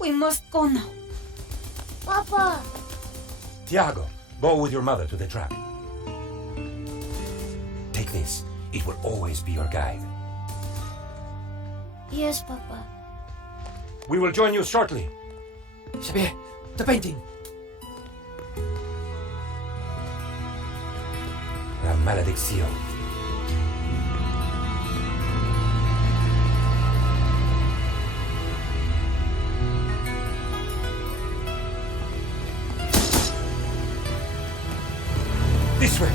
We must go now. Papa! Tiago, go with your mother to the trap. Take this. It will always be your guide. Yes, Papa. We will join you shortly. Xavier, the painting. La maledicción. This way.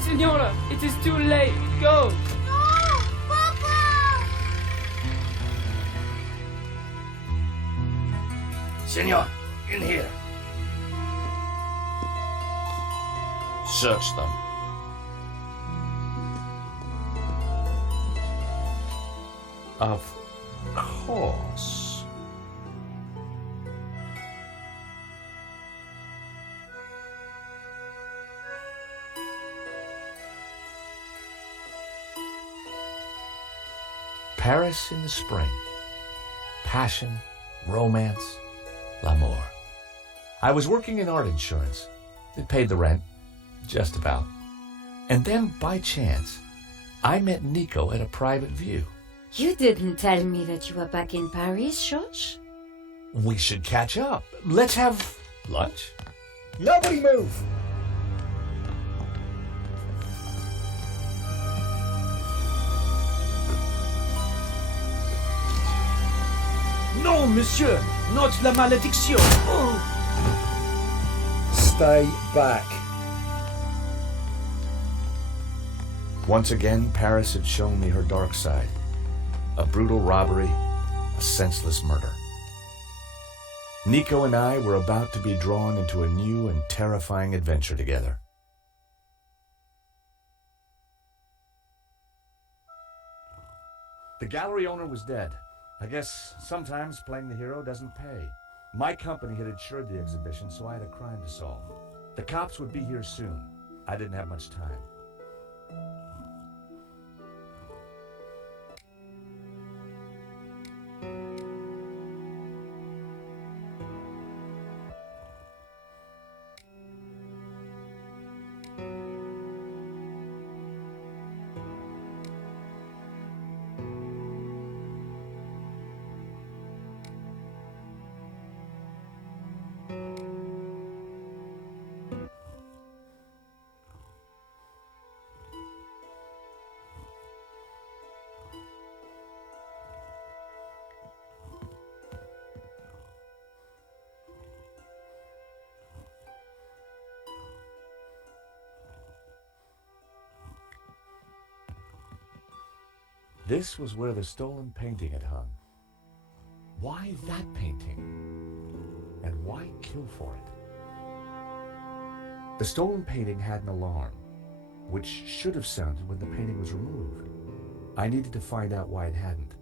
Signora, it is too late. Go. No! Papa! Senor, in here. Search them. Of course. Paris in the spring. Passion, romance, l'amour. I was working in art insurance. It paid the rent, just about. And then, by chance, I met Nico at a private view. You didn't tell me that you were back in Paris, George? We should catch up. Let's have lunch. Nobody move! Non, monsieur! Not la malédiction! Oh. Stay back. Once again, Paris had shown me her dark side. A brutal robbery, a senseless murder. Nico and I were about to be drawn into a new and terrifying adventure together. The gallery owner was dead. I guess sometimes playing the hero doesn't pay. My company had insured the exhibition, so I had a crime to solve. The cops would be here soon. I didn't have much time. This was where the stolen painting had hung. Why that painting? And why kill for it? The stolen painting had an alarm, which should have sounded when the painting was removed. I needed to find out why it hadn't.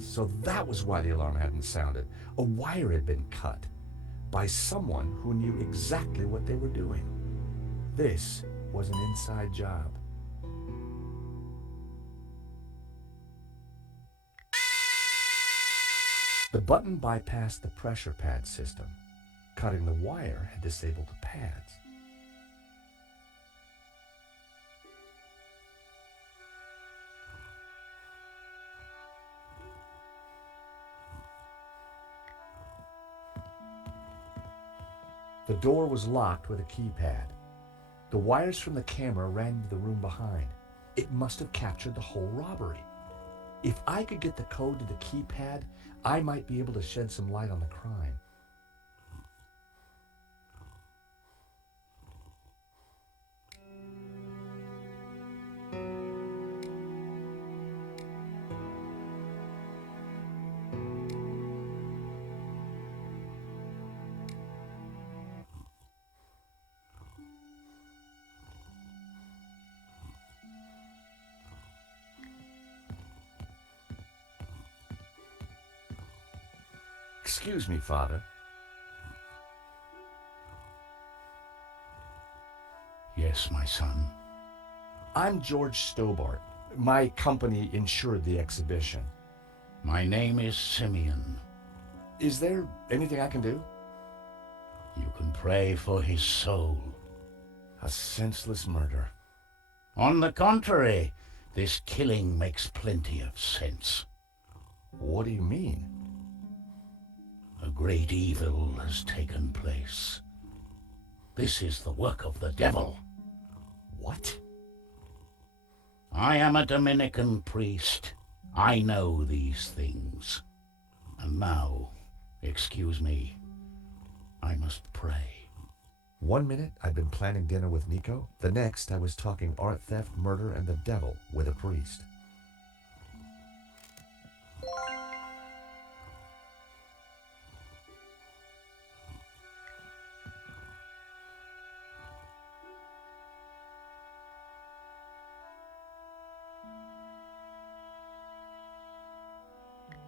So that was why the alarm hadn't sounded. A wire had been cut by someone who knew exactly what they were doing. This was an inside job. The button bypassed the pressure pad system. Cutting the wire had disabled the pads. The door was locked with a keypad. The wires from the camera ran into the room behind. It must have captured the whole robbery. If I could get the code to the keypad, I might be able to shed some light on the crime. Excuse me, Father. Yes, my son. I'm George Stobart. My company insured the exhibition. My name is Simeon. Is there anything I can do? You can pray for his soul. A senseless murder. On the contrary, this killing makes plenty of sense. What do you mean? A great evil has taken place. This is the work of the devil. What? I am a Dominican priest. I know these things. And now, excuse me, I must pray. 1 minute, I'd been planning dinner with Nico. The next, I was talking art theft, murder, and the devil with a priest.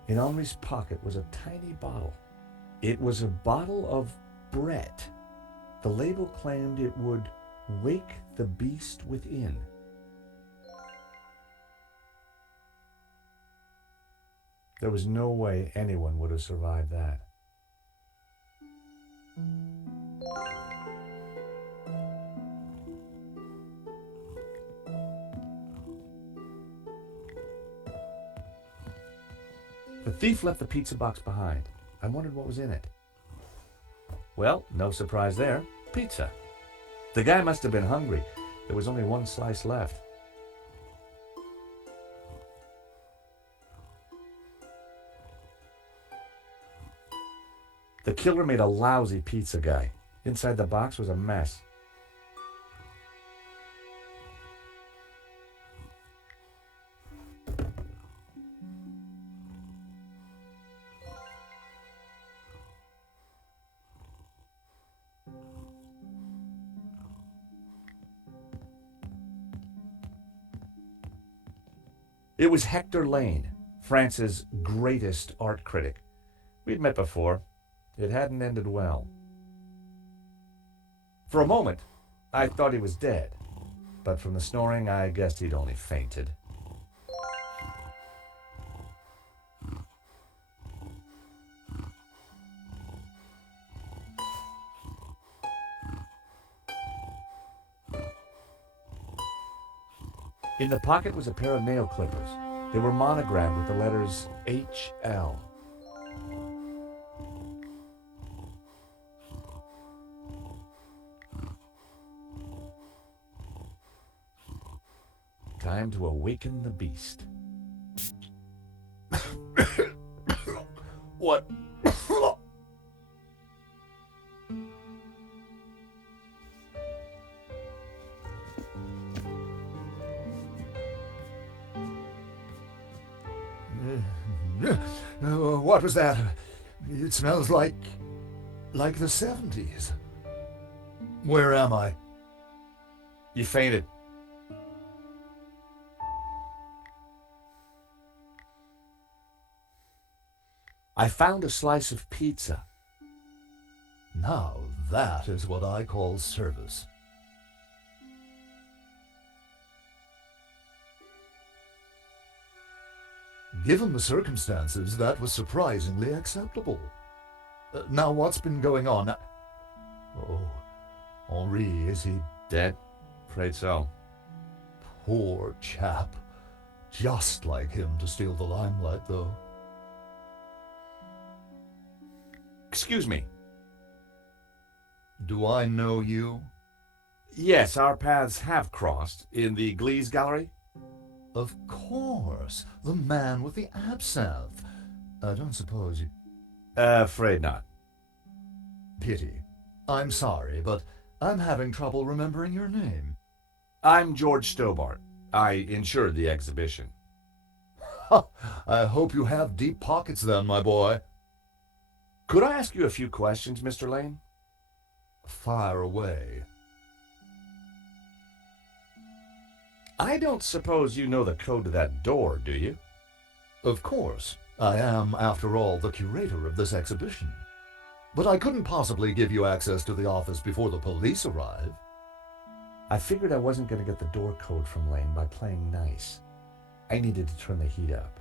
In Henri's pocket was a tiny bottle. It was a bottle of Brett. The label claimed it would wake the beast within. There was no way anyone would have survived that. The thief left the pizza box behind. I wondered what was in it. Well, no surprise there. Pizza. The guy must have been hungry. There was only one slice left. The killer made a lousy pizza guy. Inside the box was a mess. It was Hector Lane, France's greatest art critic. We'd met before. It hadn't ended well. For a moment, I thought he was dead, but from the snoring, I guessed he'd only fainted. In the pocket was a pair of nail clippers. They were monogrammed with the letters HL. Time to awaken the beast. What? What was that? It smells like the 70s. Where am I? You fainted. I found a slice of pizza. Now that is what I call service. Given the circumstances, that was surprisingly acceptable. Now what's been going on? Oh, Henri, is he Dead? Afraid so. poor chap? Just like him to steal the limelight, though. Excuse me. Do I know you? Yes, our paths have crossed in the Glees Gallery. Of course, the man with the absinthe. I don't suppose you... Afraid not. Pity. I'm sorry, but I'm having trouble remembering your name. I'm George Stobart. I insured the exhibition. Ha! I hope you have deep pockets then, my boy. Could I ask you a few questions, Mr. Lane? Fire away. I don't suppose you know the code to that door, do you? Of course. I am, after all, the curator of this exhibition. But I couldn't possibly give you access to the office before the police arrive. I figured I wasn't going to get the door code from Lane by playing nice. I needed to turn the heat up.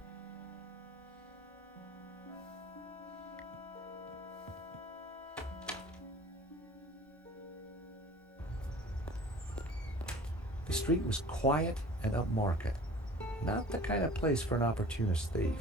The street was quiet and upmarket. Not the kind of place for an opportunist thief.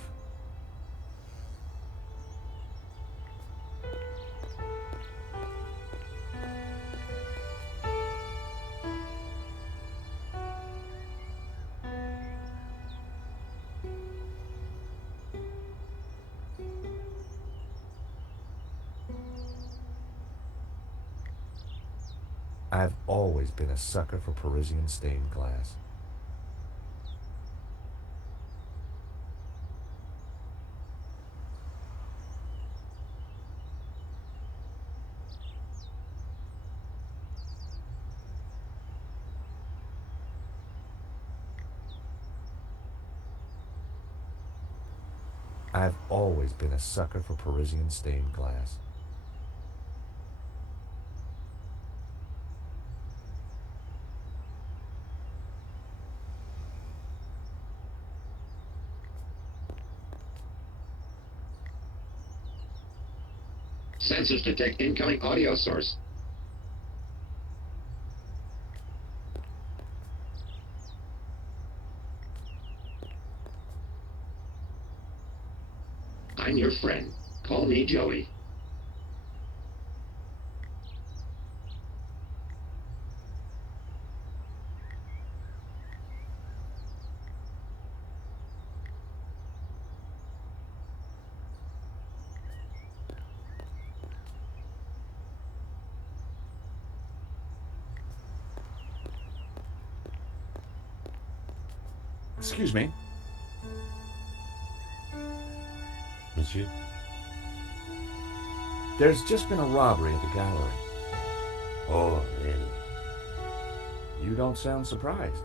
I've always been a sucker for Parisian stained glass. I've always been a sucker for Parisian stained glass. Sensors detect incoming audio source. I'm your friend. Call me Joey. Excuse me. Monsieur? There's just been a robbery at the gallery. Oh, really? You don't sound surprised.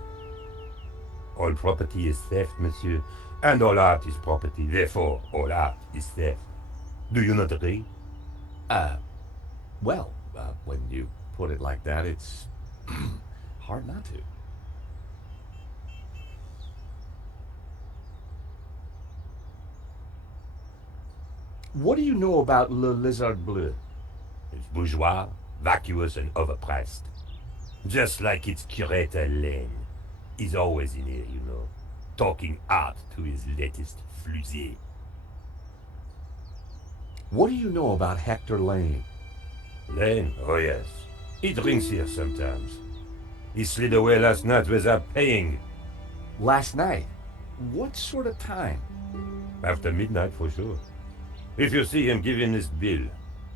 All property is theft, monsieur. And all art is property. Therefore, all art is theft. Do you not agree? Well, when you put it like that, it's hard not to. What do you know about Le Lizard Bleu? It's bourgeois, vacuous, and overpriced. Just like its curator Lane. He's always in here, you know, talking art to his latest flusée. What do you know about Hector Lane? Lane? Oh yes. He drinks here sometimes. He slid away last night without paying. Last night? What sort of time? After midnight for sure. If you see him, give him this bill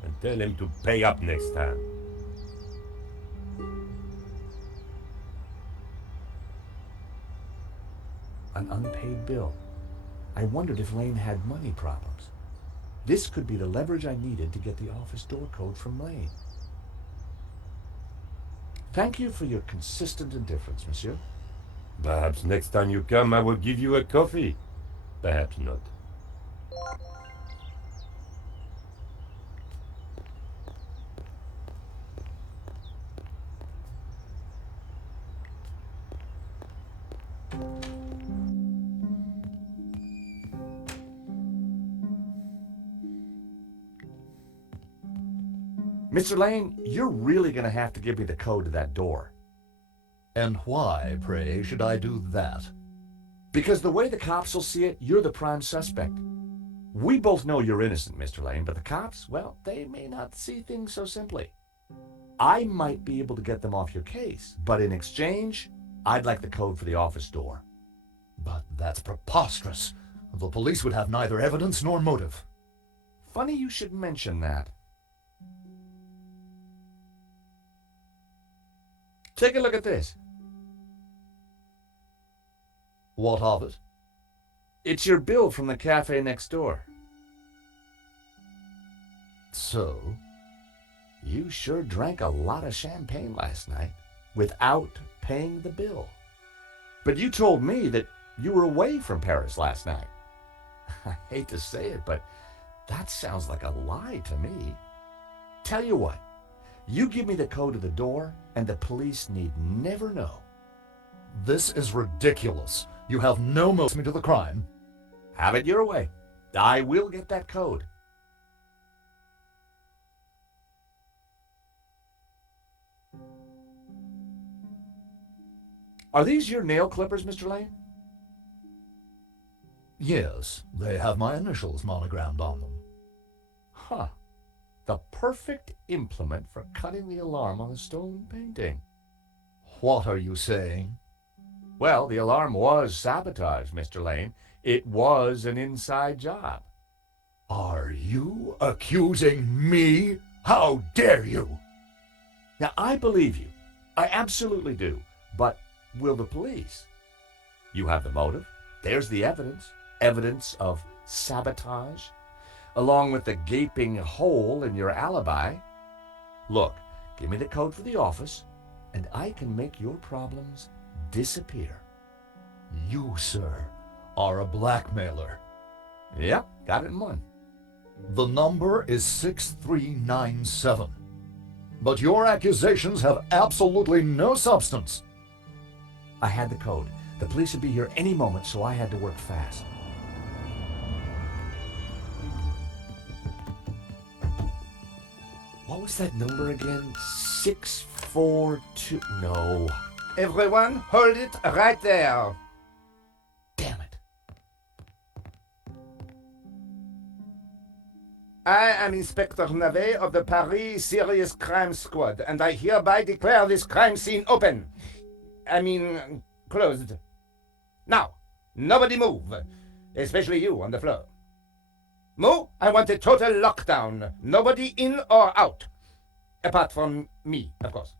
and tell him to pay up next time. An unpaid bill. I wondered if Lane had money problems. This could be the leverage I needed to get the office door code from Lane. Thank you for your consistent indifference, monsieur. Perhaps next time you come, I will give you a coffee. Perhaps not. Mr. Lane, you're really going to have to give me the code to that door. And why, pray, should I do that? Because the way the cops will see it, you're the prime suspect. We both know you're innocent, Mr. Lane, but the cops, well, they may not see things so simply. I might be able to get them off your case, but in exchange, I'd like the code for the office door. But that's preposterous. The police would have neither evidence nor motive. Funny you should mention that. Take a look at this. What of it? It's your bill from the cafe next door. So? You sure drank a lot of champagne last night without paying the bill. But you told me that you were away from Paris last night. I hate to say it, but that sounds like a lie to me. Tell you what, you give me the code to the door, and the police need never know. This is ridiculous. You have no motive to the crime. Have it your way. I will get that code. Are these your nail clippers, Mr. Lane? Yes, they have my initials monogrammed on them. Huh. The perfect implement for cutting the alarm on a stone painting. What are you saying? Well, the alarm was sabotage, Mr. Lane. It was an inside job. Are you accusing me? How dare you? Now, I believe you. I absolutely do. But will the police? You have the motive. There's the evidence. Evidence of sabotage, along with the gaping hole in your alibi. Look, give me the code for the office, and I can make your problems disappear. You, sir, are a blackmailer. Yep, got it in one. The number is 6397. But your accusations have absolutely no substance. I had the code. The police would be here any moment, so I had to work fast. What was that number again? 642... No. Everyone, hold it right there. Damn it. I am Inspector Navet of the Paris Serious Crime Squad, and I hereby declare this crime scene open. Closed. Now, nobody move, especially you on the floor. Mo, I want a total lockdown. Nobody in or out. Apart from me, of course.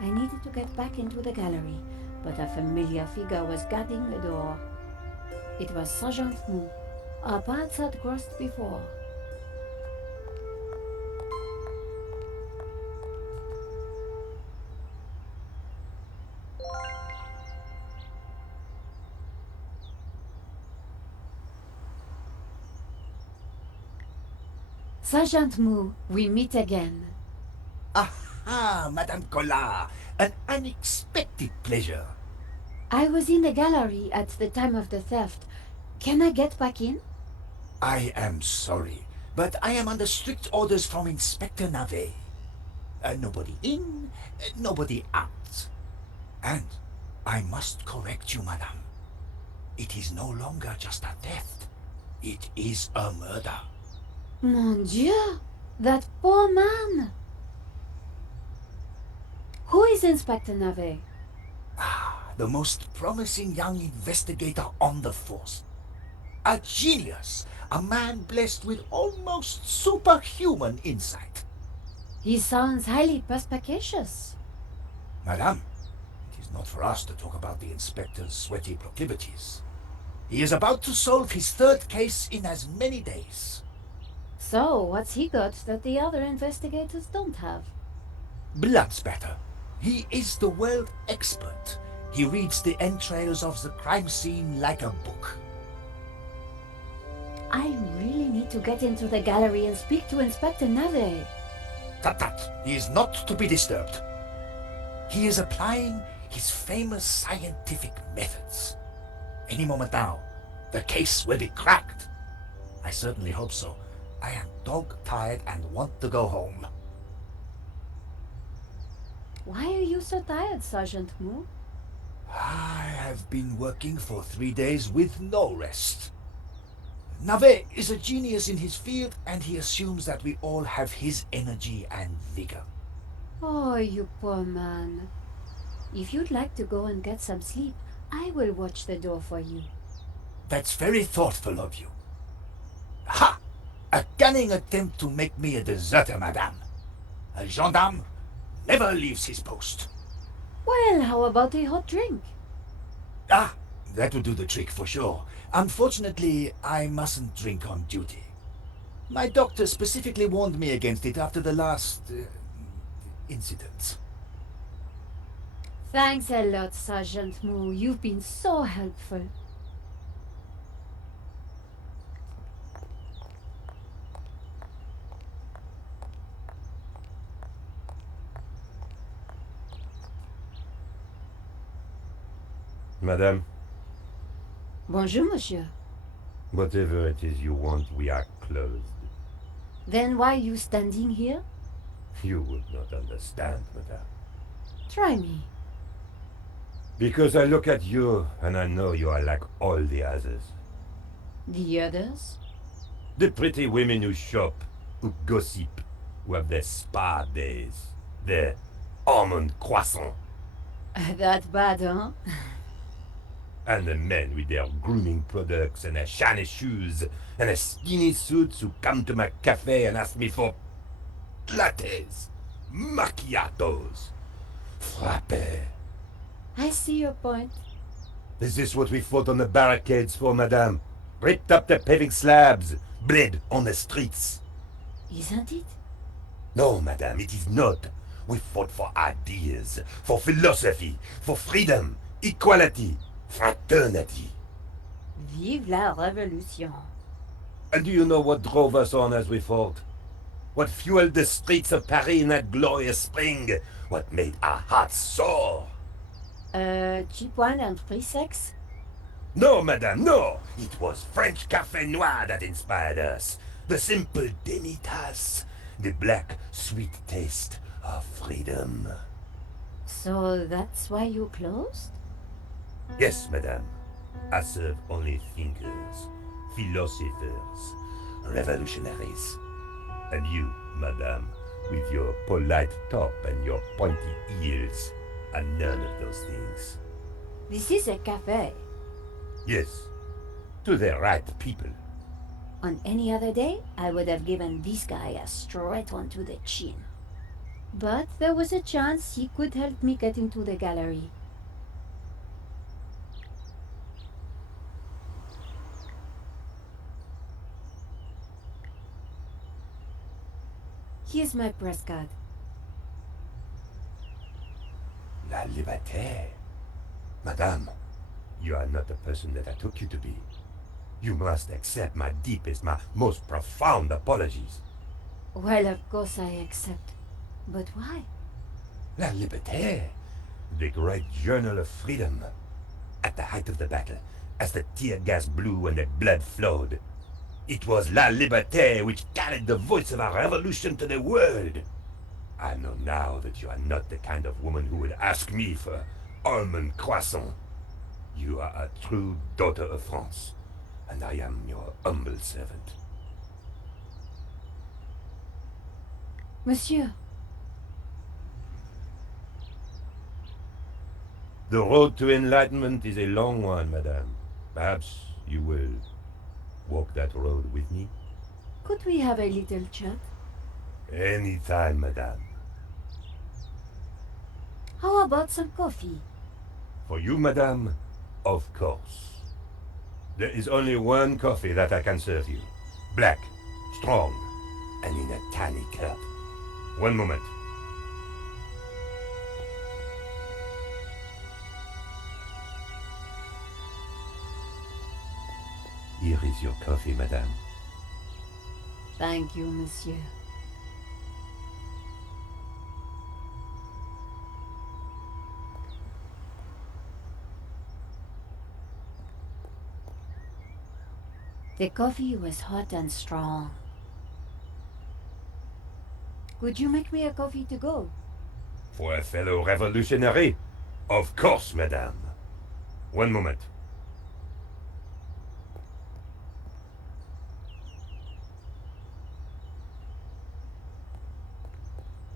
I needed to get back into the gallery, but a familiar figure was guarding the door. It was Sergeant Mou. Our paths had crossed before. Sergeant Mou, we meet again. Aha, Madame Collard. An unexpected pleasure. I was in the gallery at the time of the theft. Can I get back in? I am sorry, but I am under strict orders from Inspector Navet. Nobody in, nobody out. And I must correct you, madame. It is no longer just a theft. It is a murder. Mon Dieu! That poor man! Who is Inspector Navet? The most promising young investigator on the force. A genius, a man blessed with almost superhuman insight. He sounds highly perspicacious. Madame, it is not for us to talk about the inspector's sweaty proclivities. He is about to solve his third case in as many days. So, what's he got that the other investigators don't have? Blood spatter. He is the world expert. He reads the entrails of the crime scene like a book. I really need to get into the gallery and speak to Inspector Navet. Tut. He is not to be disturbed. He is applying his famous scientific methods. Any moment now, the case will be cracked. I certainly hope so. I am dog-tired and want to go home. Why are you so tired, Sergeant Mou? I have been working for 3 days with no rest. Navet is a genius in his field, and he assumes that we all have his energy and vigor. Oh, you poor man. If you'd like to go and get some sleep, I will watch the door for you. That's very thoughtful of you. Ha! A cunning attempt to make me a deserter, madame. A gendarme never leaves his post. Well, how about a hot drink? Ah, that will do the trick for sure. Unfortunately, I mustn't drink on duty. My doctor specifically warned me against it after the last incident. Thanks a lot, Sergeant Moo. You've been so helpful. Madame, Bonjour, monsieur. whatever it is you want, we are closed. Then why you standing here? You would not understand, madame. Try me. Because I look at you and I know you are like all the others. The others? The pretty women who shop, who gossip, who have their spa days, their almond croissant, That bad, huh? and the men with their grooming products and their shiny shoes and their skinny suits who come to my cafe and ask me for lattes, macchiatos, frappes. I see your point. Is this what we fought on the barricades for, madame? Ripped up the paving slabs, bled on the streets. Isn't it? No, madame, it is not. We fought for ideas, for philosophy, for freedom, equality, fraternity. Vive la révolution. And do you know what drove us on as we fought? What fueled the streets of Paris in that glorious spring? What made our hearts soar? Cheap wine and free sex? No, madame, no! It was French Café Noir that inspired us. The simple demi-tasse. The black, sweet taste of freedom. So that's why you closed? Yes, madame. I serve only thinkers, philosophers, revolutionaries. And you, madame, with your polite top and your pointy ears, are none of those things. This is a cafe. Yes, to the right people. On any other day, I would have given this guy a straight one to the chin. But there was a chance he could help me get into the gallery. Here's my press card. La liberté. Madame, you are not the person that I took you to be. You must accept my deepest, my most profound apologies. Well, of course I accept. But why? La Liberté, the great journal of freedom. At the height of the battle, as the tear gas blew and the blood flowed, it was La Liberté which carried the voice of our revolution to the world. I know now that you are not the kind of woman who would ask me for almond croissant. You are a true daughter of France, and I am your humble servant. Monsieur, The road to enlightenment is a long one, madame. Perhaps you will walk that road with me? could we have a little chat? Any time, madame. How about some coffee? For you, madame, of course. There is only one coffee that I can serve you. Black, strong, and in a tiny cup. One moment. Here is your coffee, madame. Thank you, monsieur. The coffee was hot and strong. Could you make me a coffee to go? For a fellow revolutionary? Of course, madame. One moment.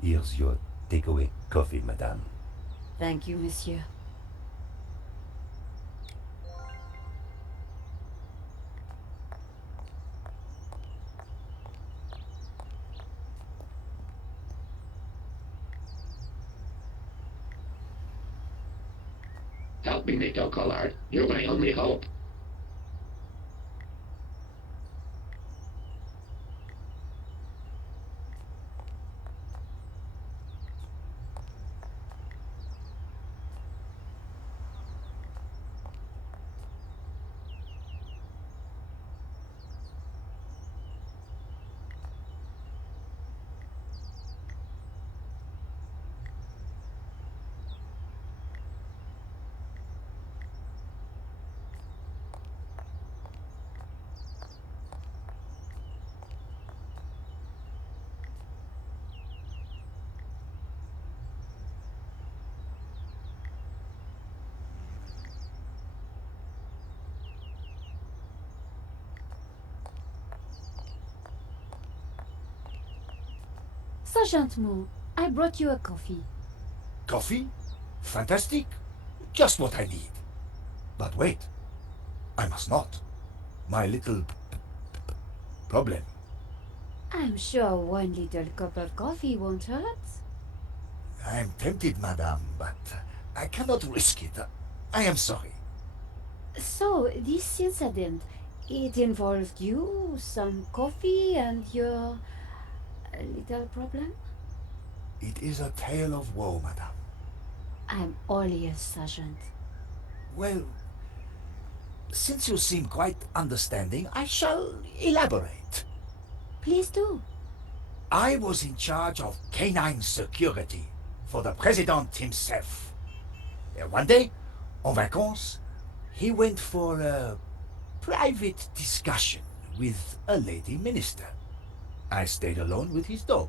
Here's your takeaway coffee, madame. Thank you, monsieur. Help me, Nico Collard. You're my only hope. Sergeant Moo, I brought you a coffee. Coffee? Fantastic. Just what I need. But wait. I must not. My little problem. I'm sure one little cup of coffee won't hurt. I am tempted, madame, but I cannot risk it. I am sorry. So, this incident, it involved you, some coffee, and your little problem? It is a tale of woe, madame. I'm all ears, Sergeant. Well, since you seem quite understanding, I shall elaborate. Please do. I was in charge of canine security for the president himself. One day, en vacances, he went for a private discussion with a lady minister. I stayed alone with his dog,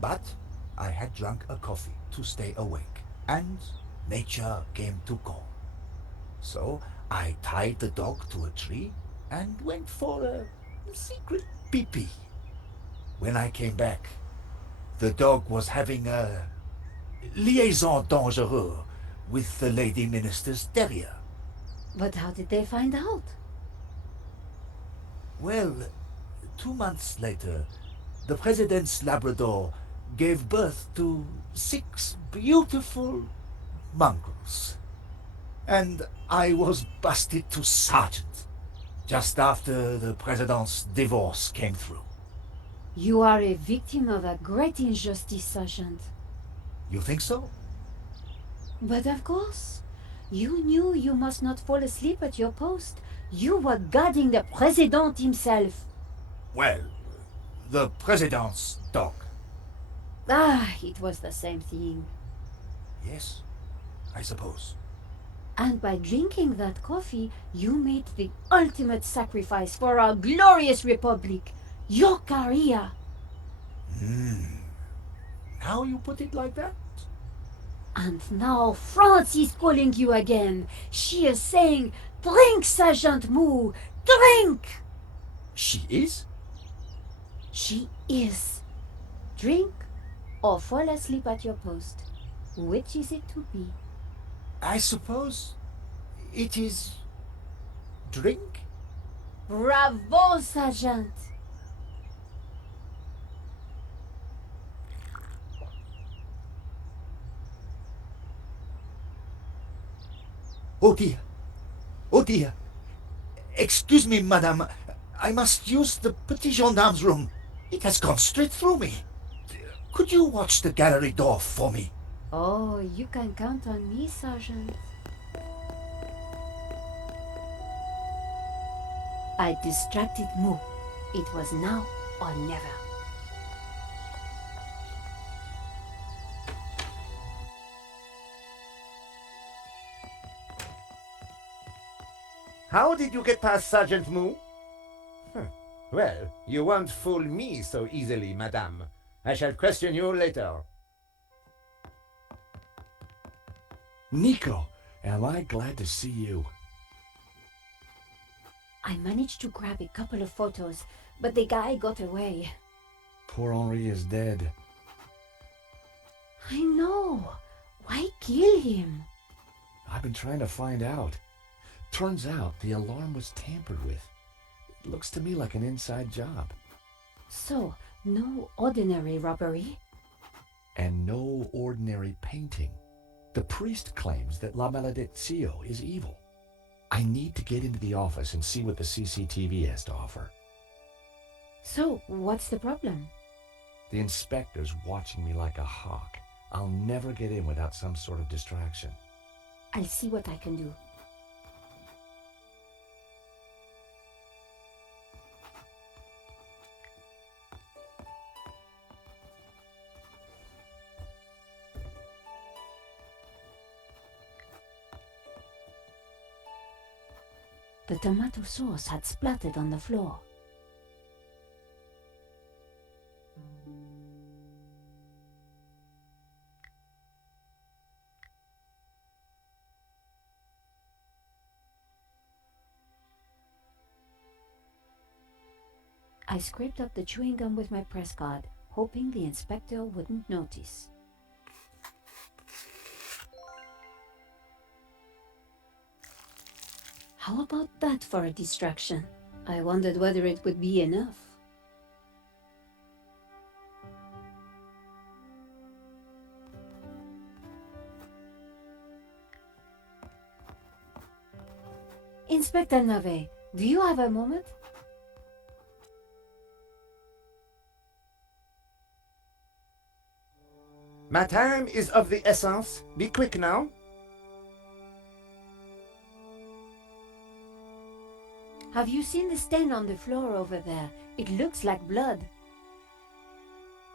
but I had drunk a coffee to stay awake, and nature came to call. So I tied the dog to a tree and went for a secret pee-pee. When I came back, the dog was having a liaison dangereuse with the lady minister's terrier. But how did they find out? Well, 2 months later, the president's Labrador gave birth to 6 beautiful mongrels. And I was busted to sergeant just after the president's divorce came through. You are a victim of a great injustice, Sergeant. You think so? But of course, you knew you must not fall asleep at your post. You were guarding the president himself. Well, the president's dog. Ah, it was the same thing. Yes, I suppose. And by drinking that coffee, you made the ultimate sacrifice for our glorious republic, your career. Now you put it like that? And now France is calling you again. She is saying, drink, Sergeant Moo, drink! She is? She is. Drink or fall asleep at your post. Which is it to be? I suppose it is drink? Bravo, Sergeant! Oh dear. Oh dear. Excuse me, madame. I must use the petit gendarme's room. It has gone straight through me. Could you watch the gallery door for me? Oh, you can count on me, Sergeant. I distracted Moo. It was now or never. How did you get past Sergeant Moo? Well, you won't fool me so easily, madame. I shall question you later. Nico, am I glad to see you. I managed to grab a couple of photos, but the guy got away. Poor Henri is dead. I know. Why kill him? I've been trying to find out. Turns out the alarm was tampered with. It looks to me like an inside job. So, no ordinary robbery? And no ordinary painting. The priest claims that La Maledizio is evil. I need to get into the office and see what the CCTV has to offer. So, what's the problem? The inspector's watching me like a hawk. I'll never get in without some sort of distraction. I'll see what I can do. The tomato sauce had splattered on the floor. I scraped up the chewing gum with my press card, hoping the inspector wouldn't notice. How about that for a distraction? I wondered whether it would be enough. Inspector Nave, do you have a moment? My time is of the essence. Be quick now. Have you seen the stain on the floor over there? It looks like blood.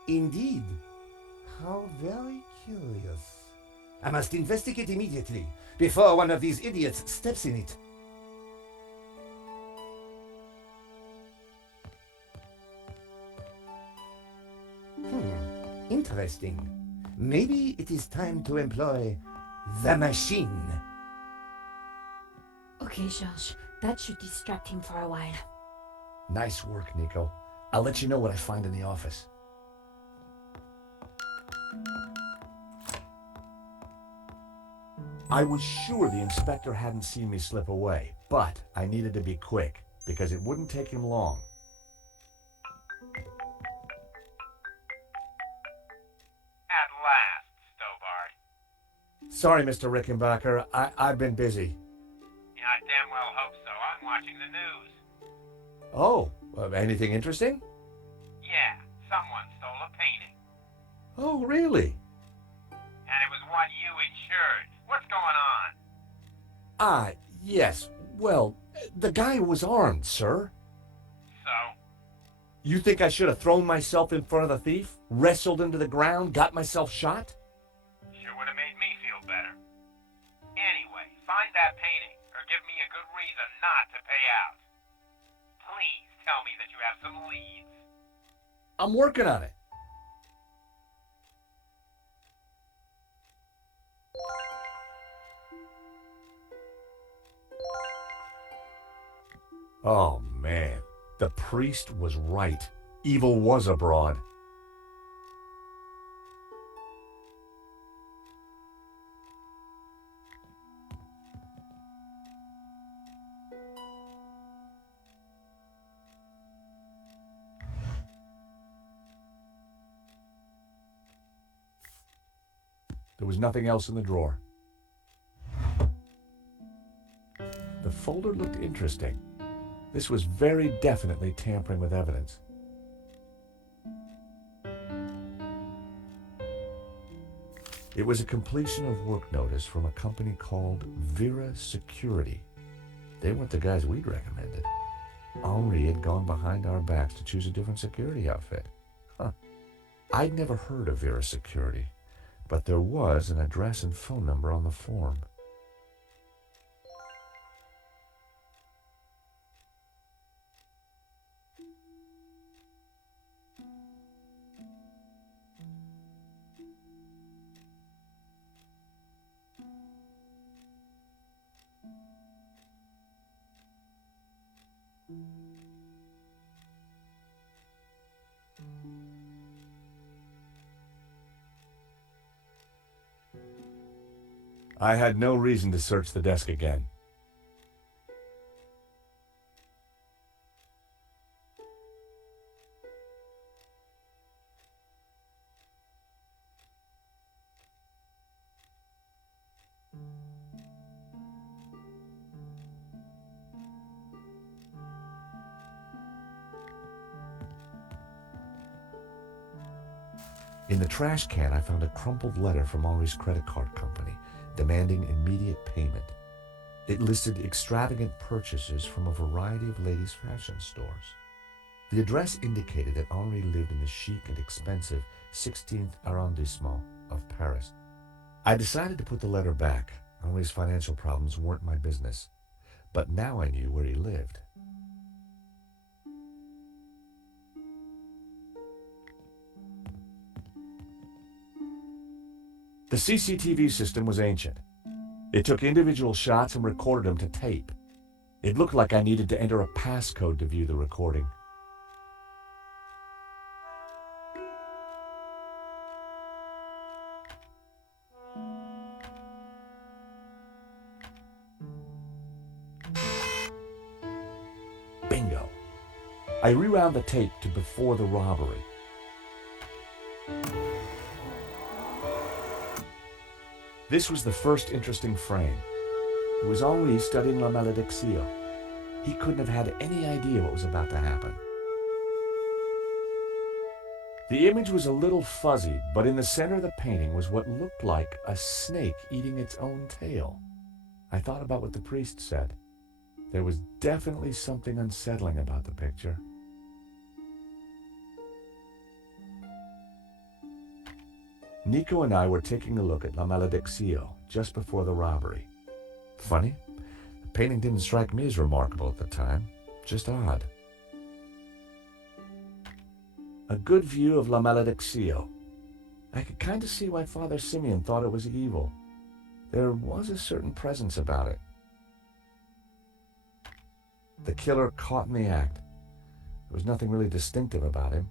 Indeed. How very curious. I must investigate immediately, before one of these idiots steps in it. Interesting. Maybe it is time to employ the machine. Okay, George, that should distract him for a while. Nice work, Nico. I'll let you know what I find in the office. I was sure the inspector hadn't seen me slip away, but I needed to be quick, because it wouldn't take him long. At last, Stobart. Sorry, Mr. Rickenbacker. I've been busy. Yeah, I damn well hope so. I'm watching the news. Oh, anything interesting? Yeah, someone stole a painting. Oh, really? And it was one you insured. What's going on? Yes. Well, the guy was armed, sir. So? You think I should have thrown myself in front of the thief, wrestled into the ground, got myself shot? Sure would have made me feel better. Anyway, find that painting, or give me a good reason not to pay out. Please tell me that you have some leads. I'm working on it. Oh, man. The priest was right. Evil was abroad. There was nothing else in the drawer. The folder looked interesting. This was very definitely tampering with evidence. It was a completion of work notice from a company called Vera Security. They weren't the guys we'd recommended. Henri had gone behind our backs to choose a different security outfit. Huh. I'd never heard of Vera Security, but there was an address and phone number on the form. I had no reason to search the desk again. In the trash can, I found a crumpled letter from Henri's credit card company, demanding immediate payment. It listed extravagant purchases from a variety of ladies' fashion stores. The address indicated that Henri lived in the chic and expensive 16th arrondissement of Paris. I decided to put the letter back. Henri's financial problems weren't my business. But now I knew where he lived. The CCTV system was ancient. It took individual shots and recorded them to tape. It looked like I needed to enter a passcode to view the recording. Bingo. I rewound the tape to before the robbery. This was the first interesting frame. It was Henri studying La Malédiction. He couldn't have had any idea what was about to happen. The image was a little fuzzy, but in the center of the painting was what looked like a snake eating its own tail. I thought about what the priest said. There was definitely something unsettling about the picture. Nico and I were taking a look at La Malédiction just before the robbery. Funny, the painting didn't strike me as remarkable at the time, just odd. A good view of La Malédiction. I could kind of see why Father Simeon thought it was evil. There was a certain presence about it. The killer caught in the act. There was nothing really distinctive about him.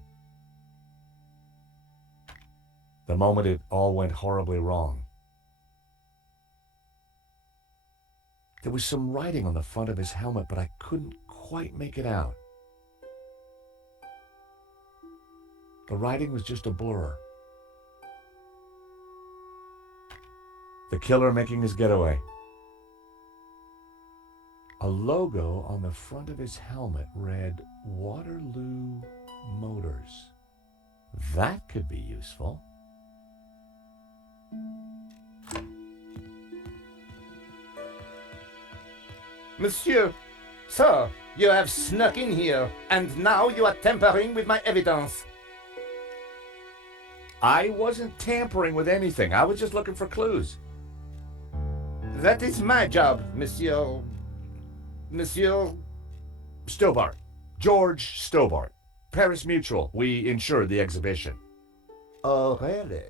The moment it all went horribly wrong. There was some writing on the front of his helmet, but I couldn't quite make it out. The writing was just a blur. The killer making his getaway. A logo on the front of his helmet read Waterloo Motors. That could be useful. Monsieur, sir, you have snuck in here, and now you are tampering with my evidence. I wasn't tampering with anything. I was just looking for clues. That is my job, Monsieur Stobart. George Stobart. Paris Mutual. We insured the exhibition. Oh, really?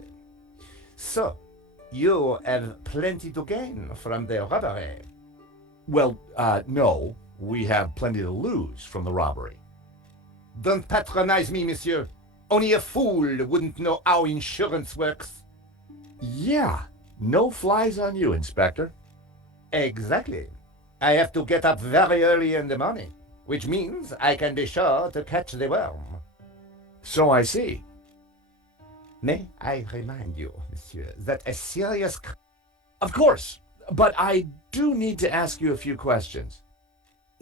So, you have plenty to gain from the robbery. Well, no. We have plenty to lose from the robbery. Don't patronize me, monsieur. Only a fool wouldn't know how insurance works. Yeah. No flies on you, Inspector. Exactly. I have to get up very early in the morning, which means I can be sure to catch the worm. So I see. May I remind you, monsieur, that a serious... Of course. But I do need to ask you a few questions.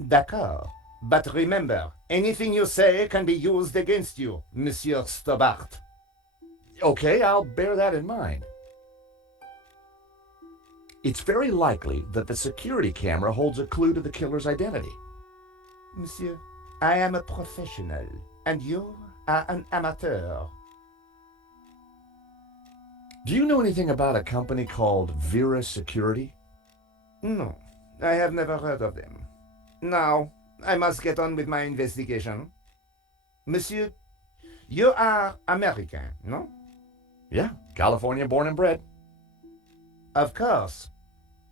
D'accord. But remember, anything you say can be used against you, Monsieur Stobart. Okay, I'll bear that in mind. It's very likely that the security camera holds a clue to the killer's identity. Monsieur, I am a professional, and you are an amateur. Do you know anything about a company called Vera Security? No, I have never heard of them. Now, I must get on with my investigation. Monsieur, you are American, no? Yeah, California born and bred. Of course.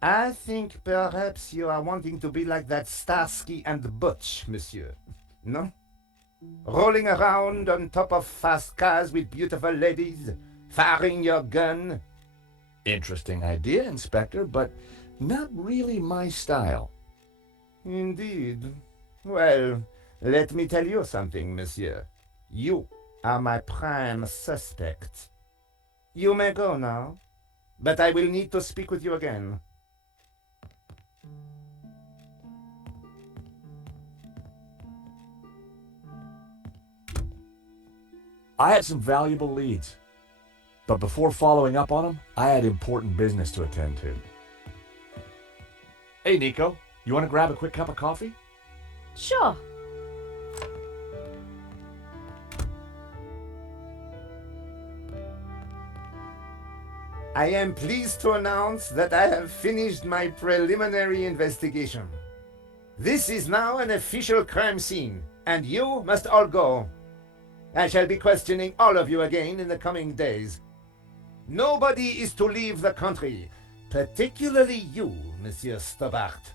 I think perhaps you are wanting to be like that Starsky and Butch, monsieur. No? Rolling around on top of fast cars with beautiful ladies, firing your gun. Interesting idea, Inspector, but not really my style. Indeed. Well, let me tell you something, monsieur. You are my prime suspect. You may go now, but I will need to speak with you again. I had some valuable leads, but before following up on them, I had important business to attend to. Hey, Nico, you want to grab a quick cup of coffee? Sure. I am pleased to announce that I have finished my preliminary investigation. This is now an official crime scene, and you must all go. I shall be questioning all of you again in the coming days. Nobody is to leave the country, particularly you, Monsieur Stobart.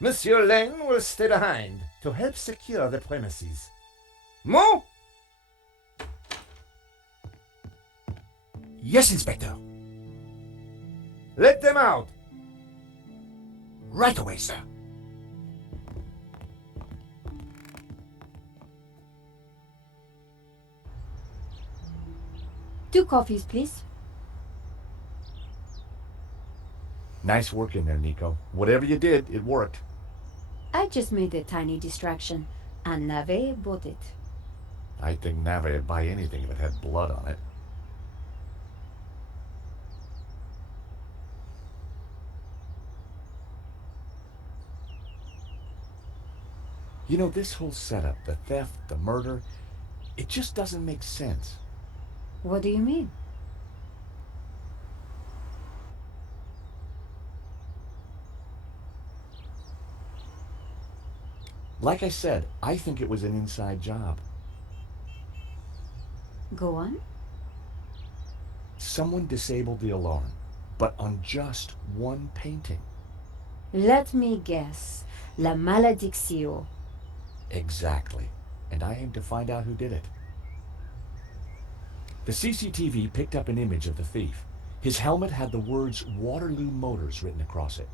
Monsieur Lane will stay behind to help secure the premises. Mo? Yes, Inspector. Let them out. Right away, sir. 2 coffees, please. Nice work in there, Nico. Whatever you did, it worked. I just made a tiny distraction, and Nave bought it. I think Nave would buy anything if it had blood on it. You know, this whole setup, the theft, the murder, it just doesn't make sense. What do you mean? Like I said, I think it was an inside job. Go on. Someone disabled the alarm, but on just one painting. Let me guess. La maledicción. Exactly. And I aim to find out who did it. The CCTV picked up an image of the thief. His helmet had the words Waterloo Motors written across it.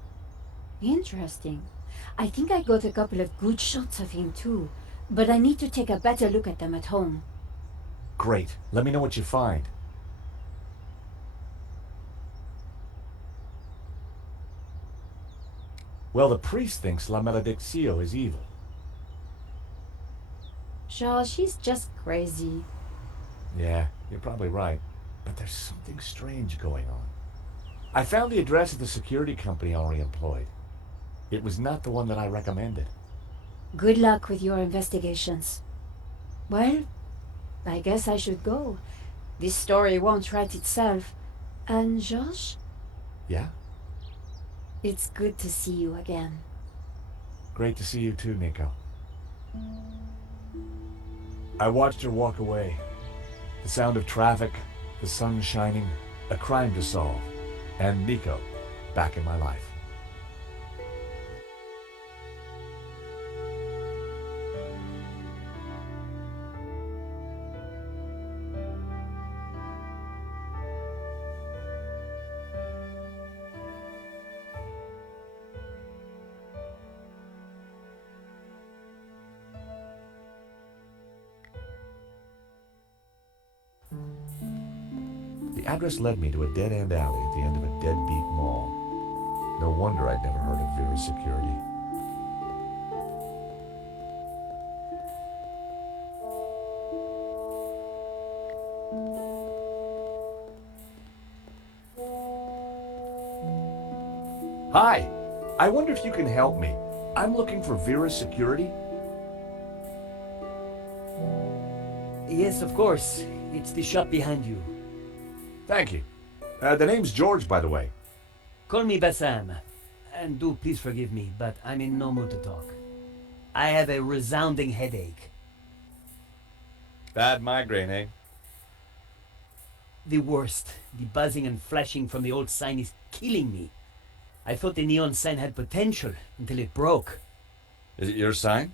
Interesting. I think I got a couple of good shots of him too, but I need to take a better look at them at home. Great. Let me know what you find. Well, the priest thinks La Maledicción is evil. Charles, she's just crazy. Yeah, you're probably right. But there's something strange going on. I found the address of the security company Henri employed. It was not the one that I recommended. Good luck with your investigations. Well, I guess I should go. This story won't write itself. And Georges? Yeah? It's good to see you again. Great to see you too, Nico. I watched her walk away. The sound of traffic, the sun shining, a crime to solve, and Nico back in my life. The address led me to a dead-end alley at the end of a deadbeat mall. No wonder I'd never heard of Vera's security. Hi! I wonder if you can help me. I'm looking for Vera's security. Yes, of course. It's the shop behind you. Thank you. The name's George, by the way. Call me Bassam. And do please forgive me, but I'm in no mood to talk. I have a resounding headache. Bad migraine, eh? The worst. The buzzing and flashing from the old sign is killing me. I thought the neon sign had potential until it broke. Is it your sign?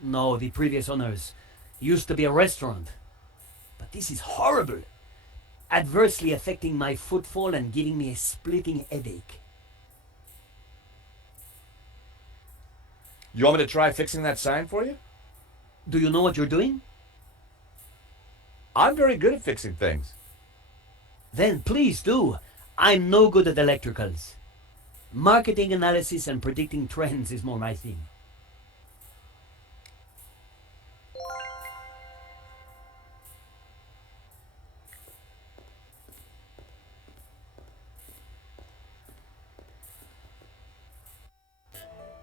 No, the previous owners. Used to be a restaurant. But this is horrible. Adversely affecting my footfall and giving me a splitting headache. You want me to try fixing that sign for you? Do you know what you're doing? I'm very good at fixing things. Then please do. I'm no good at electricals. Marketing analysis and predicting trends is more my thing.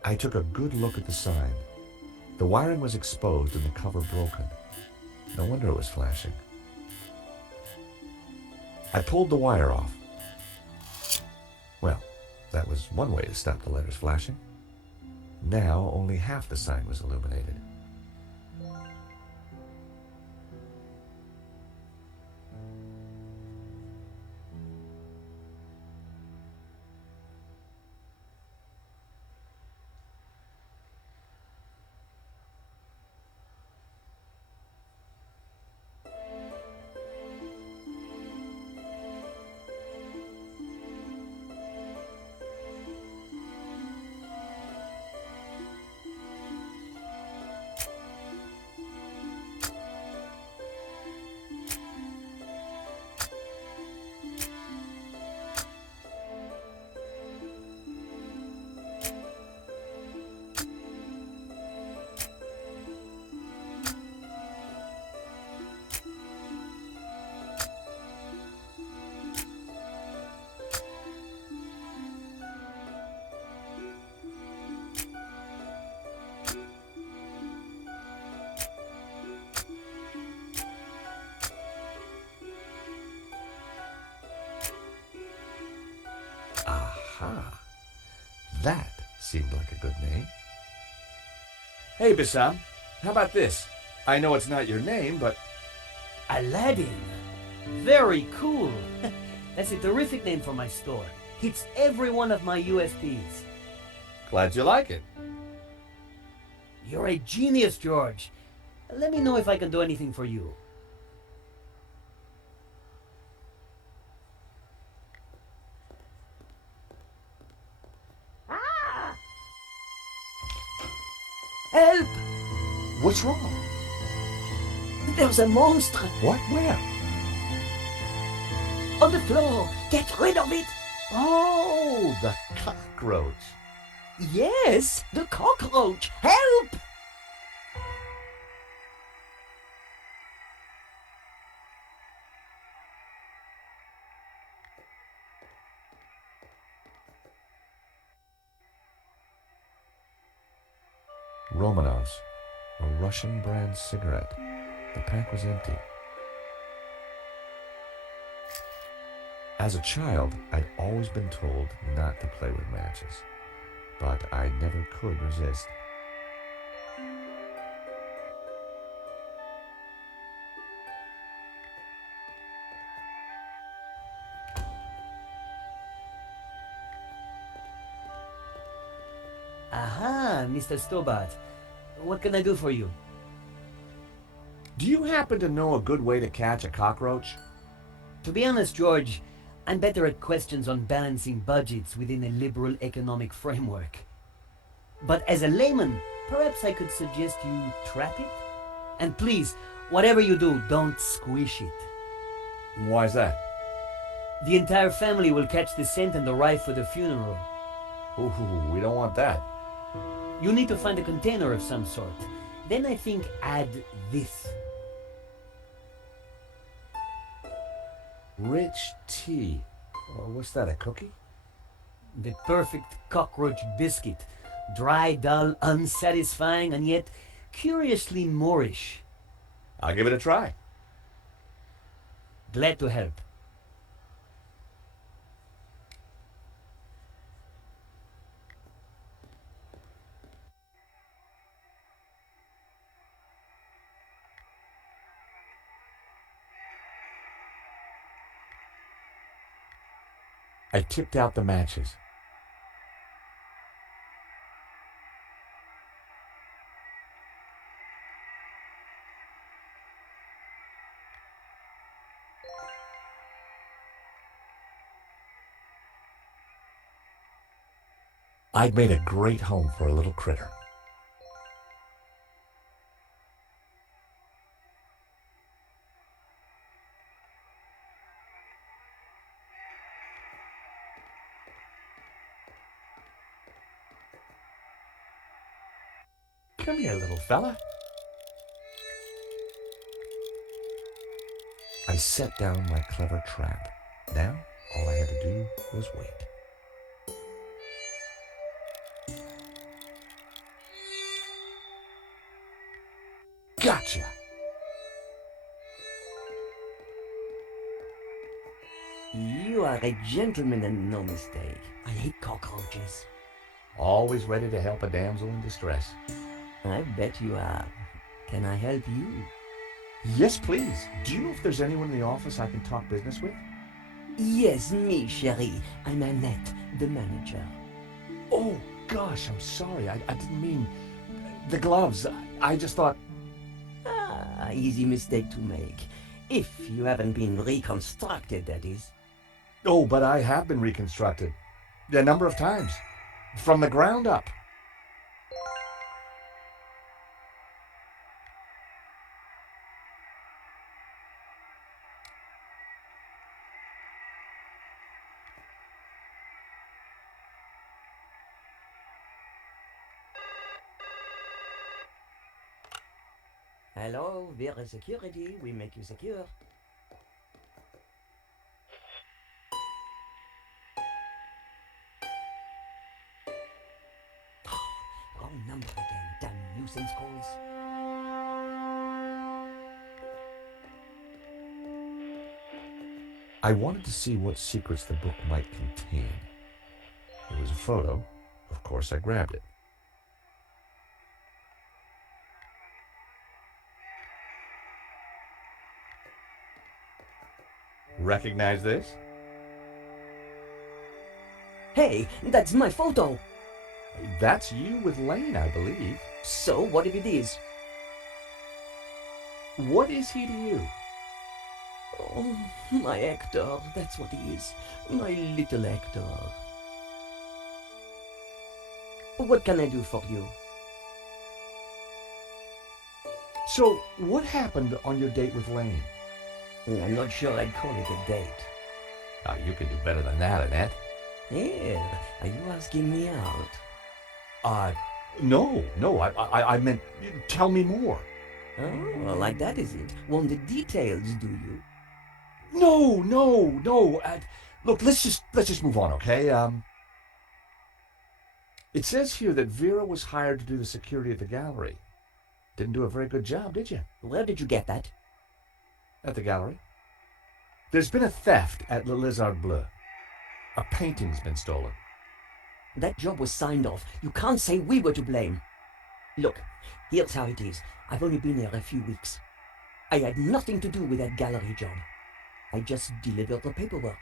I took a good look at the sign. The wiring was exposed and the cover broken. No wonder it was flashing. I pulled the wire off. Well, that was one way to stop the letters flashing. Now only half the sign was illuminated. That seemed like a good name. Hey, Bassam, how about this? I know it's not your name, but... Aladdin. Very cool. That's a terrific name for my store. Hits every one of my USPs. Glad you like it. You're a genius, George. Let me know if I can do anything for you. Help! What's wrong? There's a monster What? Where? on the floor. Get rid of it. Oh, the cockroach. Yes, the cockroach. Help! Romanovs, a Russian brand cigarette. The pack was empty. As a child, I'd always been told not to play with matches, but I never could resist. Aha, Mr. Stobart. What can I do for you? Do you happen to know a good way to catch a cockroach? To be honest, George, I'm better at questions on balancing budgets within a liberal economic framework. But as a layman, perhaps I could suggest you trap it? And please, whatever you do, don't squish it. Why's that? The entire family will catch the scent and arrive for the funeral. Ooh, we don't want that. You need to find a container of some sort. Then I think add this. Rich tea. Oh, what's that, a cookie? The perfect cockroach biscuit. Dry, dull, unsatisfying, and yet curiously Moorish. I'll give it a try. Glad to help. I tipped out the matches. I'd made a great home for a little critter. Come here, little fella. I set down my clever trap. Now, all I had to do was wait. Gotcha! You are a gentleman and no mistake. I hate cockroaches. Always ready to help a damsel in distress. I bet you are. Can I help you? Yes, please. Do you know if there's anyone in the office I can talk business with? Yes, me, chérie. I'm Annette, the manager. Oh, gosh, I'm sorry. I didn't mean... The gloves. I just thought... Ah, easy mistake to make. If you haven't been reconstructed, that is. Oh, but I have been reconstructed. A number of times. From the ground up. Hello, we're security. We make you secure. Wrong number again, damn nuisance calls. I wanted to see what secrets the book might contain. There was a photo, Of course, I grabbed it. Recognize this? Hey, that's my photo. That's you with Lane, I believe. So, what if it is? What is he to you? Oh, my Hector, that's what he is. My little Hector. What can I do for you? So, what happened on your date with Lane? I'm not sure I'd call it a date. Oh, you can do better than that, Annette. Here, are you asking me out? No. I meant, tell me more. Oh, like that is it? Want the details, do you? No. Look, let's just move on, okay? It says here that Vera was hired to do the security at the gallery. Didn't do a very good job, did you? Where did you get that? At the gallery. There's been a theft at Le Lézard Bleu. A painting's been stolen. That job was signed off. You can't say we were to blame. Look, here's how it is. I've only been there a few weeks. I had nothing to do with that gallery job. I just delivered the paperwork.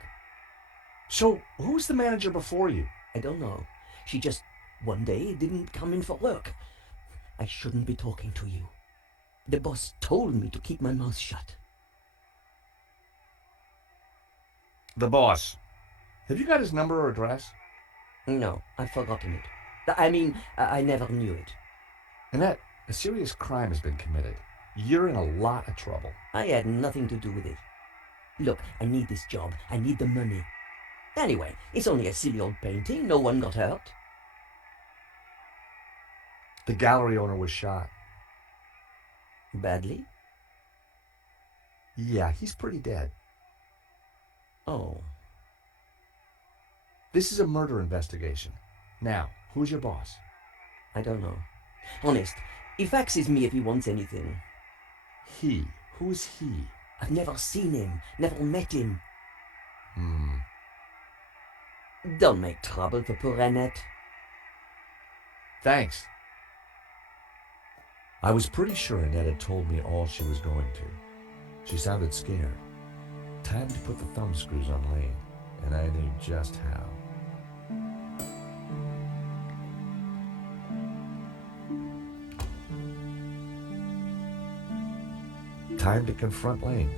So, who's the manager before you? I don't know. She just, one day, didn't come in for work. I shouldn't be talking to you. The boss told me to keep my mouth shut. The boss. Have you got his number or address? No, I've forgotten it. I mean, I never knew it. Annette, a serious crime has been committed. You're in a lot of trouble. I had nothing to do with it. Look, I need this job. I need the money. Anyway, it's only a silly old painting. No one got hurt. The gallery owner was shot. Badly? Yeah, he's pretty dead. Oh. This is a murder investigation. Now, who's your boss? I don't know. Honest, he faxes me if he wants anything. He? Who's he? I've never seen him, never met him. Don't make trouble for poor Annette. Thanks. I was pretty sure Annette had told me all she was going to. She sounded scared. Time to put the thumb screws on Lane, and I knew just how. Time to confront Lane.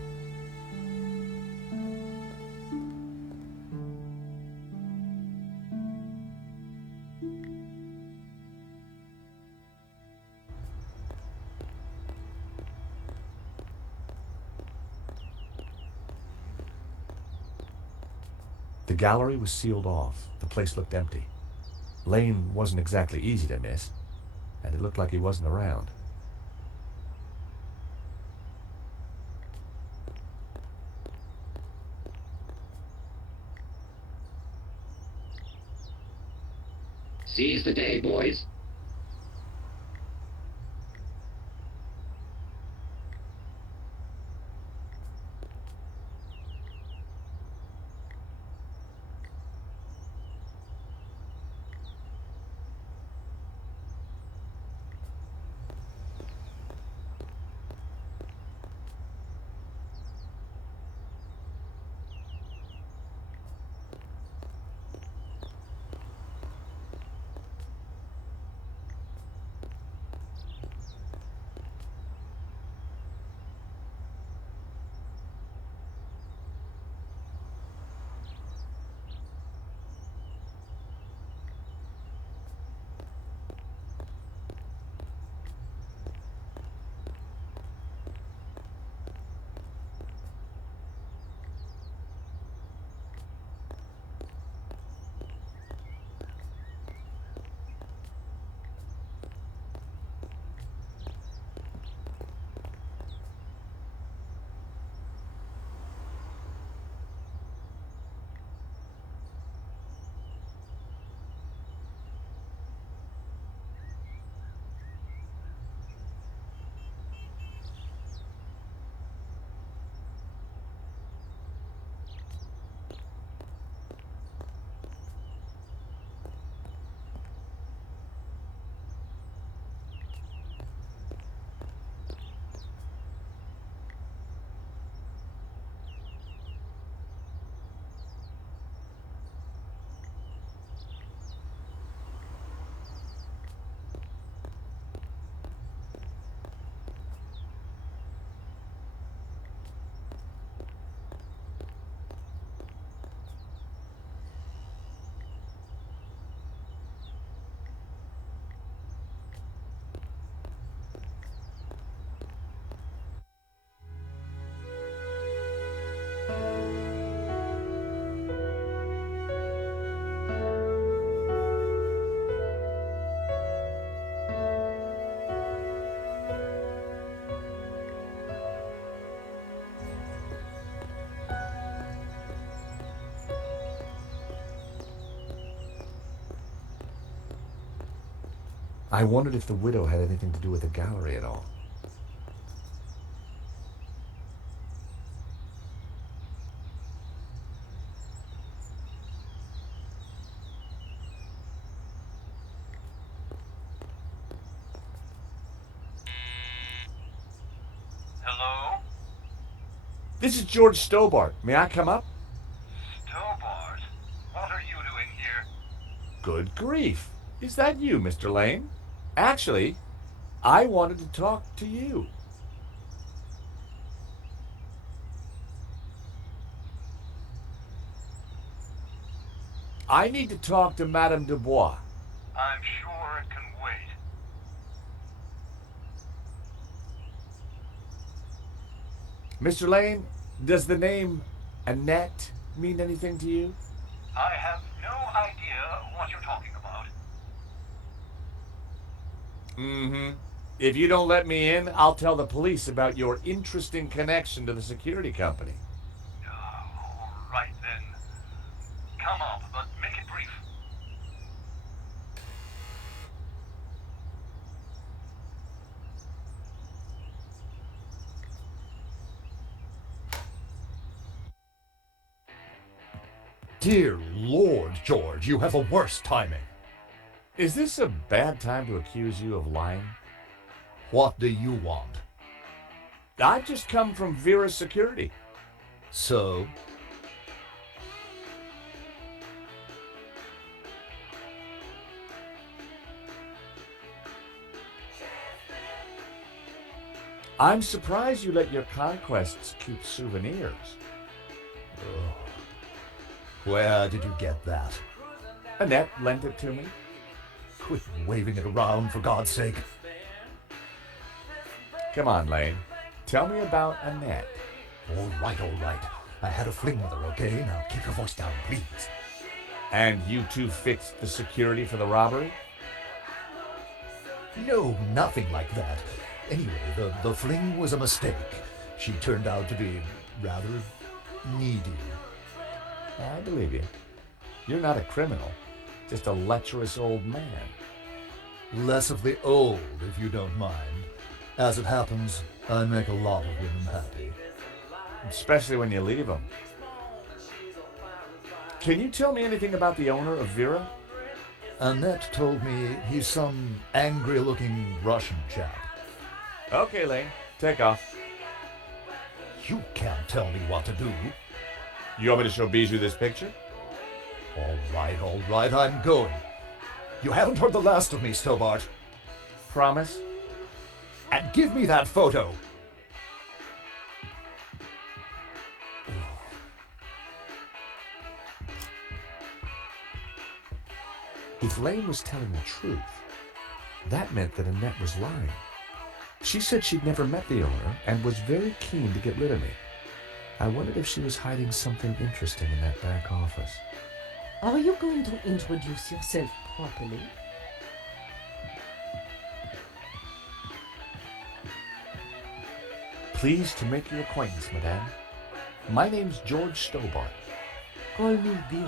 The gallery was sealed off. The place looked empty. Lane wasn't exactly easy to miss, and it looked like he wasn't around. Seize the day, boys. I wondered if the widow had anything to do with the gallery at all. Hello? This is George Stobart. May I come up? Stobart? What are you doing here? Good grief. Is that you, Mr. Lane? Actually, I wanted to talk to you. I need to talk to Madame Dubois. I'm sure it can wait. Mr. Lane, does the name Annette mean anything to you? I have no idea what you're talking about. Mm-hmm. If you don't let me in, I'll tell the police about your interesting connection to the security company. All right then. Come up, but make it brief. Dear Lord, George, you have the worst timing. Is this a bad time to accuse you of lying? What do you want? I've just come from Vera's security. So? I'm surprised you let your conquests keep souvenirs. Oh. Where did you get that? Annette lent it to me. Quit waving it around, for God's sake. Come on, Lane. Tell me about Annette. All right. I had a fling with her, okay? Now keep your voice down, please. And you two fixed the security for the robbery? No, nothing like that. Anyway, the fling was a mistake. She turned out to be rather needy. I believe you. You're not a criminal, just a lecherous old man. Less of the old, if you don't mind. As it happens, I make a lot of women happy. Especially when you leave them. Can you tell me anything about the owner of Vera? Annette told me he's some angry-looking Russian chap. Okay, Lane. Take off. You can't tell me what to do. You want me to show Bijou this picture? All right, I'm going. You haven't heard the last of me, Stobart. Promise? And give me that photo. If Lane was telling the truth, that meant that Annette was lying. She said she'd never met the owner and was very keen to get rid of me. I wondered if she was hiding something interesting in that back office. Are you going to introduce yourself properly? Pleased to make your acquaintance, madame. My name's George Stobart. Call me Bijou.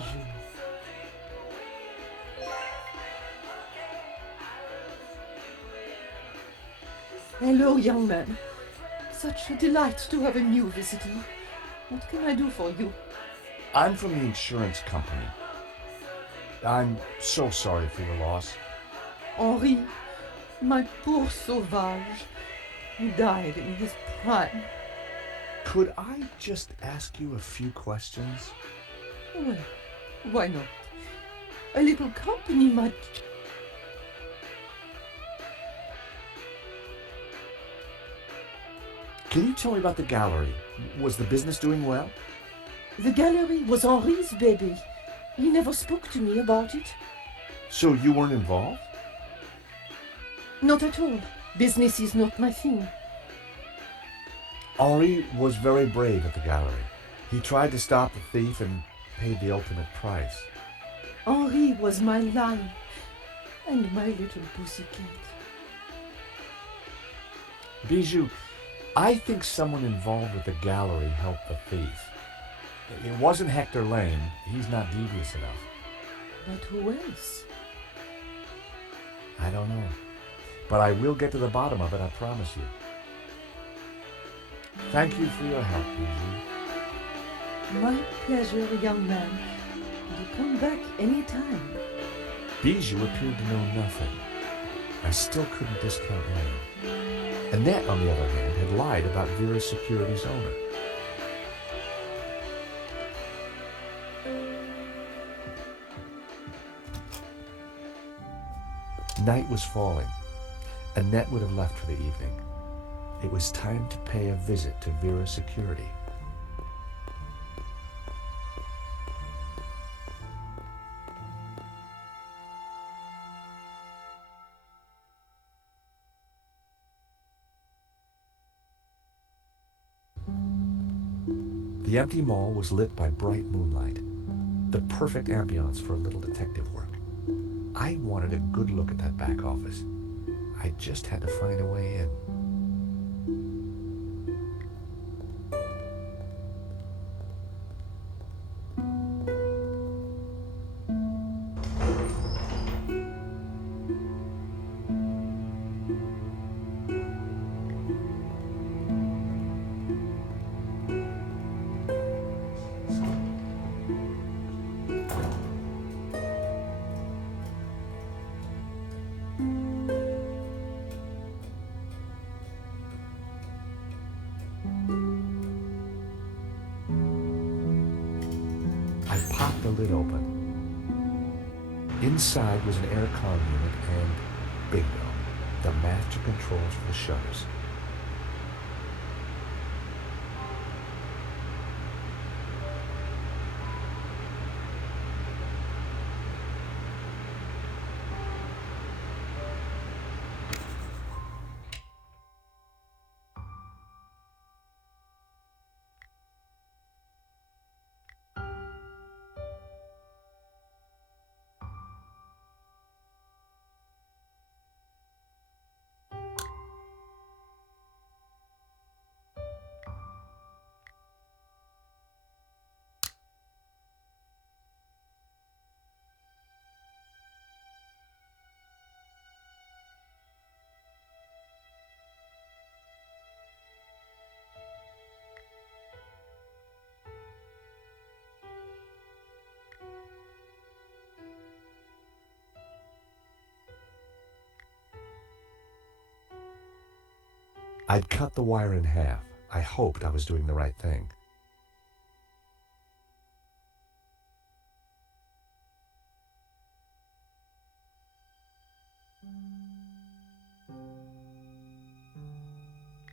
Hello, young man. Such a delight to have a new visitor. What can I do for you? I'm from the insurance company. I'm so sorry for your loss. Henri, my poor sauvage. He died in his prime. Could I just ask you a few questions? Well, why not? A little company might... Can you tell me about the gallery? Was the business doing well? The gallery was Henri's baby. He never spoke to me about it. So you weren't involved? Not at all. Business is not my thing. Henri was very brave at the gallery. He tried to stop the thief and paid the ultimate price. Henri was my lion and my little pussycat. Bijou, I think someone involved with the gallery helped the thief. It wasn't Hector Lane. He's not devious enough. But who else? I don't know. But I will get to the bottom of it, I promise you. Thank you for your help, Bijou. My pleasure, young man. You come back any time. Bijou appeared to know nothing. I still couldn't discount Lane. Annette, on the other hand, had lied about Vera's Security's owner. Night was falling. Annette would have left for the evening. It was time to pay a visit to Vera's Security. The empty mall was lit by bright moonlight, the perfect ambiance for a little detective work. I wanted a good look at that back office. I just had to find a way in. I popped the lid open. Inside was an aircon unit and, bingo, the master controls for the shutters. I'd cut the wire in half. I hoped I was doing the right thing.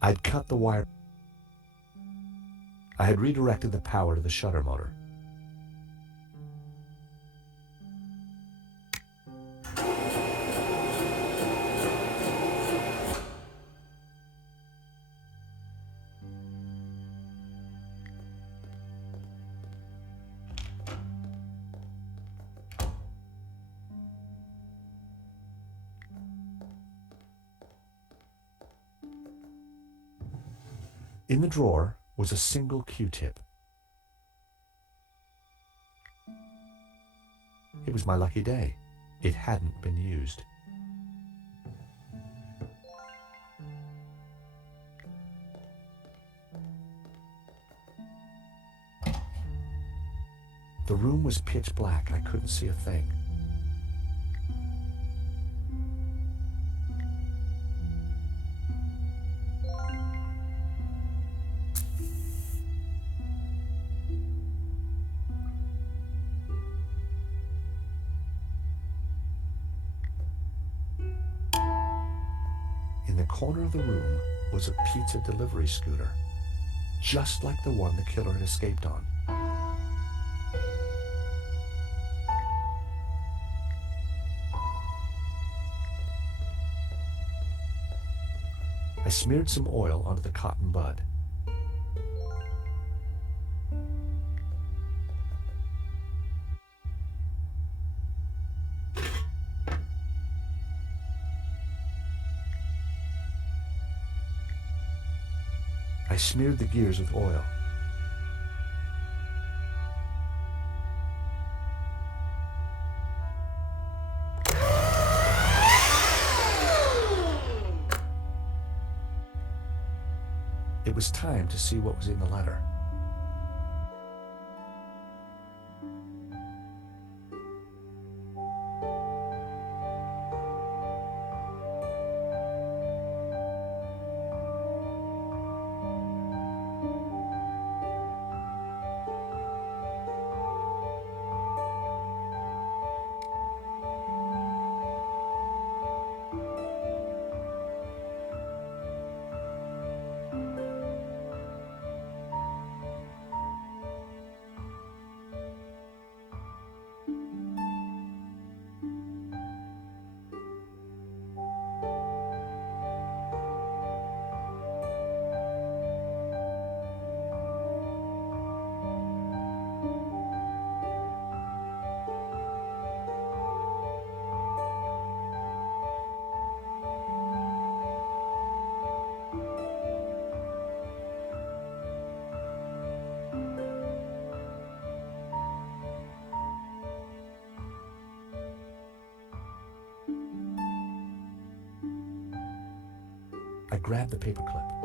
I'd cut the wire. I had redirected the power to the shutter motor. In the drawer was a single Q-tip. It was my lucky day. It hadn't been used. The room was pitch black. I couldn't see a thing. In the corner of the room was a pizza delivery scooter, just like the one the killer had escaped on. I smeared some oil onto the cotton bud. I smeared the gears with oil. It was time to see what was in the letter. I grabbed the paperclip.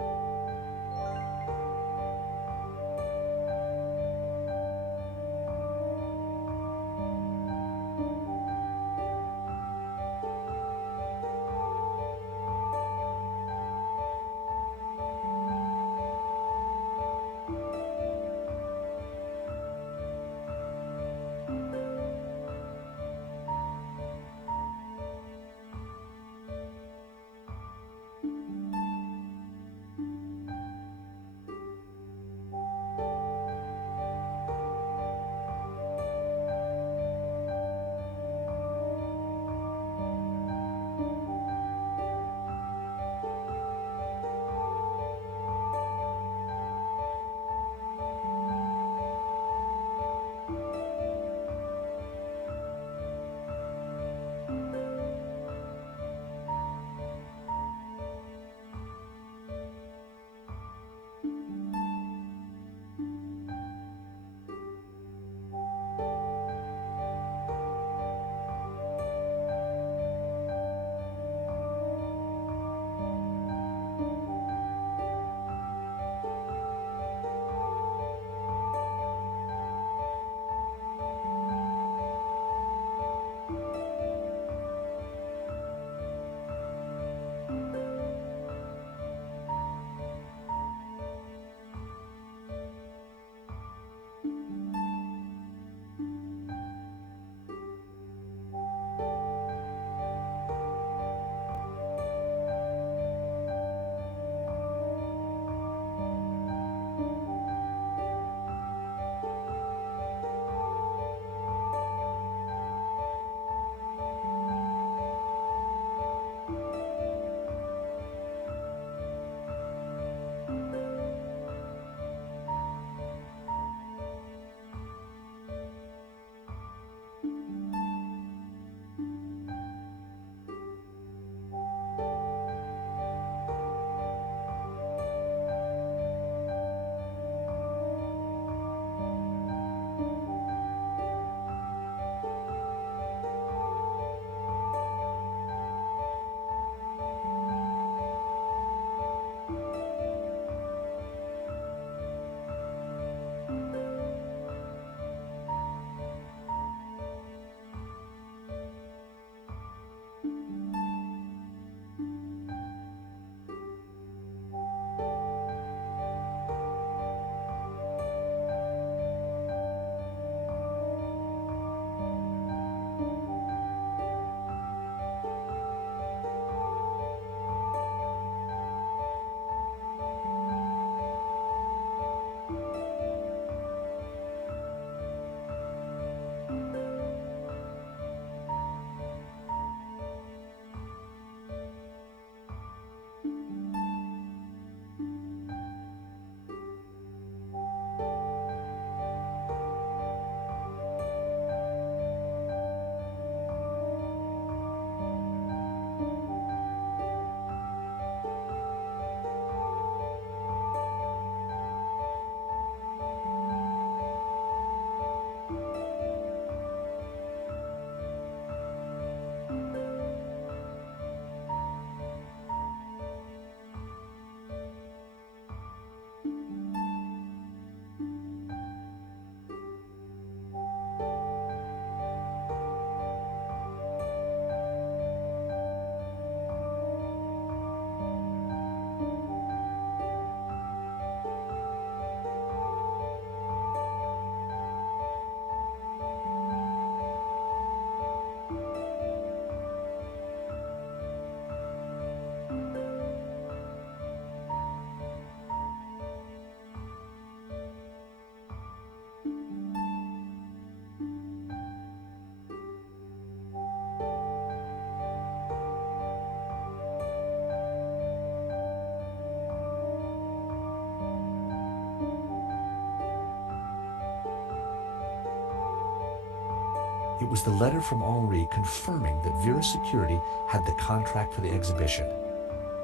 It was the letter from Henri confirming that Vera Security had the contract for the exhibition.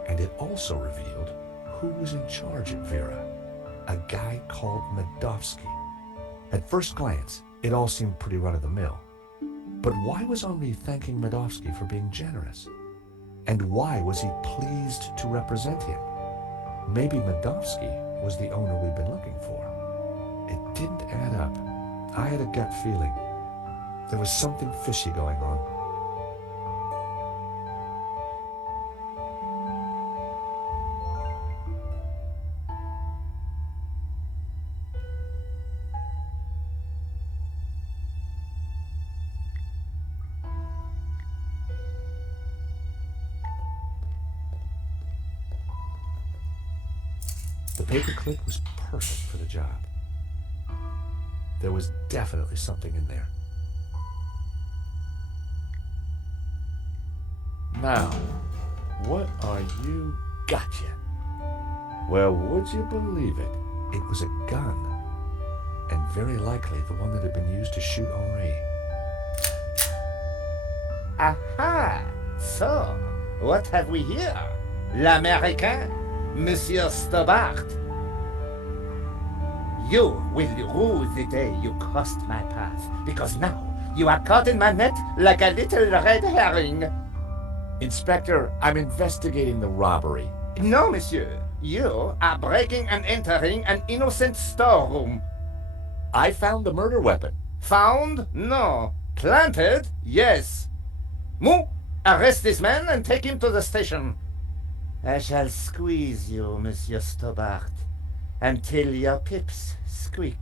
And it also revealed who was in charge at Vera, a guy called Medovsky. At first glance, it all seemed pretty run-of-the-mill. But why was Henri thanking Medovsky for being generous? And why was he pleased to represent him? Maybe Medovsky was the owner we'd been looking for. It didn't add up. I had a gut feeling. There was something fishy going on. The paperclip was perfect for the job. There was definitely something in there. Now, what are you? Gotcha. Well, would you believe it? It was a gun. And very likely the one that had been used to shoot Henri. Aha! So, what have we here? L'Américain, Monsieur Stobart. You will rue the day you crossed my path, because now you are caught in my net like a little red herring. Inspector, I'm investigating the robbery. No, monsieur. You are breaking and entering an innocent storeroom. I found the murder weapon. Found? No. Planted? Yes. Mou, arrest this man and take him to the station. I shall squeeze you, Monsieur Stobart, until your pips squeak.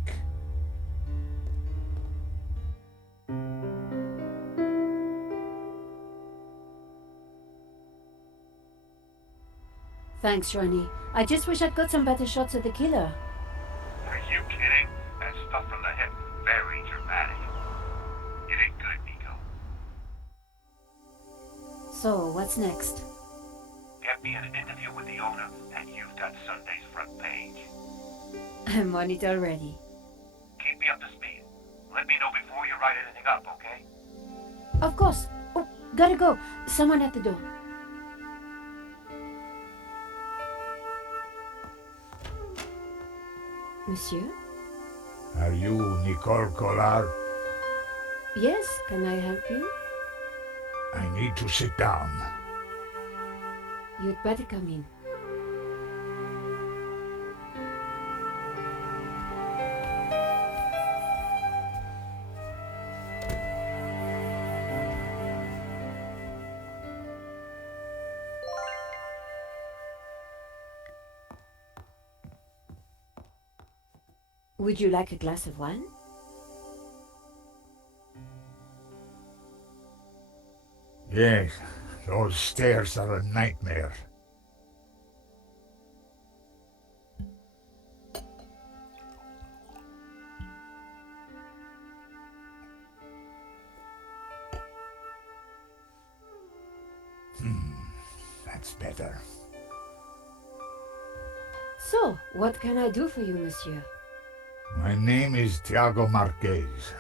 Thanks, Ronnie. I just wish I'd got some better shots of the killer. Are you kidding? That stuff from the hip, very dramatic. You did good, Nico. So, what's next? Get me an interview with the owner, and you've got Sunday's front page. I'm on it already. Keep me up to speed. Let me know before you write anything up, okay? Of course. Oh, gotta go. Someone at the door. Monsieur? Are you Nicole Collard? Yes, can I help you? I need to sit down. You'd better come in. Would you like a glass of wine? Yes, those stairs are a nightmare. That's better. So, what can I do for you, monsieur? My name is Tiago Marquez.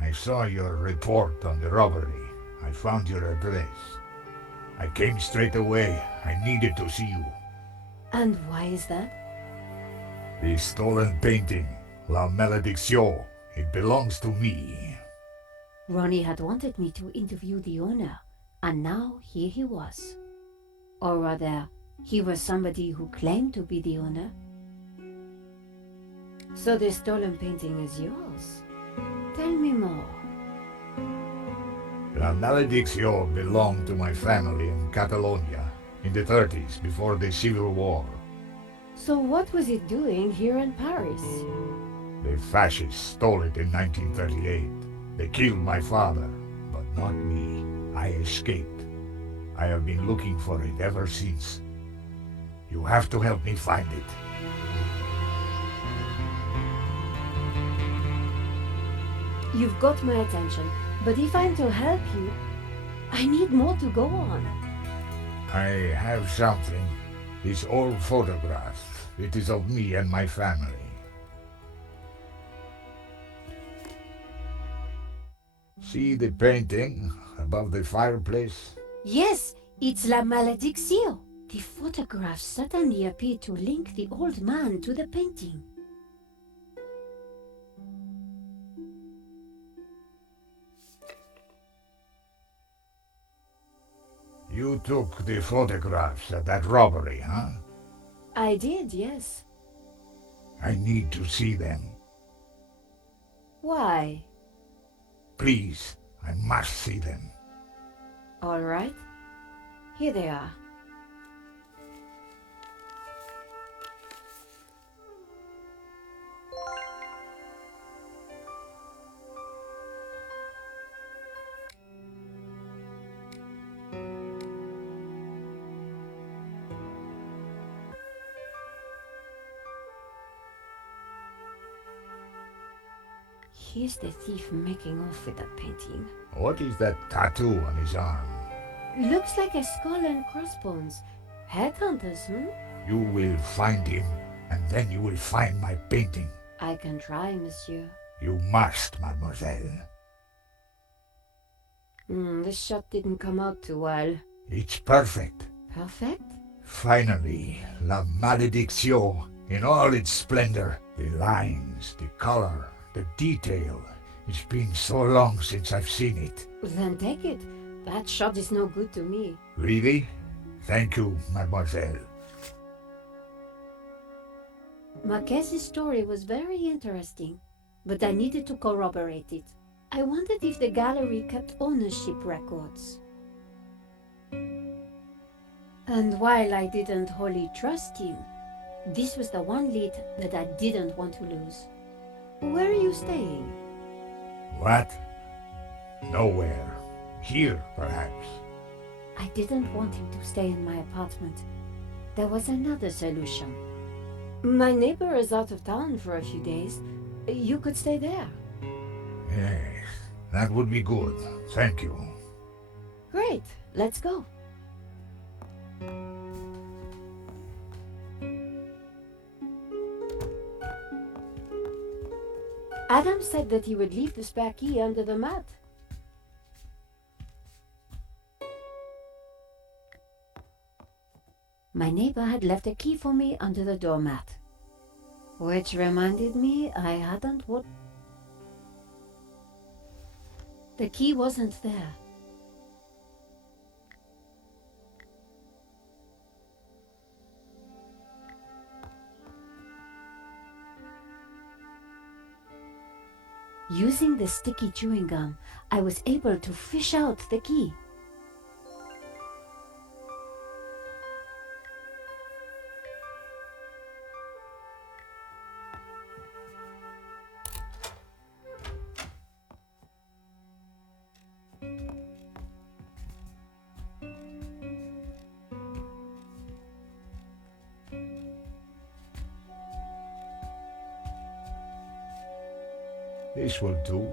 I saw your report on the robbery. I found your address. I came straight away. I needed to see you. And why is that? The stolen painting, La Malédiction. It belongs to me. Ronnie had wanted me to interview the owner, and now here he was. Or rather, he was somebody who claimed to be the owner. So the stolen painting is yours. Tell me more. La Malédiction belonged to my family in Catalonia in the 30s, before the Civil War. So what was it doing here in Paris? The fascists stole it in 1938. They killed my father, but not me. I escaped. I have been looking for it ever since. You have to help me find it. You've got my attention, but if I'm to help you, I need more to go on. I have something. This old photograph. It is of me and my family. See the painting above the fireplace? Yes, it's La Malédiction. The photograph suddenly appeared to link the old man to the painting. You took the photographs of that robbery, huh? I did, yes. I need to see them. Why? Please, I must see them. All right. Here they are. Here's the thief making off with the painting. What is that tattoo on his arm? Looks like a skull and crossbones. Headhunters, You will find him, and then you will find my painting. I can try, monsieur. You must, mademoiselle. This shot didn't come out too well. It's perfect. Perfect? Finally, La Malédiction in all its splendor. The lines, the color, the detail. It's been so long since I've seen it. Then take it. That shot is no good to me. Really? Thank you, mademoiselle. Marquez's story was very interesting, but I needed to corroborate it. I wondered if the gallery kept ownership records. And while I didn't wholly trust him, this was the one lead that I didn't want to lose. Where are you staying? What? Nowhere. Here, perhaps. I didn't want him to stay in my apartment. There was another solution. My neighbor is out of town for a few days. You could stay there. Yes, that would be good. Thank you. Great, let's go. Adam said that he would leave the spare key under the mat. My neighbor had left a key for me under the doormat. Which reminded me I hadn't what... The key wasn't there. Using the sticky chewing gum, I was able to fish out the key. This will do.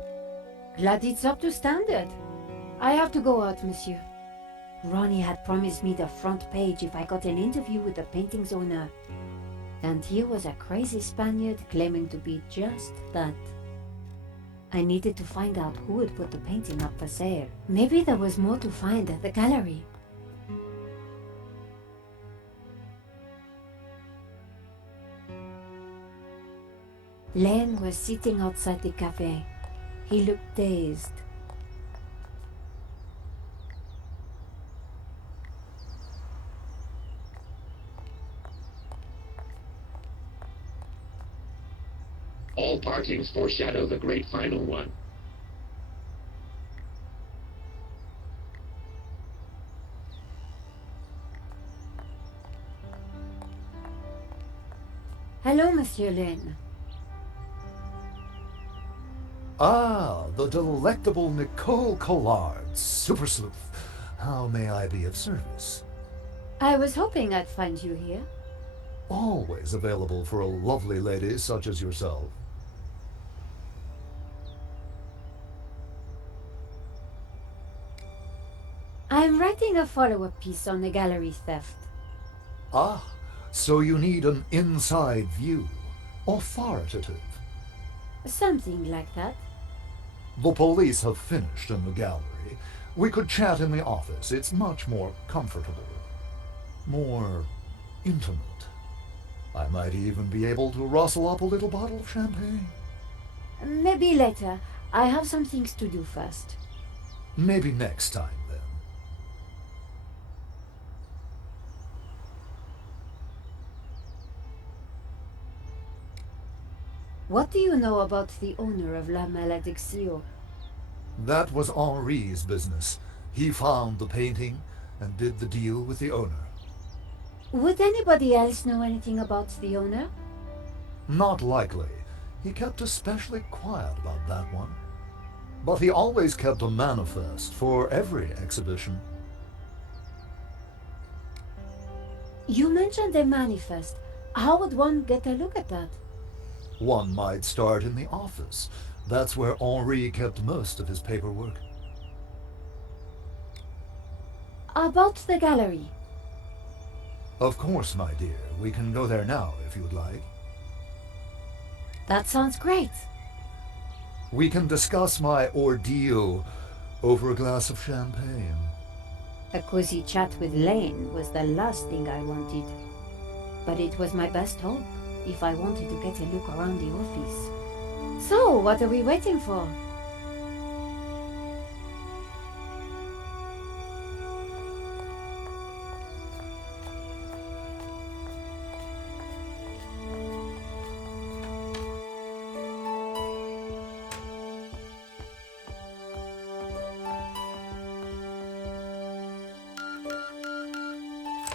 Glad it's up to standard. I have to go out, monsieur. Ronnie had promised me the front page if I got an interview with the painting's owner. And here was a crazy Spaniard claiming to be just that. I needed to find out who had put the painting up for sale. Maybe there was more to find at the gallery. Len was sitting outside the cafe. He looked dazed. All partings foreshadow the great final one. Hello, Monsieur Len. Ah, the delectable Nicole Collard, super sleuth. How may I be of service? I was hoping I'd find you here. Always available for a lovely lady such as yourself. I'm writing a follow-up piece on the gallery theft. Ah, so you need an inside view. Authoritative. Something like that. The police have finished in the gallery. We could chat in the office. It's much more comfortable. More intimate. I might even be able to rustle up a little bottle of champagne. Maybe later. I have some things to do first. Maybe next time, then. What do you know about the owner of La Malédiction? That was Henri's business. He found the painting and did the deal with the owner. Would anybody else know anything about the owner? Not likely. He kept especially quiet about that one. But he always kept a manifest for every exhibition. You mentioned a manifest. How would one get a look at that? One might start in the office. That's where Henri kept most of his paperwork. About the gallery. Of course, my dear. We can go there now, if you'd like. That sounds great. We can discuss my ordeal over a glass of champagne. A cozy chat with Lane was the last thing I wanted. But it was my best hope if I wanted to get a look around the office. So, what are we waiting for?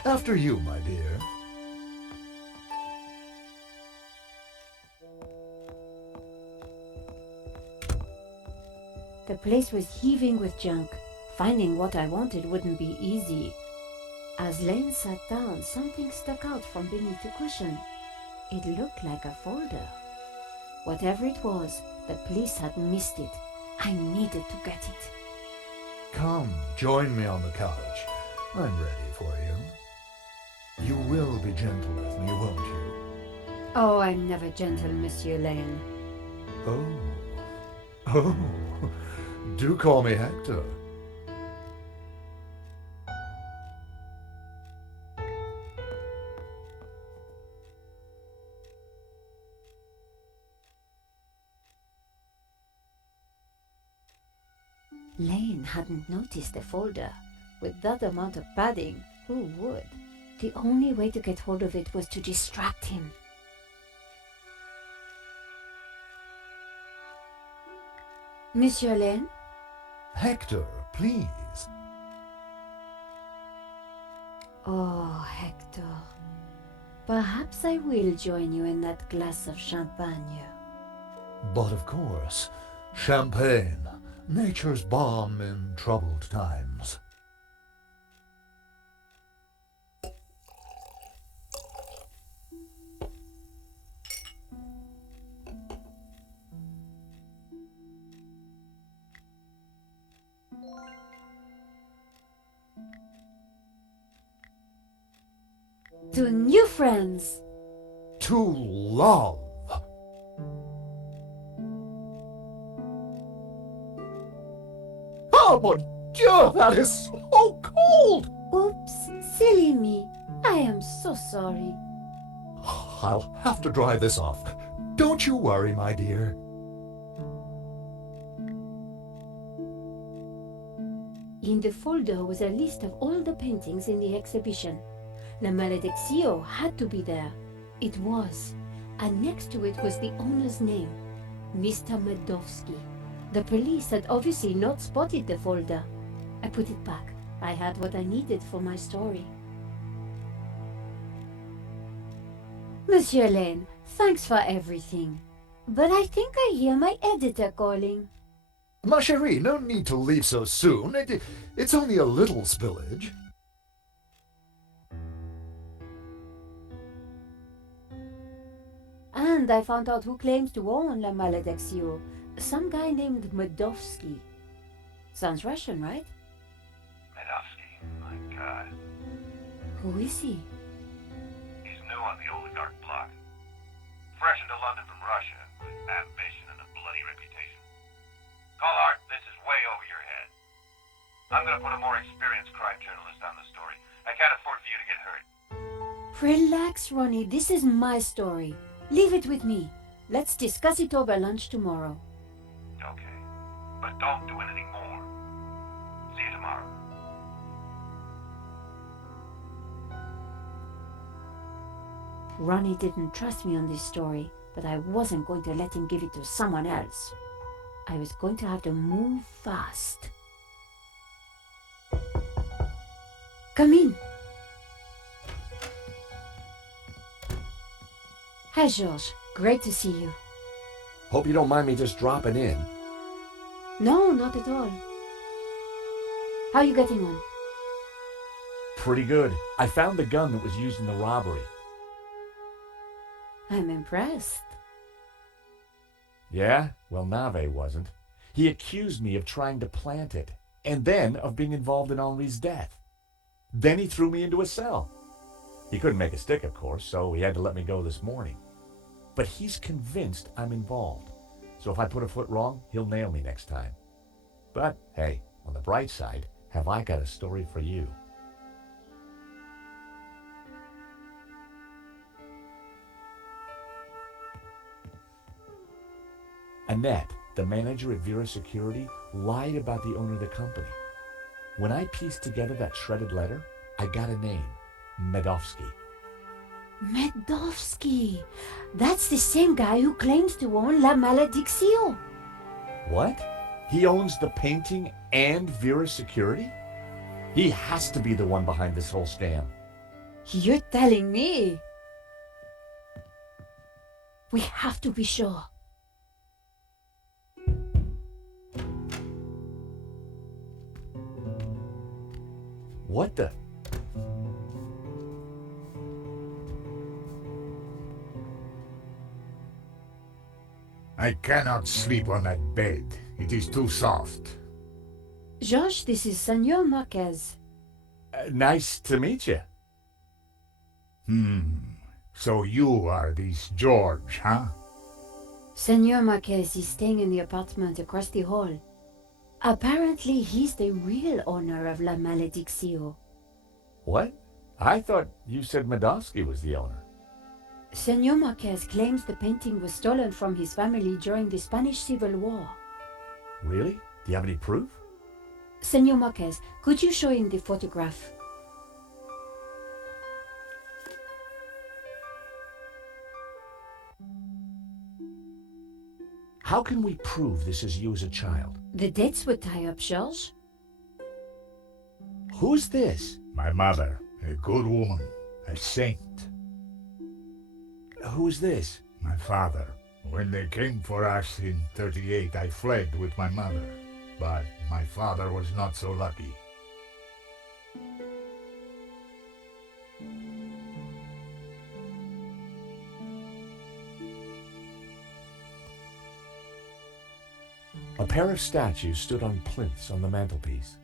After you, my dear. The place was heaving with junk. Finding what I wanted wouldn't be easy. As Lane sat down, something stuck out from beneath the cushion. It looked like a folder. Whatever it was, the police had missed it. I needed to get it. Come, join me on the couch. I'm ready for you. You will be gentle with me, won't you? Oh, I'm never gentle, Monsieur Lane. Oh, do call me Hector. Lane hadn't noticed the folder. With that amount of padding, who would? The only way to get hold of it was to distract him. Monsieur Lane? Hector, please. Oh, Hector. Perhaps I will join you in that glass of champagne. But of course, champagne, nature's balm in troubled times. To new friends! To love! Oh, mon Dieu, that is so cold! Oops, silly me. I am so sorry. I'll have to dry this off. Don't you worry, my dear. In the folder was a list of all the paintings in the exhibition. La Malédiction had to be there. It was. And next to it was the owner's name, Mr. Medovsky. The police had obviously not spotted the folder. I put it back. I had what I needed for my story. Monsieur Lane, thanks for everything. But I think I hear my editor calling. Ma chérie, no need to leave so soon. It's only a little spillage. And I found out who claims to own La Malédiction. Some guy named Medovsky. Sounds Russian, right? Medovsky, my God. Who is he? He's new on the oligarch block. Fresh into London from Russia, with ambition and a bloody reputation. Call Relax, Ronnie. This is my story. Leave it with me. Let's discuss it over lunch tomorrow. Okay. But don't do anything more. See you tomorrow. Ronnie didn't trust me on this story, but I wasn't going to let him give it to someone else. I was going to have to move fast. Come in. Hi, George. Great to see you. Hope you don't mind me just dropping in. No, not at all. How are you getting on? Pretty good. I found the gun that was used in the robbery. I'm impressed. Yeah? Well, Nave wasn't. He accused me of trying to plant it, and then of being involved in Henri's death. Then he threw me into a cell. He couldn't make a stick, of course, so he had to let me go this morning. But he's convinced I'm involved. So if I put a foot wrong, he'll nail me next time. But, hey, on the bright side, have I got a story for you. Annette, the manager at Vera Security, lied about the owner of the company. When I pieced together that shredded letter, I got a name, Medovsky. Medovsky. That's the same guy who claims to own La Malédiction. What? He owns the painting and Vera Security? He has to be the one behind this whole scam. You're telling me? We have to be sure. What the? I cannot sleep on that bed. It is too soft. George, this is Senor Marquez. Nice to meet you. So you are this George, huh? Senor Marquez is staying in the apartment across the hall. Apparently, he's the real owner of La Malédiction. What? I thought you said Medovsky was the owner. Senor Marquez claims the painting was stolen from his family during the Spanish Civil War. Really? Do you have any proof? Senor Marquez, could you show him the photograph? How can we prove this is you as a child? The dates would tie up, George. Who's this? My mother, a good woman, a saint. Who's this? My father. When they came for us in 38, I fled with my mother. But my father was not so lucky. A pair of statues stood on plinths on the mantelpiece.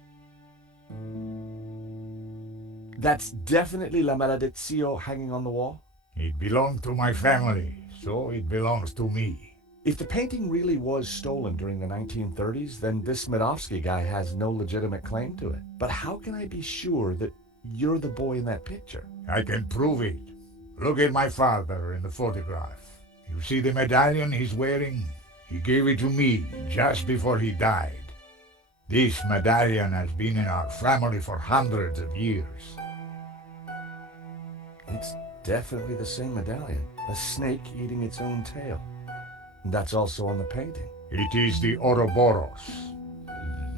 That's definitely La Malédiction hanging on the wall? It belonged to my family, so it belongs to me. If the painting really was stolen during the 1930s, then this Medovsky guy has no legitimate claim to it. But how can I be sure that you're the boy in that picture? I can prove it. Look at my father in the photograph. You see the medallion he's wearing? He gave it to me just before he died. This medallion has been in our family for hundreds of years. It's definitely the same medallion. A snake eating its own tail. That's also on the painting. It is the Ouroboros.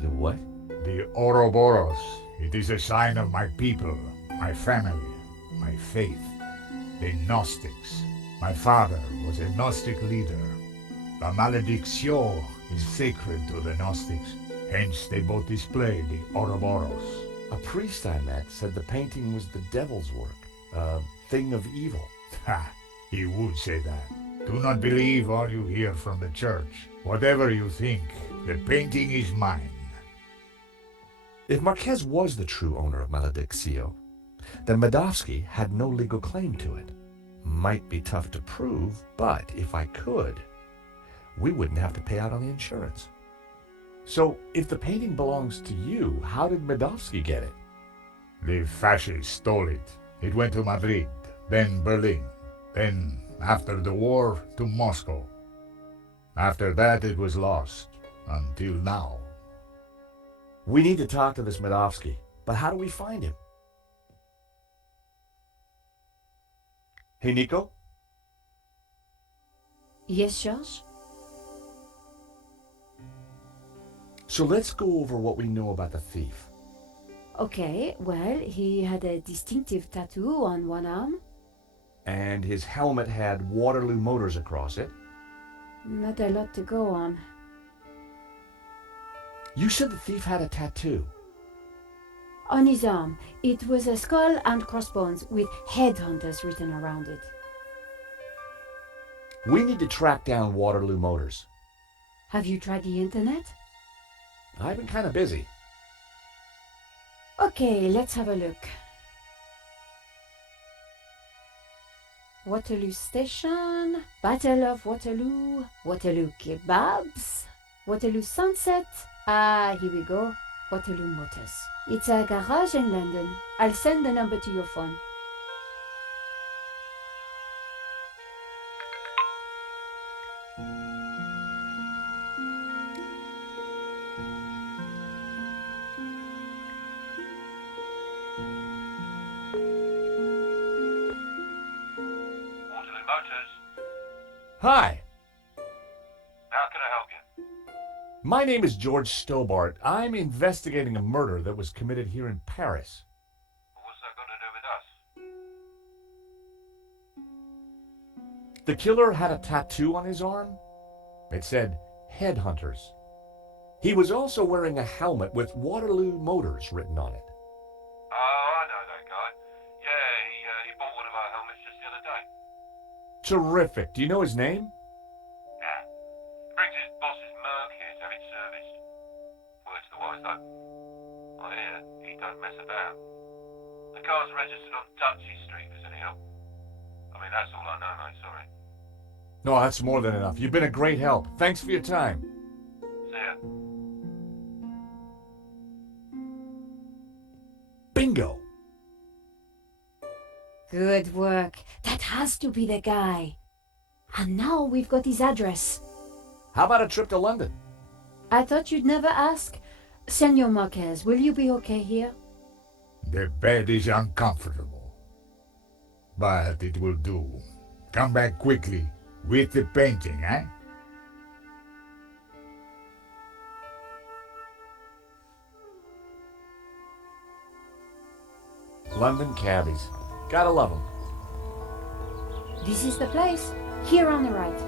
The what? The Ouroboros. It is a sign of my people, my family, my faith. The Gnostics. My father was a Gnostic leader. La Malédiction is sacred to the Gnostics. Hence they both display the Ouroboros. A priest I met said the painting was the devil's work. A thing of evil. Ha! He would say that. Do not believe all you hear from the church. Whatever you think, the painting is mine. If Marquez was the true owner of Malédiction, then Medovsky had no legal claim to it. Might be tough to prove, but if I could, we wouldn't have to pay out on the insurance. So, if the painting belongs to you, how did Medovsky get it? The fascists stole it. It went to Madrid. then Berlin, then, after the war, to Moscow. After that, it was lost, until now. We need to talk to this Medovsky, but how do we find him? Hey, Nico? Yes, George? So let's go over what we know about the thief. Okay, well, he had a distinctive tattoo on one arm. And his helmet had Waterloo Motors across it. Not a lot to go on. You said the thief had a tattoo. On his arm, it was a skull and crossbones with headhunters written around it. We need to track down Waterloo Motors. Have you tried the internet? I've been kind of busy. Okay, let's have a look. Waterloo Station, Battle of Waterloo, Waterloo Kebabs, Waterloo Sunset. Ah, here we go. Waterloo Motors. It's a garage in London. I'll send the number to your phone. Waterloo Motors. Hi, How can I help you? my name is George Stobart. I'm investigating a murder that was committed here in Paris. What's that got to do with us? The killer had a tattoo on his arm. It said Headhunters. He was also wearing a helmet with Waterloo Motors written on it. Oh, I know that guy. Yeah, he bought one of our helmets just the other day. Terrific. Do you know his name? Yeah. He brings his boss's Merc here to have it serviced. Words to the wise though. I hear he don't mess about. The car's registered on Dutchy Street, if there's any help. I mean, that's all I know, mate, sorry. No, that's more than enough. You've been a great help. Thanks for your time. See ya. Bingo! Good work. That has to be the guy. And now we've got his address. How about a trip to London? I thought you'd never ask. Senor Marquez, will you be okay here? The bed is uncomfortable. But it will do. Come back quickly, with the painting, eh? London cabbies. Gotta love them. This is the place. Here on the right.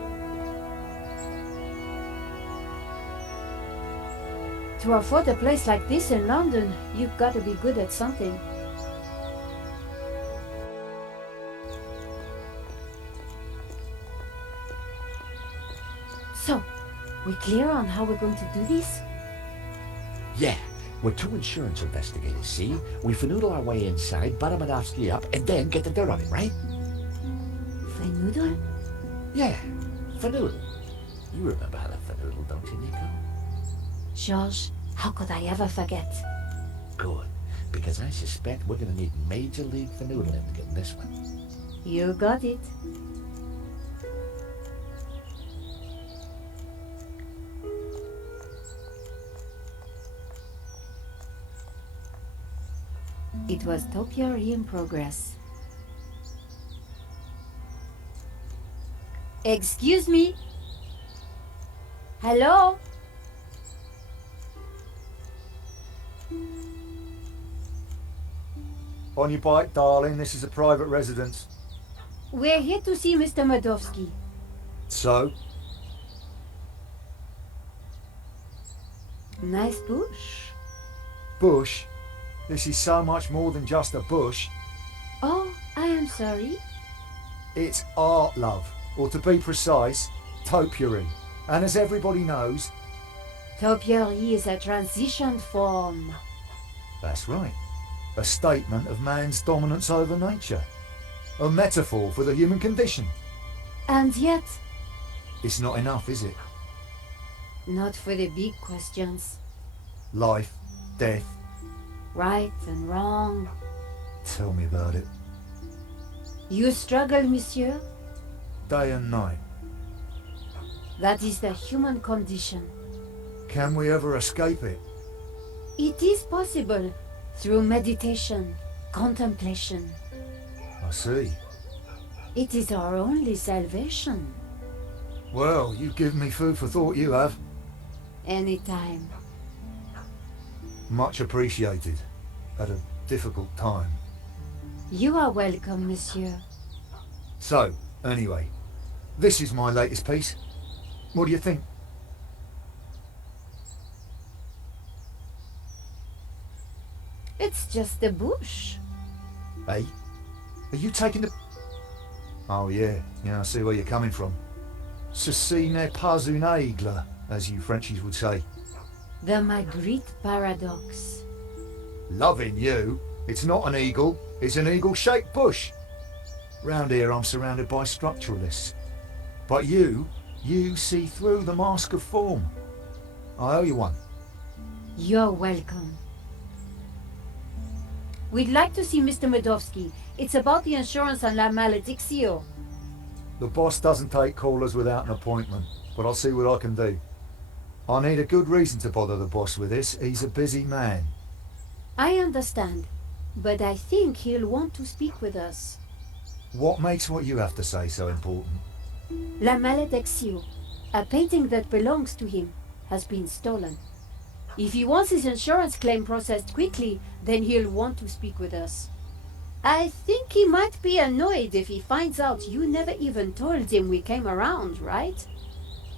To afford a place like this in London, you've got to be good at something. So, we clear on how we're going to do this? Yeah, we're two insurance investigators, see? We finagle our way inside, butter Medovsky up, and then get the dirt on him, right? Finagle? Yeah, finagle. You remember how to finagle, don't you, Nico? George, how could I ever forget? Good, because I suspect we're gonna need major league fanoodling to get this one. You got it. It was topiary in progress. Excuse me? Hello? On your bike, darling. This is a private residence. We're here to see Mr. Medovsky. So? Nice bush. Bush? This is so much more than just a bush. Oh, I am sorry. It's art, love. Or to be precise, topiary. And as everybody knows... Topiary is a transition form. That's right. A statement of man's dominance over nature. A metaphor for the human condition. And yet... It's not enough, is it? Not for the big questions. Life, death. Right and wrong. Tell me about it. You struggle, monsieur? Day and night. That is the human condition. Can we ever escape it? It is possible through meditation, contemplation. I see. It is our only salvation. Well, you give me food for thought, you have. Anytime. Much appreciated. At a difficult time. You are welcome, monsieur. So, anyway, this is my latest piece. What do you think? It's just a bush. Hey? Are you taking the... Oh yeah, I see where you're coming from. Ceci n'est pas une aigle, as you Frenchies would say. The Magritte paradox. Loving you. It's not an eagle, it's an eagle-shaped bush. Round here I'm surrounded by structuralists. But you see through the mask of form. I owe you one. You're welcome. We'd like to see Mr. Medovsky. It's about the insurance on La Malediccio. The boss doesn't take callers without an appointment, but I'll see what I can do. I need a good reason to bother the boss with this. He's a busy man. I understand, but I think he'll want to speak with us. What makes what you have to say so important? La Malediccio, a painting that belongs to him, has been stolen. If he wants his insurance claim processed quickly, then he'll want to speak with us. I think he might be annoyed if he finds out you never even told him we came around, right?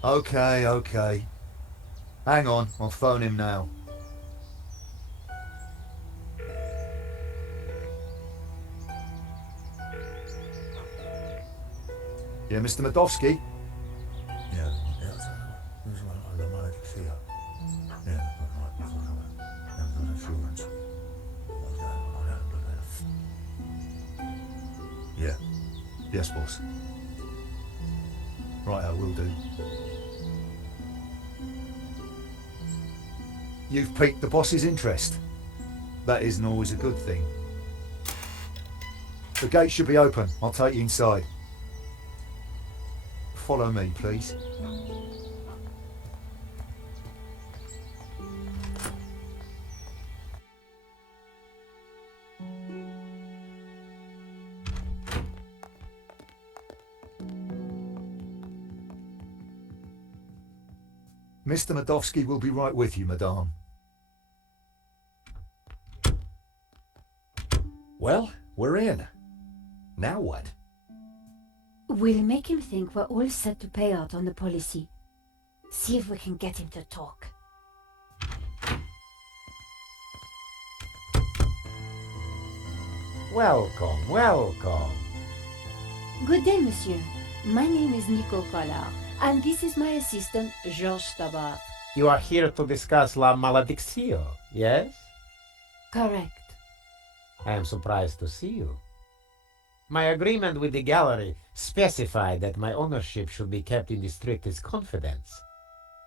Okay. Hang on, I'll phone him now. Yeah, Mr. Medovsky? Yeah. Yeah. Yes, boss. Right, I will do. You've piqued the boss's interest. That isn't always a good thing. The gate should be open. I'll take you inside. Follow me, please. Mr. Medovsky will be right with you, madame. Well, we're in. Now what? We'll make him think we're all set to pay out on the policy. See if we can get him to talk. Welcome. Good day, monsieur. My name is Nico Collard, and this is my assistant, Georges Tabar. You are here to discuss La Malediccio, yes? Correct. I am surprised to see you. My agreement with the gallery specified that my ownership should be kept in the strictest confidence.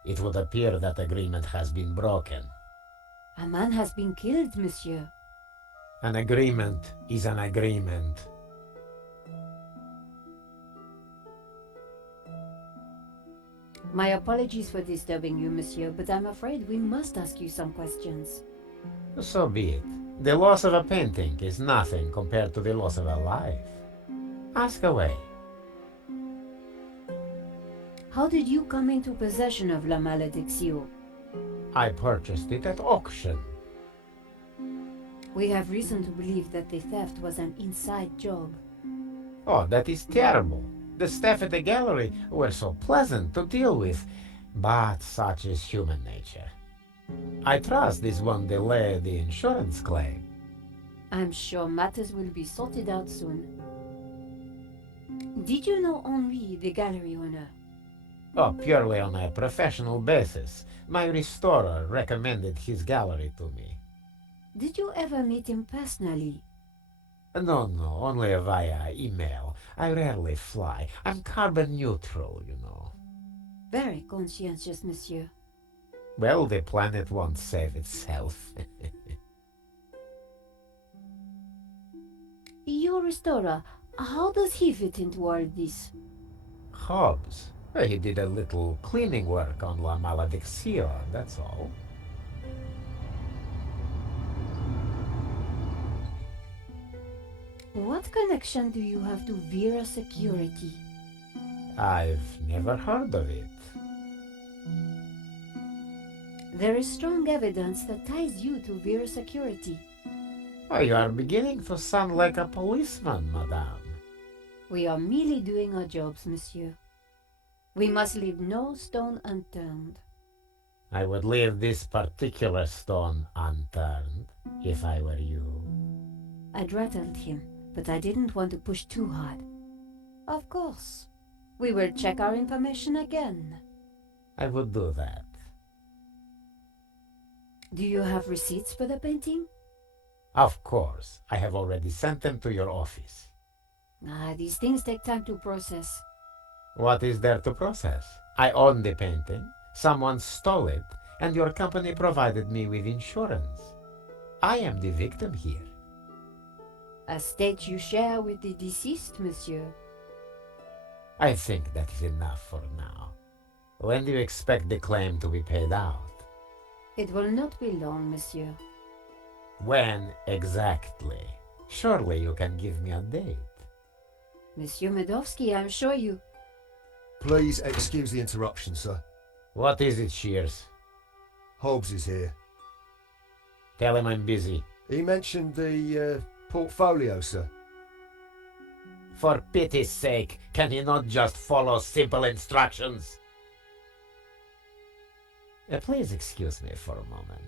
It would appear that agreement has been broken. A man has been killed, monsieur. An agreement is an agreement. My apologies for disturbing you, monsieur, but I'm afraid we must ask you some questions. So be it. The loss of a painting is nothing compared to the loss of a life. Ask away. How did you come into possession of La Malediccio? I purchased it at auction. We have reason to believe that the theft was an inside job. Oh, that is terrible. The staff at the gallery were so pleasant to deal with, but such is human nature. I trust this won't delay the insurance claim. I'm sure matters will be sorted out soon. Did you know Henri, the gallery owner? Oh, purely on a professional basis. My restorer recommended his gallery to me. Did you ever meet him personally? No, only via email. I rarely fly. I'm carbon neutral, you know. Very conscientious, monsieur. Well, the planet won't save itself. Your restorer, How does he fit into all this? Hobbs. He did a little cleaning work on La Malediction, that's all. What connection do you have to Vera Security? I've never heard of it. There is strong evidence that ties you to Vera Security. Oh, you are beginning to sound like a policeman, madame. We are merely doing our jobs, monsieur. We must leave no stone unturned. I would leave this particular stone unturned, if I were you. I'd rattled him, but I didn't want to push too hard. Of course. We will check our information again. I would do that. Do you have receipts for the painting? Of course. I have already sent them to your office. These things take time to process. What is there to process? I own the painting, someone stole it, and your company provided me with insurance. I am the victim here. A state you share with the deceased, monsieur. I think that is enough for now. When do you expect the claim to be paid out? It will not be long, monsieur. When exactly? Surely you can give me a date. Monsieur Medovsky, I'm sure you... Please excuse the interruption, sir. What is it, Shears? Hobbs is here. Tell him I'm busy. He mentioned the portfolio, sir. For pity's sake, can he not just follow simple instructions? Please excuse me for a moment.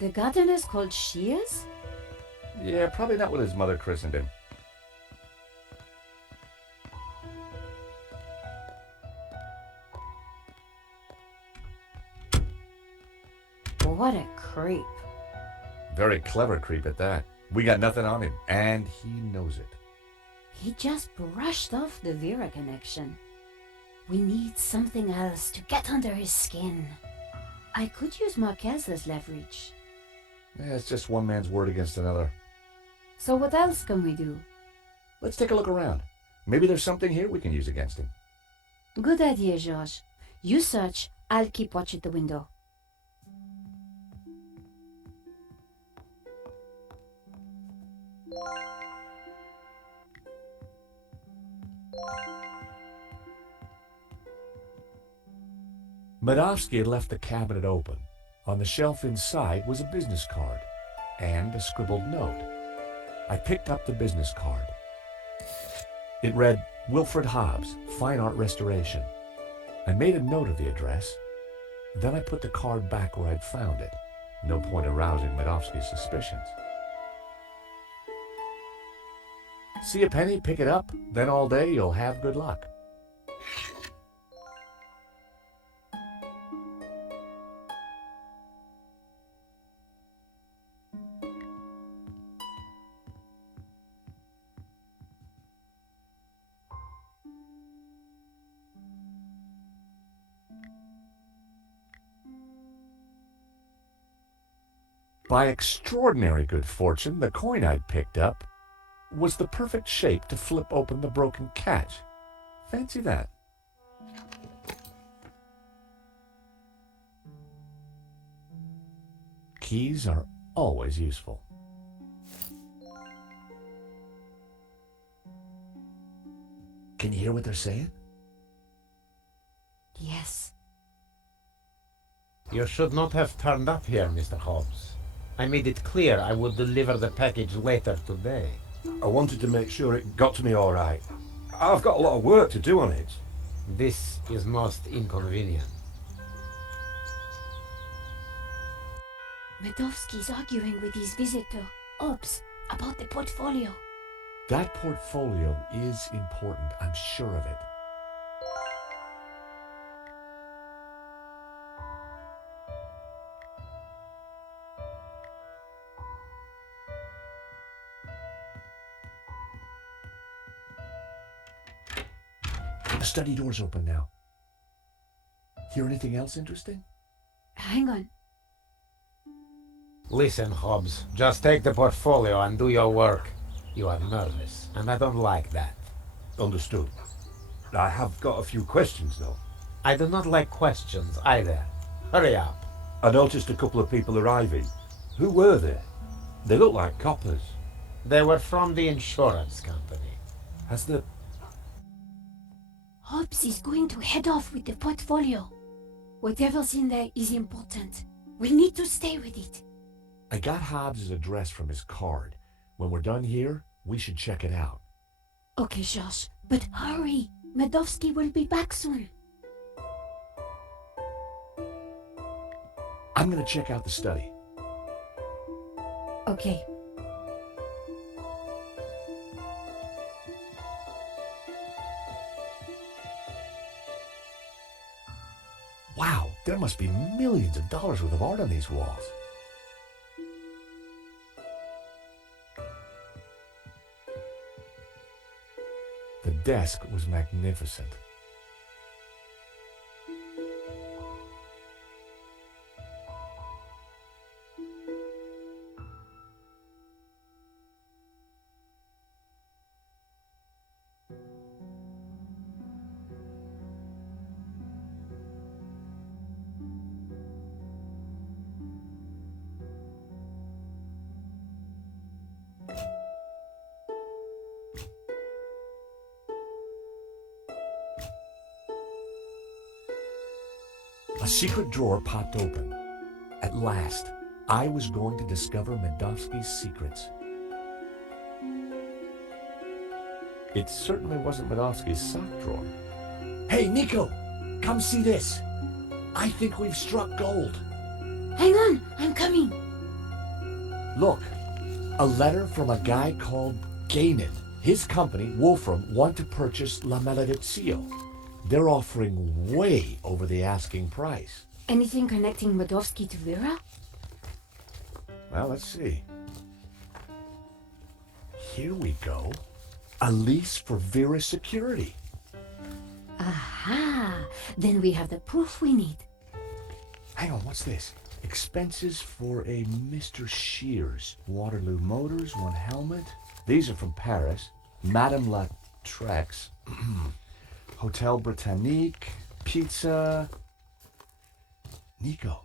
The gardener's called Shears? Yeah, probably not what his mother christened him. What a creep. Very clever creep at that. We got nothing on him, and he knows it. He just brushed off the Vera connection. We need something else to get under his skin. I could use Marquez as leverage. Yeah, it's just one man's word against another. So what else can we do? Let's take a look around. Maybe there's something here we can use against him. Good idea, George. You search, I'll keep watch at the window. Medovsky had left the cabinet open. On the shelf inside was a business card and a scribbled note. I picked up the business card. It read, Wilfred Hobbs, Fine Art Restoration. I made a note of the address. Then I put the card back where I'd found it. No point arousing Medovsky's suspicions. See a penny, pick it up, then all day you'll have good luck. By extraordinary good fortune, the coin I'd picked up was the perfect shape to flip open the broken catch. Fancy that. Keys are always useful. Can you hear what they're saying? Yes. You should not have turned up here, Mr. Hobbs. I made it clear I would deliver the package later today. I wanted to make sure it got to me all right. I've got a lot of work to do on it. This is most inconvenient. Medovsky's arguing with his visitor, Hobbs, about the portfolio. That portfolio is important, I'm sure of it. The study door's open now. Hear anything else interesting? Hang on. Listen, Hobbs, just take the portfolio and do your work. You are nervous, and I don't like that. Understood. I have got a few questions, though. I do not like questions either. Hurry up. I noticed a couple of people arriving. Who were they? They look like coppers. They were from the insurance company. Has the... Hobbs is going to head off with the portfolio. Whatever's in there is important. We need to stay with it. I got Hobbs' address from his card. When we're done here, we should check it out. Okay, Josh, but hurry. Medovsky will be back soon. I'm gonna check out the study. Okay. Wow, there must be millions of dollars worth of art on these walls. The desk was magnificent. A secret drawer popped open. At last, I was going to discover Medovsky's secrets. It certainly wasn't Medovsky's sock drawer. Hey, Nico! Come see this! I think we've struck gold. Hang on, I'm coming. Look, a letter from a guy called Gainan. His company, Wolfram, want to purchase La Maledizio. They're offering way over the asking price. Anything connecting Medovsky to Vera? Well, let's see. Here we go. A lease for Vera's security. Aha! Then we have the proof we need. Hang on, what's this? Expenses for a Mr. Shears. Waterloo Motors, one helmet. These are from Paris. Madame La Trex. Hotel Britannique. Pizza. Nico.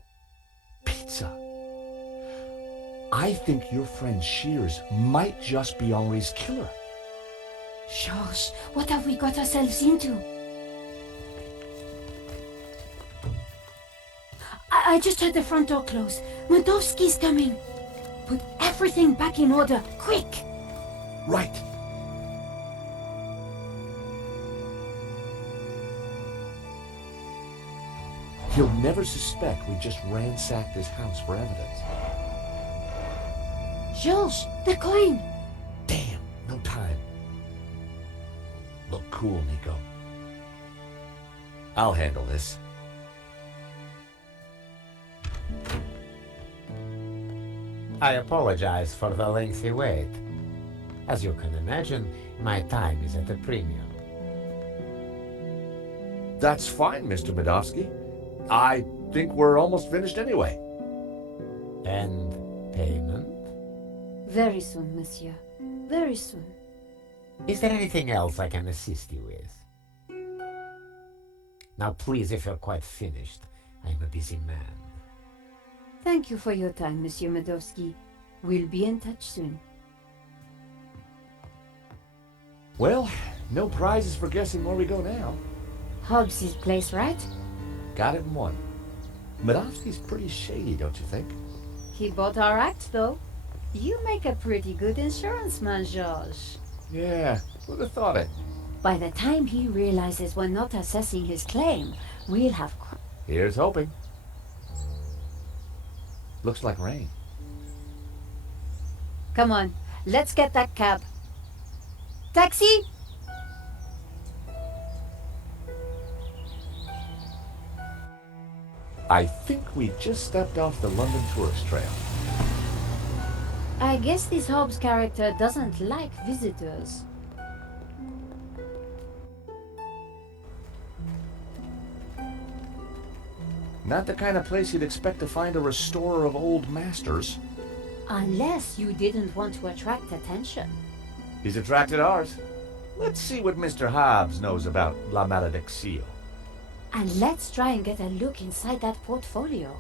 Pizza. I think your friend Shears might just be Henri's killer. George, what have we got ourselves into? I just heard the front door close. Medovsky's coming. Put everything back in order, quick! Right. He'll never suspect we just ransacked his house for evidence. George, the coin! Damn, no time. Look cool, Nico. I'll handle this. I apologize for the lengthy wait. As you can imagine, my time is at a premium. That's fine, Mr. Medovsky. I think we're almost finished anyway. And payment? Very soon, monsieur. Very soon. Is there anything else I can assist you with? Now please, if you're quite finished, I'm a busy man. Thank you for your time, Monsieur Medovsky. We'll be in touch soon. Well, no prizes for guessing where we go now. Hobbs' place, right? Got it in one. Medovsky's pretty shady, don't you think? He bought our act, though. You make a pretty good insurance man, George. Yeah, who'd have thought it? By the time he realizes we're not assessing his claim, we'll have... Here's hoping. Looks like rain. Come on, let's get that cab. Taxi! I think we just stepped off the London tourist trail. I guess this Hobbs character doesn't like visitors. Not the kind of place you'd expect to find a restorer of old masters. Unless you didn't want to attract attention. He's attracted ours. Let's see what Mr. Hobbs knows about La Maledicción. And let's try and get a look inside that portfolio.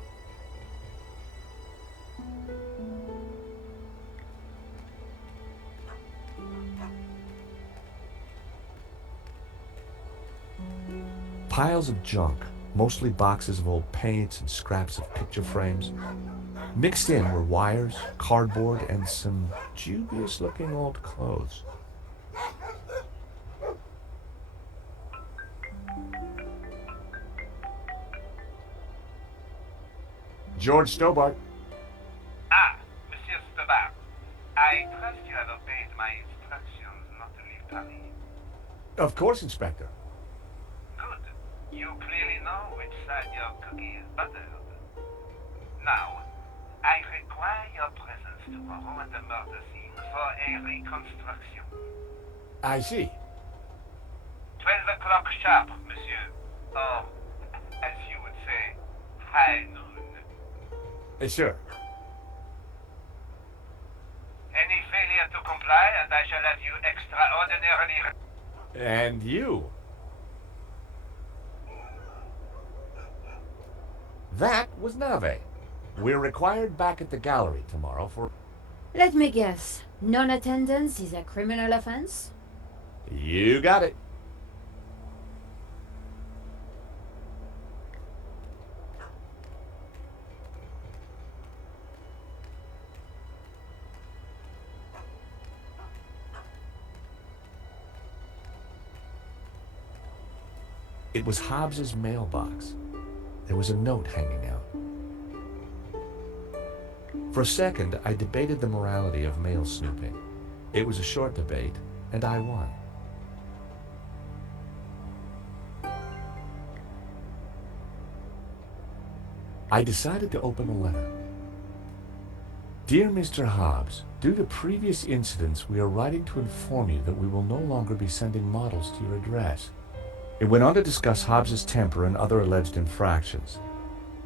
Piles of junk, mostly boxes of old paints and scraps of picture frames. Mixed in were wires, cardboard, and some dubious-looking old clothes. George Stobart. Ah, Monsieur Stobart. I trust you have obeyed my instructions not to leave Paris. Of course, Inspector. Good. You clearly know which side your cookie is buttered. Now, I require your presence tomorrow at the murder scene for a reconstruction. I see. 12 o'clock sharp, monsieur. Or, as you would say, high noon. Sure. Any failure to comply, and I shall have you extraordinarily... And you. That was Nave. We're required back at the gallery tomorrow for... Let me guess. Non-attendance is a criminal offense? You got it. It was Hobbs's mailbox. There was a note hanging out. For a second, I debated the morality of mail snooping. It was a short debate, and I won. I decided to open the letter. Dear Mr. Hobbs, due to previous incidents, we are writing to inform you that we will no longer be sending models to your address. It went on to discuss Hobbs's temper and other alleged infractions,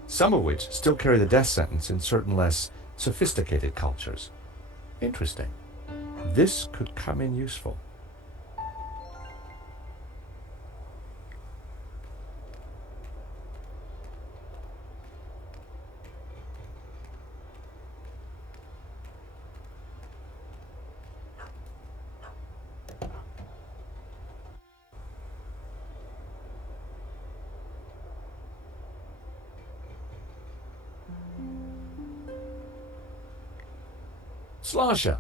some of which still carry the death sentence in certain less sophisticated cultures. Interesting. This could come in useful. Slasha.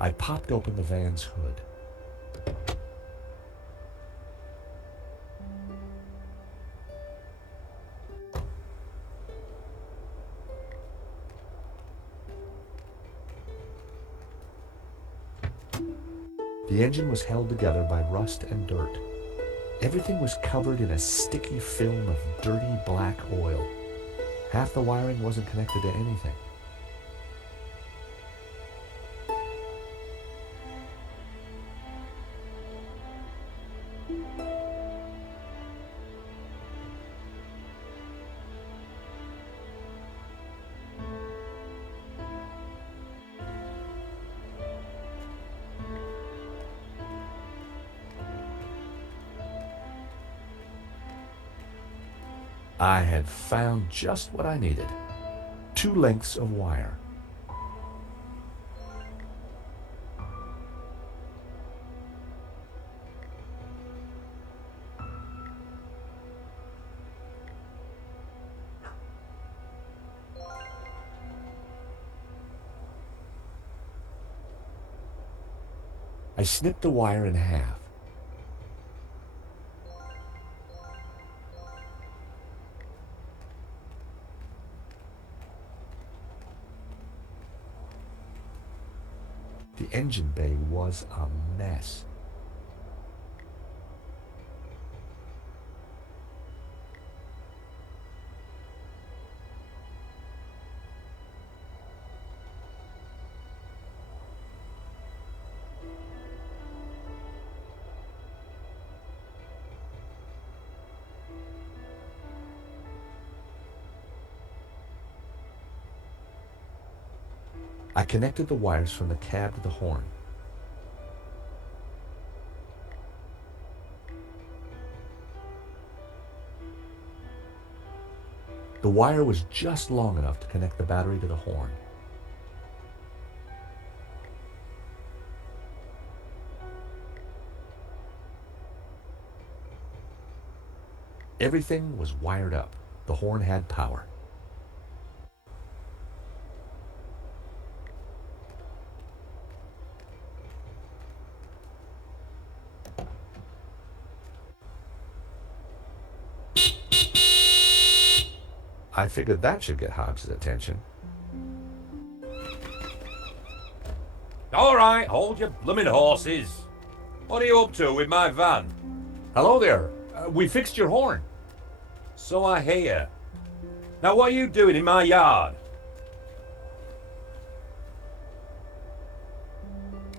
I popped open the van's hood. The engine was held together by rust and dirt. Everything was covered in a sticky film of dirty black oil. Half the wiring wasn't connected to anything. I had found just what I needed. 2 lengths of wire. I snipped the wire in half. The engine bay was a mess. I connected the wires from the cab to the horn. The wire was just long enough to connect the battery to the horn. Everything was wired up. The horn had power. I figured that should get Hobbs' attention. All right, hold your blooming horses. What are you up to with my van? Hello there. We fixed your horn. So I hear. Now what are you doing in my yard?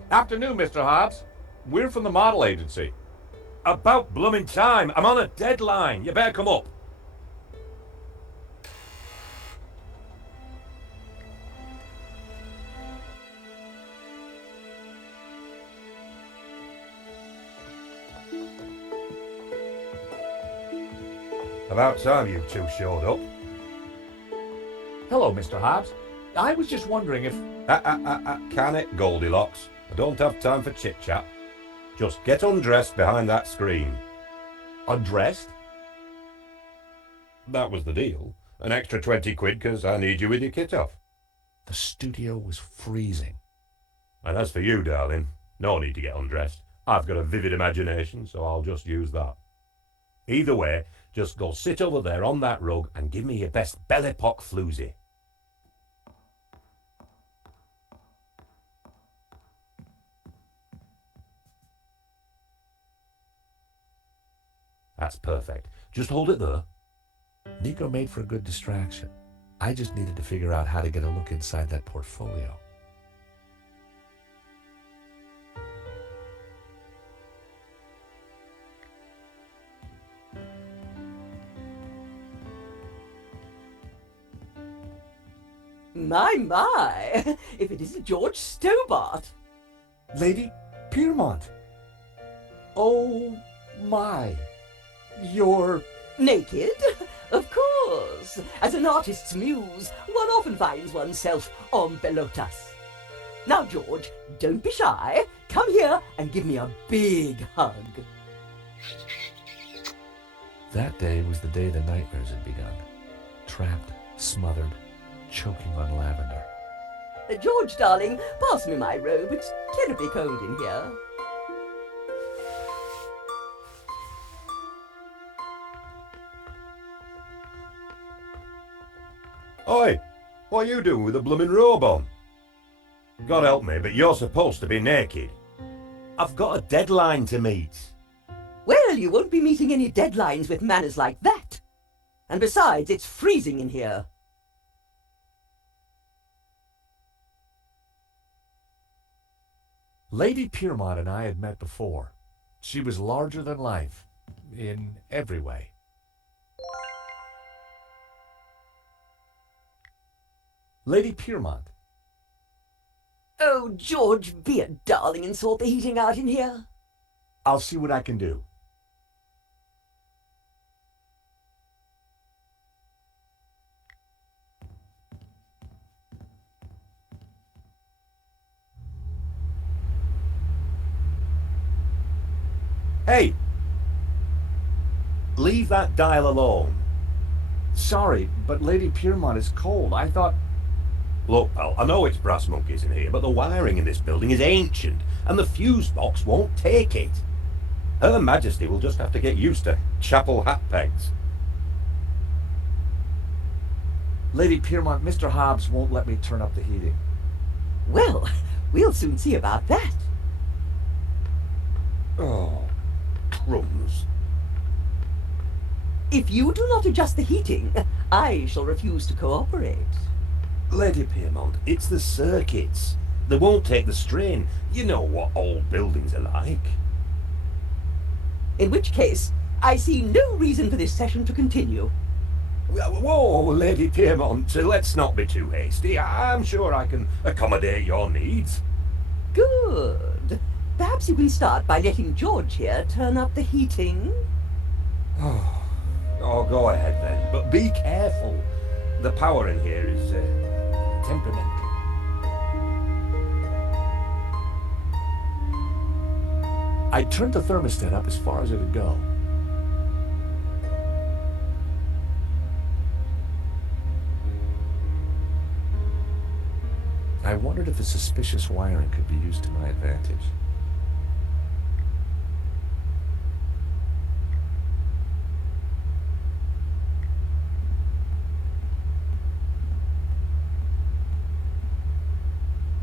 Afternoon, Mr. Hobbs. We're from the model agency. About blooming time. I'm on a deadline. You better come up. About time you two showed up. Hello, Mr. Hobbs. I was just wondering if... Can it, Goldilocks? I don't have time for chit-chat. Just get undressed behind that screen. Undressed? That was the deal. An extra 20 quid because I need you with your kit off. The studio was freezing. And as for you, darling, no need to get undressed. I've got a vivid imagination, so I'll just use that. Either way, just go sit over there on that rug and give me your best Belle Epoque floozy. That's perfect. Just hold it there. Nico made for a good distraction. I just needed to figure out how to get a look inside that portfolio. My, if it isn't George Stobart. Lady Piermont. Oh my. You're... Naked? Of course. As an artist's muse, one often finds oneself en pelotas. Now, George, don't be shy. Come here and give me a big hug. That day was the day the nightmares had begun. Trapped, smothered, choking on lavender. George, darling, pass me my robe. It's terribly cold in here. Oi, what are you doing with a blooming robe on? God help me, but you're supposed to be naked. I've got a deadline to meet. Well, you won't be meeting any deadlines with manners like that. And besides, it's freezing in here. Lady Piermont and I had met before. She was larger than life, in every way. Lady Piermont. Oh, George, be a darling and sort the heating out in here. I'll see what I can do. Hey! Leave that dial alone. Sorry, but Lady Piermont is cold. I thought... Look, pal, I know it's brass monkeys in here, but the wiring in this building is ancient, and the fuse box won't take it. Her Majesty will just have to get used to chapel hat pegs. Lady Piermont, Mr. Hobbs won't let me turn up the heating. Well, we'll soon see about that. Oh, crumbs. If you do not adjust the heating, I shall refuse to cooperate. Lady Piermont, it's the circuits. They won't take the strain. You know what old buildings are like. In which case, I see no reason for this session to continue. Whoa, Lady Piermont, let's not be too hasty. I'm sure I can accommodate your needs. Good. Perhaps you can start by letting George here turn up the heating. Oh, go ahead then, but be careful. The power in here is temperamental. I turned the thermostat up as far as it would go. I wondered if the suspicious wiring could be used to my advantage.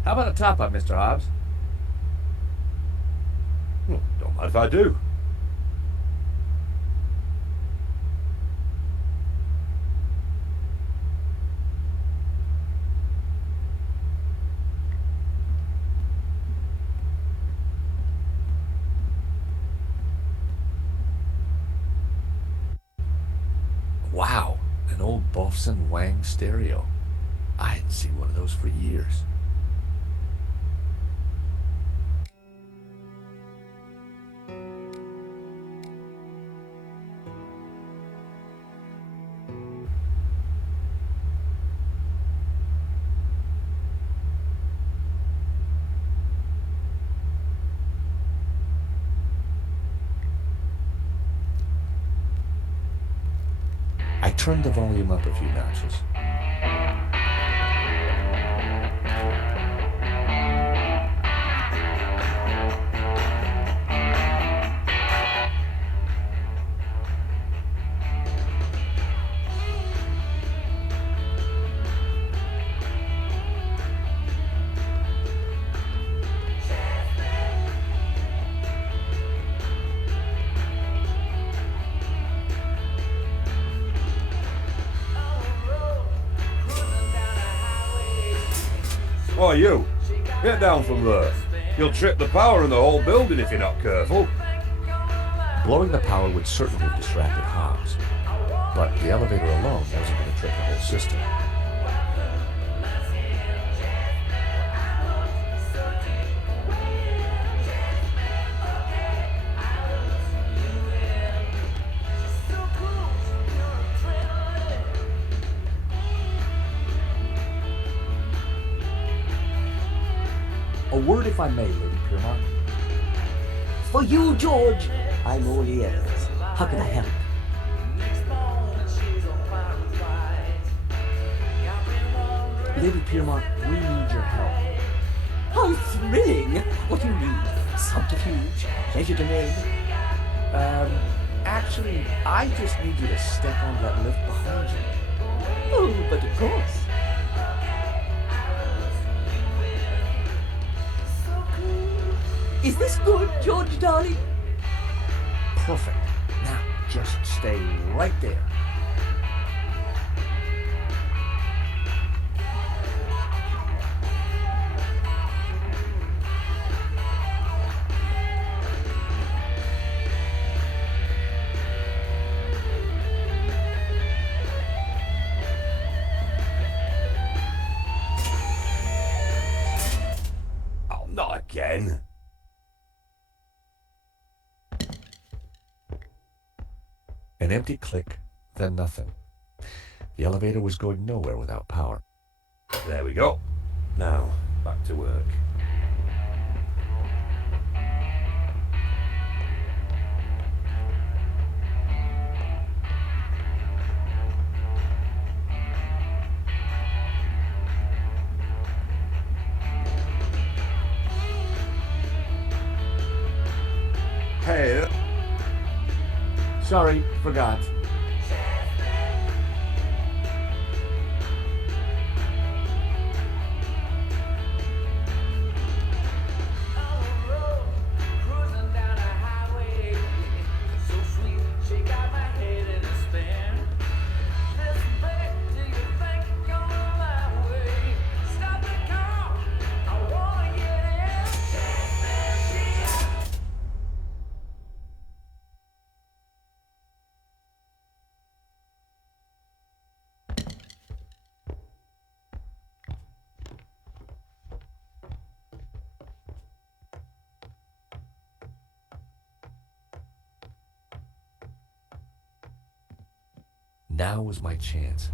How about a top-up, Mr. Hobbs? Don't mind if I do. Wow, an old Bofson Wang stereo. I hadn't seen one of those for years. I turned the volume up a few notches. Oh, you! Get down from there. You'll trip the power in the whole building if you're not careful. Blowing the power would certainly have distracted Hobbs, but the elevator alone wasn't going to trip the whole system. A word, if I may, Lady Piermont. For you, George, I'm all ears. How can I help? Lady Piermont, we need your help. How thrilling! What do you need? Subterfuge? Pleasure domain? Actually, I just need you to step on that lift behind you. Oh, but of course. Is this good, George, darling? Perfect. Now, just stay right there. Oh, not again. An empty click, then nothing. The elevator was going nowhere without power. There we go. Now, back to work. Hey. Sorry, forgot. Now was my chance.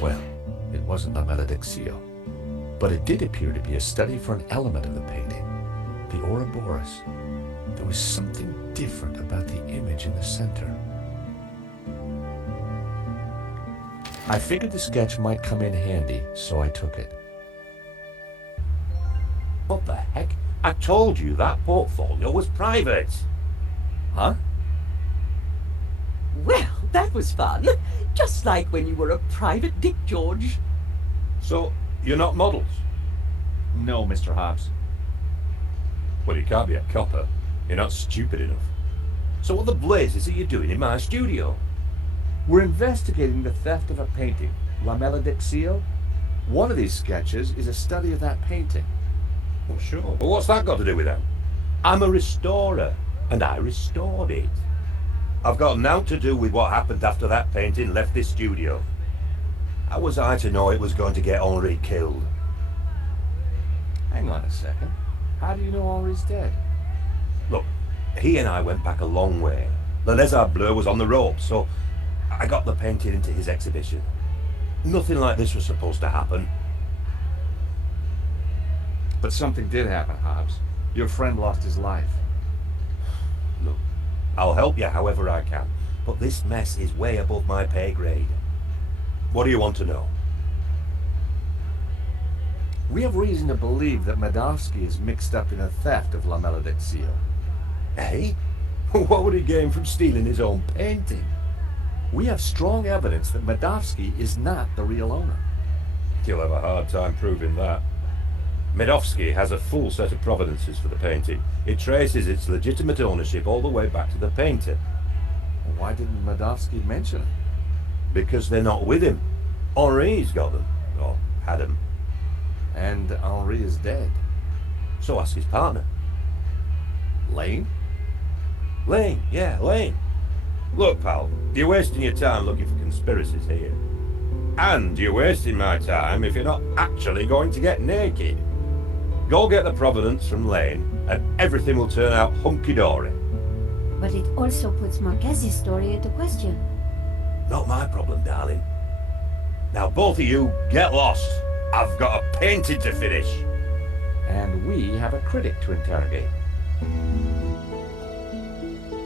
Well, it wasn't La Maledictio, but it did appear to be a study for an element of the painting, the Ouroboros. There was something different about the image in the center. I figured the sketch might come in handy, so I took it. What the heck? I told you that portfolio was private. Huh? Well, that was fun. Just like when you were a private dick, George. So, you're not models? No, Mr. Hobbs. Well, you can't be a copper. You're not stupid enough. So what the blazes are you doing in my studio? We're investigating the theft of a painting, La Maledictio. One of these sketches is a study of that painting. Well, sure. But what's that got to do with that? I'm a restorer, and I restored it. I've got naught to do with what happened after that painting left this studio. How was I to know it was going to get Henri killed? Hang on a second. How do you know Henri's dead? Look, he and I went back a long way. Le Lézard Bleu was on the ropes, so I got the painting into his exhibition. Nothing like this was supposed to happen. But something did happen, Hobbs. Your friend lost his life. Look, I'll help you however I can, but this mess is way above my pay grade. What do you want to know? We have reason to believe that Madovsky is mixed up in a theft of La Maledictio. Eh? What would he gain from stealing his own painting? We have strong evidence that Madovsky is not the real owner. You'll have a hard time proving that. Medovsky has a full set of provenances for the painting. It traces its legitimate ownership all the way back to the painter. Why didn't Madovsky mention it? Because they're not with him. Henri's got them. Or had them. And Henri is dead. So ask his partner. Lane? Lane, yeah, Lane. Look, pal, you're wasting your time looking for conspiracies here. And you're wasting my time if you're not actually going to get naked. Go get the provenance from Lane, and everything will turn out hunky-dory. But it also puts Marquez's story into question. Not my problem, darling. Now both of you, get lost. I've got a painting to finish. And we have a critic to interrogate.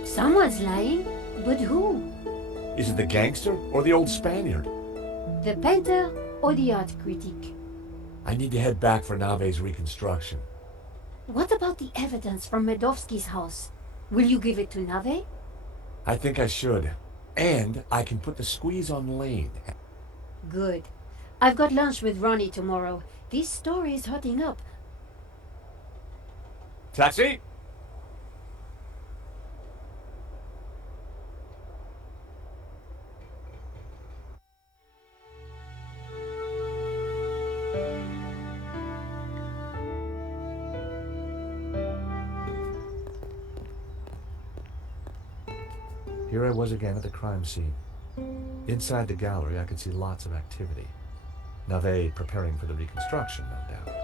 Someone's lying, but who? Is it the gangster or the old Spaniard? The painter or the art critic? I need to head back for Nave's reconstruction. What about the evidence from Medovsky's house? Will you give it to Nave? I think I should. And I can put the squeeze on Lane. Good. I've got lunch with Ronnie tomorrow. This story is hotting up. Taxi? Here I was again at the crime scene. Inside the gallery, I could see lots of activity. Nave preparing for the reconstruction, no doubt.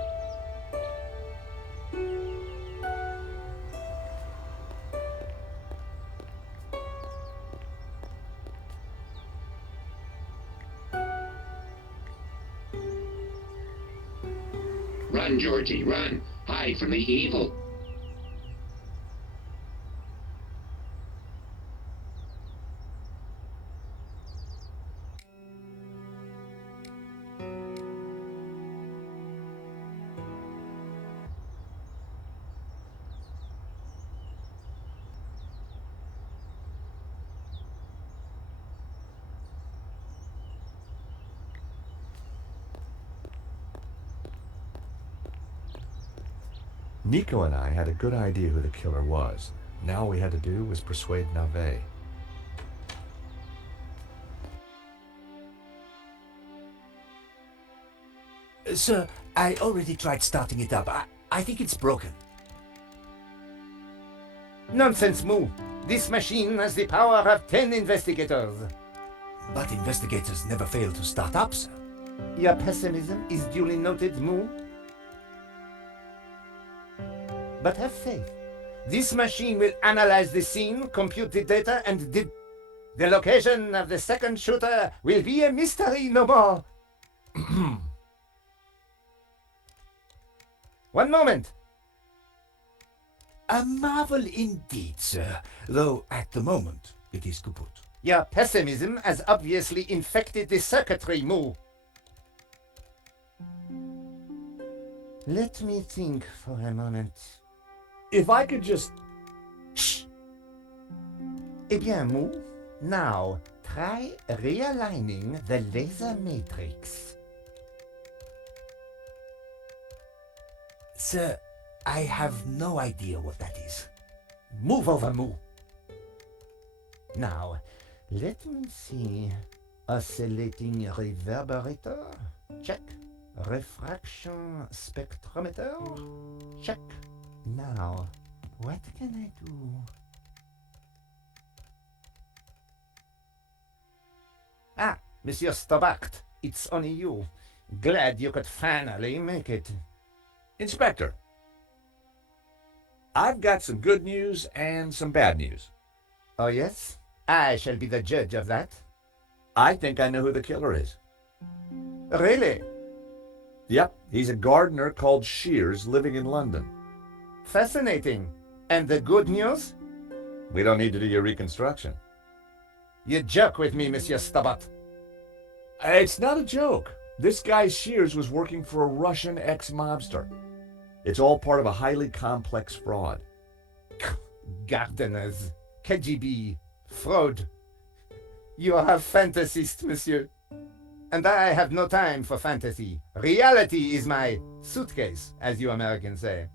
Run, Georgie, run. Hide from the evil. Nico and I had a good idea who the killer was. Now all we had to do was persuade Nave. Sir, I already tried starting it up. I think it's broken. Nonsense, Moo. This machine has the power of 10 investigators. But investigators never fail to start up, sir. Your pessimism is duly noted, Moo. But have faith. This machine will analyze the scene, compute the data, and the location of the second shooter will be a mystery no more. One moment. A marvel indeed, sir. Though at the moment, it is kaput. Your pessimism has obviously infected the circuitry, Moo. Let me think for a moment. If I could just... Shh! Eh bien, Moo, now try realigning the laser matrix. Sir, I have no idea what that is. Move over, Moo. Now, let me see. Oscillating reverberator? Check. Refraction spectrometer? Check. Now, what can I do? Ah, Monsieur Stobart, it's only you. Glad you could finally make it. Inspector, I've got some good news and some bad news. Oh, yes? I shall be the judge of that. I think I know who the killer is. Really? Yep, he's a gardener called Shears living in London. Fascinating. And the good news? We don't need to do your reconstruction. You joke with me, Monsieur Stobart. It's not a joke. This guy Shears was working for a Russian ex-mobster. It's all part of a highly complex fraud. Gardeners, KGB, fraud. You are a fantasist, monsieur. And I have no time for fantasy. Reality is my suitcase, as you Americans say.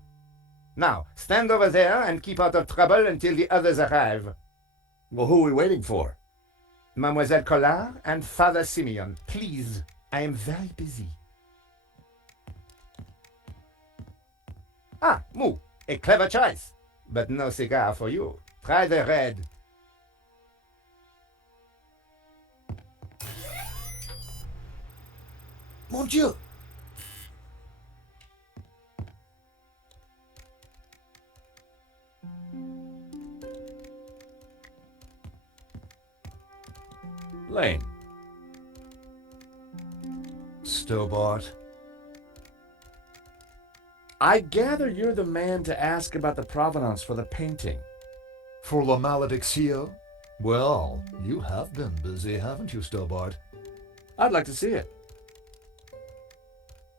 Now, stand over there and keep out of trouble until the others arrive. Well, who are we waiting for? Mademoiselle Collard and Father Simeon. Please, I am very busy. Ah, Moo, a clever choice. But no cigar for you. Try the red. Mon Dieu! Lane. Stobart. I gather you're the man to ask about the provenance for the painting. For La Maledictio? Well, you have been busy, haven't you, Stobart? I'd like to see it.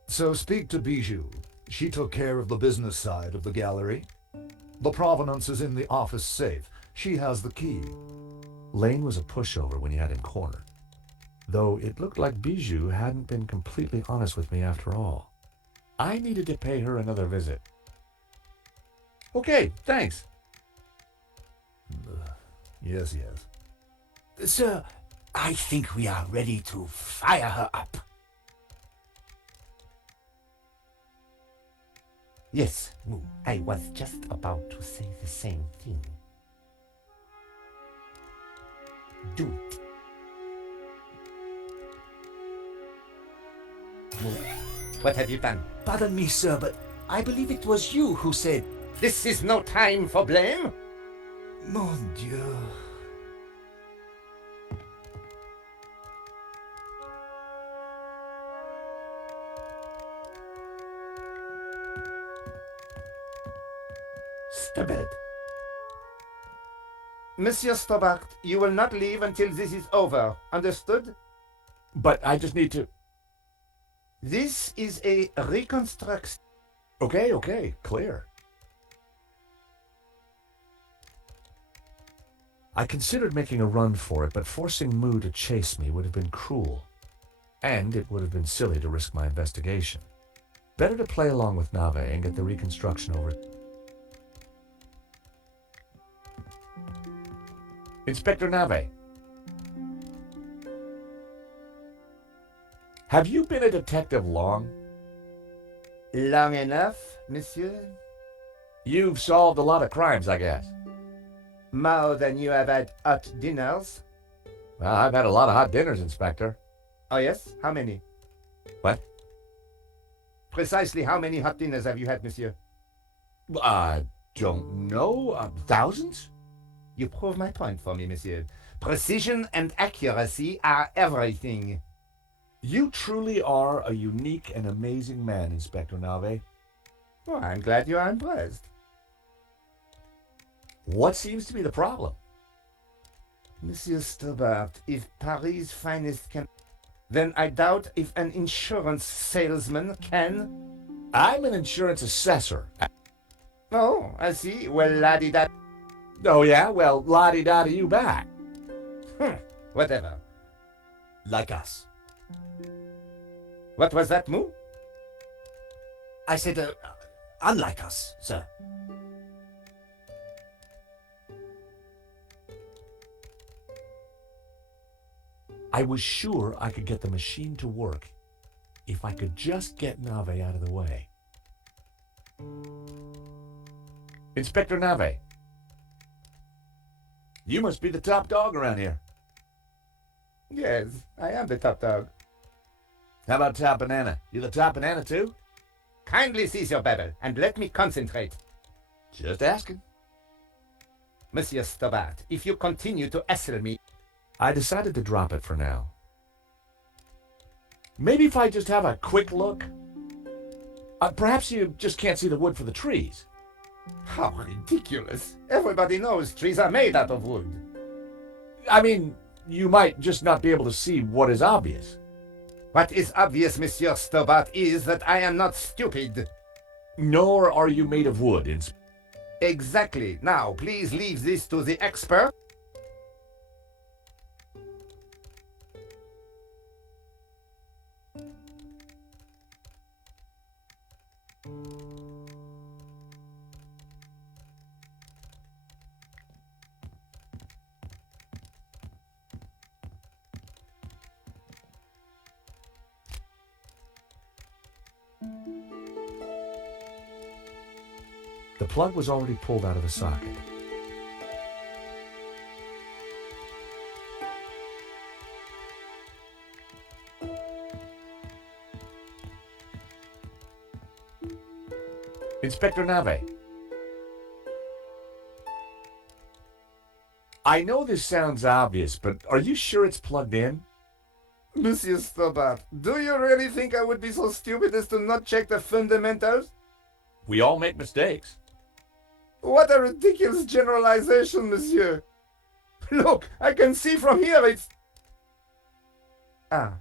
So speak to Bijou. She took care of the business side of the gallery. The provenance is in the office safe. She has the key. Lane was a pushover when you had him cornered. Though it looked like Bijou hadn't been completely honest with me after all. I needed to pay her another visit. Okay, thanks. Yes. Sir, I think we are ready to fire her up. Yes, Moo, I was just about to say the same thing. Do it. Moo, what have you done? Pardon me, sir, but I believe it was you who said... This is no time for blame. Mon Dieu. Stupid. Monsieur Stobart, you will not leave until this is over. Understood? But I just need to... This is a reconstruction. Okay, clear. I considered making a run for it, but forcing Moo to chase me would have been cruel. And it would have been silly to risk my investigation. Better to play along with Nave and get the reconstruction over. Inspector Nave. Have you been a detective long? Long enough monsieur? You've solved a lot of crimes, I guess. More than you have had hot dinners? Well, I've had a lot of hot dinners, Inspector. Oh, yes? How many? What? Precisely how many hot dinners have you had, monsieur? I don't know. Thousands? You prove my point for me, monsieur. Precision and accuracy are everything. You truly are a unique and amazing man, Inspector Nave. Well, I'm glad you are impressed. What seems to be the problem? Monsieur Stobart, if Paris' finest can... Then I doubt if an insurance salesman can... I'm an insurance assessor. Oh, I see. Well, la-di-da... Oh, yeah? Well, la-di-da to you back. Whatever. Like us. What was that, Moo? I said, unlike us, sir. I was sure I could get the machine to work if I could just get Nave out of the way. Inspector Nave, you must be the top dog around here. Yes, I am the top dog. How about Top Banana? You the top banana too? Kindly cease your babble and let me concentrate. Just asking. Monsieur Stobart, if you continue to hassle me... I decided to drop it for now. Maybe if I just have a quick look? Perhaps you just can't see the wood for the trees. How ridiculous. Everybody knows trees are made out of wood. I mean, you might just not be able to see what is obvious. What is obvious, Monsieur Stobart, is that I am not stupid. Nor are you made of wood. Exactly. Now, please leave this to the expert. The plug was already pulled out of the socket. Inspector Nave. I know this sounds obvious, but are you sure it's plugged in? Monsieur Stobart, do you really think I would be so stupid as to not check the fundamentals? We all make mistakes. What a ridiculous generalization, monsieur. Look, I can see from here it's... Ah.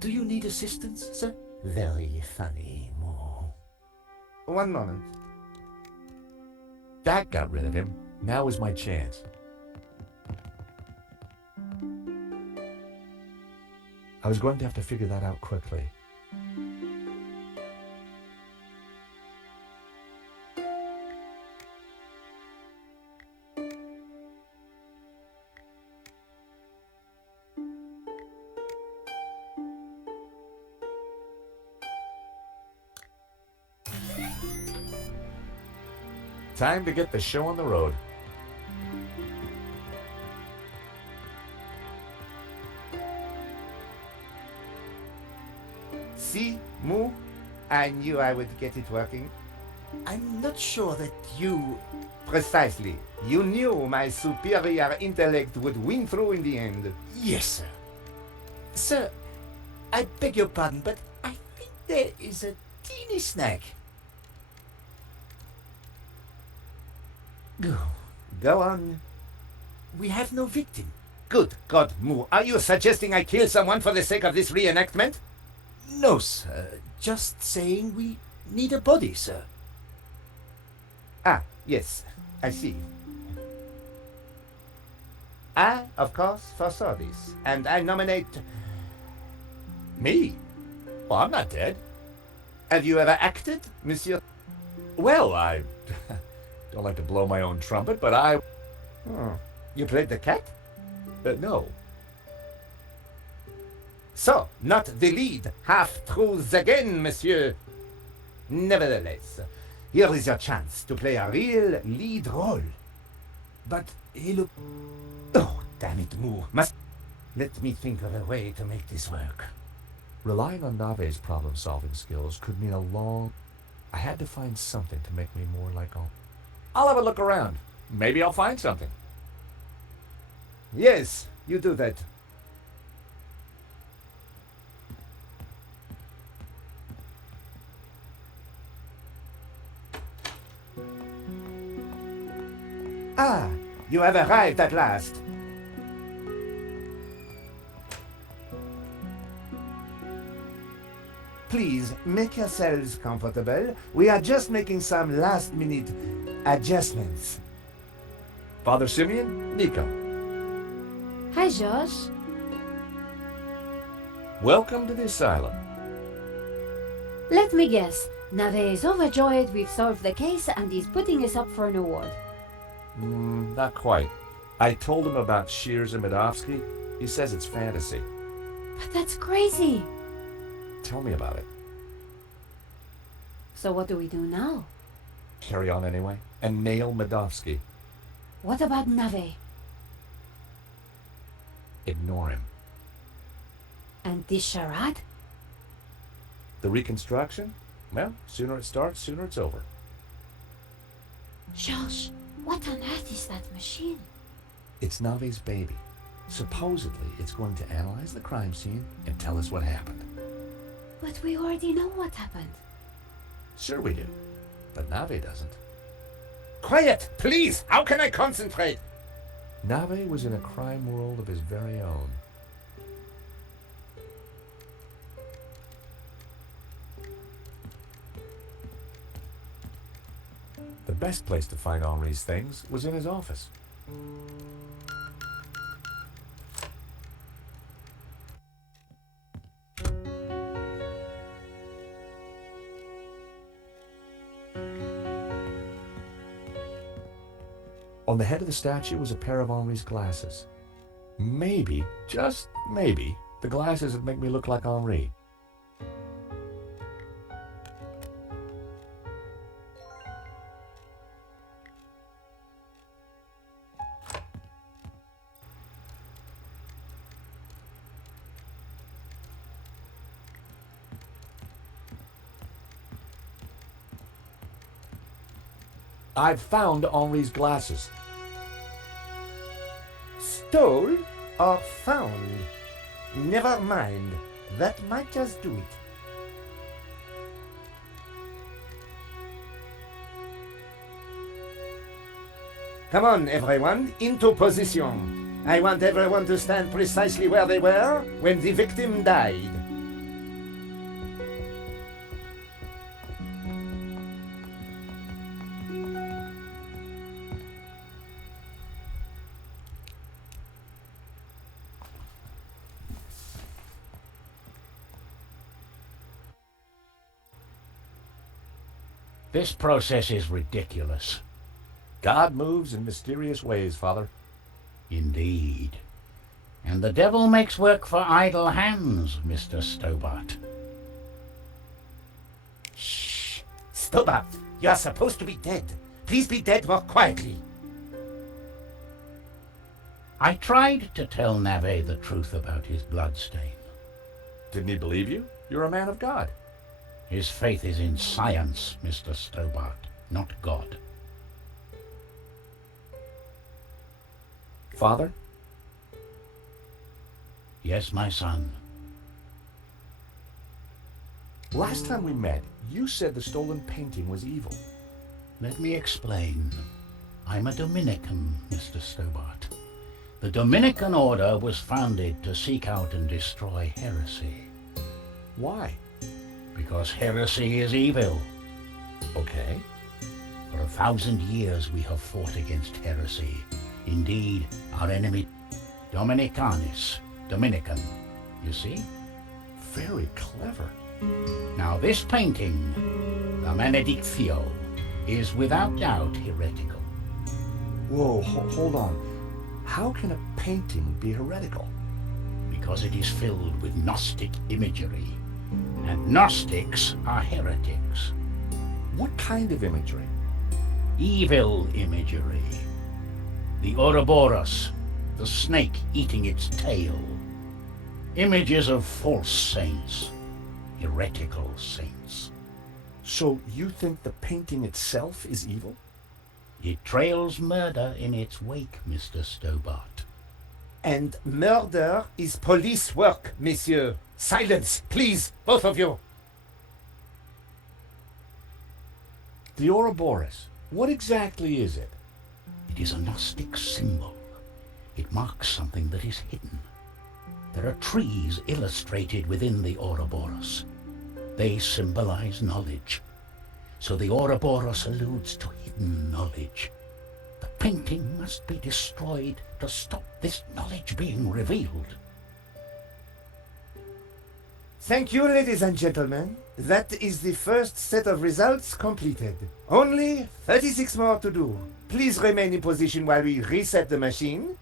Do you need assistance, sir? Very funny, Mo. One moment. That got rid of him. Now is my chance. I was going to have to figure that out quickly. Time to get the show on the road. See, Moo? I knew I would get it working. I'm not sure that you... Precisely. You knew my superior intellect would win through in the end. Yes, sir. Sir, I beg your pardon, but I think there is a teeny snag. Go on. We have no victim. Good God, Moo. Are you suggesting I kill someone for the sake of this reenactment? No, sir. Just saying we need a body, sir. Ah, yes. I see. I, of course, foresaw this, and I nominate... Me? Well, I'm not dead. Have you ever acted, monsieur? Well, I don't like to blow my own trumpet, but I... Oh. You played the cat? No. So, not the lead. Half-truths again, monsieur. Nevertheless, here is your chance to play a real lead role. But he look... Oh, damn it, Moo. Let me think of a way to make this work. Relying on Nave's problem-solving skills could mean a long... I had to find something to make me more like all... I'll have a look around. Maybe I'll find something. Yes, you do that. Ah, you have arrived at last. Please, make yourselves comfortable. We are just making some last-minute adjustments. Father Simeon, Nico. Hi, Josh. Welcome to the asylum. Let me guess. Nave is overjoyed we've solved the case and he's putting us up for an award. Not quite. I told him about Shears and Medovsky. He says it's fantasy. But that's crazy. Tell me about it. So what do we do now? Carry on anyway, and nail Medovsky. What about Nave? Ignore him. And this charade? The reconstruction? Well, sooner it starts, sooner it's over. Josh, what on earth is that machine? It's Nave's baby. Supposedly, it's going to analyze the crime scene and tell us what happened. But we already know what happened. Sure we do, but Nave doesn't. Quiet, please! How can I concentrate? Nave was in a crime world of his very own. The best place to find Henri's things was in his office. On the head of the statue was a pair of Henri's glasses. Maybe, just maybe, the glasses would make me look like Henri. I've found Henri's glasses. Stole or found? Never mind. That might just do it. Come on, everyone, into position. I want everyone to stand precisely where they were when the victim died. This process is ridiculous. God moves in mysterious ways, Father. Indeed. And the devil makes work for idle hands, Mr. Stobart. Shh! Stobart, you are supposed to be dead. Please be dead more quietly. I tried to tell Nave the truth about his bloodstain. Didn't he believe you? You're a man of God. His faith is in science, Mr. Stobart, not God. Father? Yes, my son. Last time we met, you said the stolen painting was evil. Let me explain. I'm a Dominican, Mr. Stobart. The Dominican order was founded to seek out and destroy heresy. Why? Because heresy is evil. Okay. For 1,000 years we have fought against heresy. Indeed, our enemy, Dominicanis, Dominican, you see? Very clever. Now this painting, the Benedictio, is without doubt heretical. Whoa, hold on. How can a painting be heretical? Because it is filled with Gnostic imagery. And Gnostics are heretics. What kind of imagery? Evil imagery. The Ouroboros, the snake eating its tail. Images of false saints, heretical saints. So you think the painting itself is evil? It trails murder in its wake, Mr. Stobart. And murder is police work, monsieur. Silence, please, both of you. The Ouroboros, what exactly is it? It is a Gnostic symbol. It marks something that is hidden. There are trees illustrated within the Ouroboros. They symbolize knowledge. So the Ouroboros alludes to hidden knowledge. The painting must be destroyed to stop this knowledge being revealed. Thank you, ladies and gentlemen. That is the first set of results completed. Only 36 more to do. Please remain in position while we reset the machine.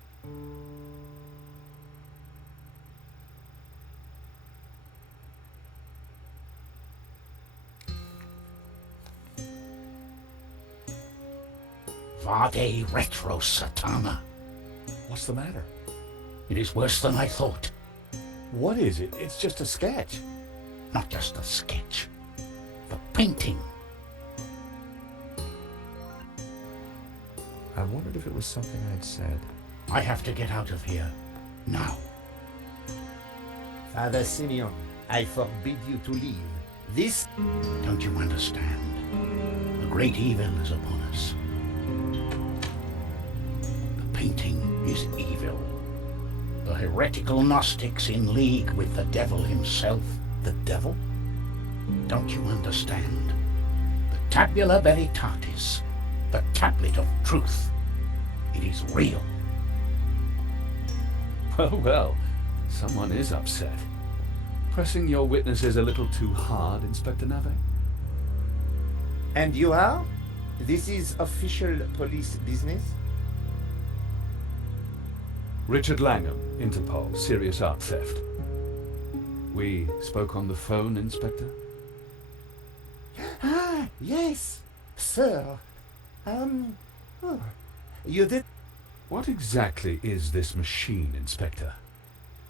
Vade retro, Satana. What's the matter? It is worse than I thought. What is it? It's just a sketch. Not just a sketch. The painting. I wondered if it was something I'd said. I have to get out of here. Now. Father Simeon, I forbid you to leave. This... Don't you understand? The great evil is upon us. The painting is evil. The heretical Gnostics in league with the devil himself. The devil? Don't you understand? The Tabula Veritatis, the tablet of truth. It is real. Well, well, someone is upset. Pressing your witnesses a little too hard, Inspector Nave? And you are? This is official police business? Richard Langham, Interpol, serious art theft. We spoke on the phone, Inspector? Ah, yes, sir. You did... What exactly is this machine, Inspector?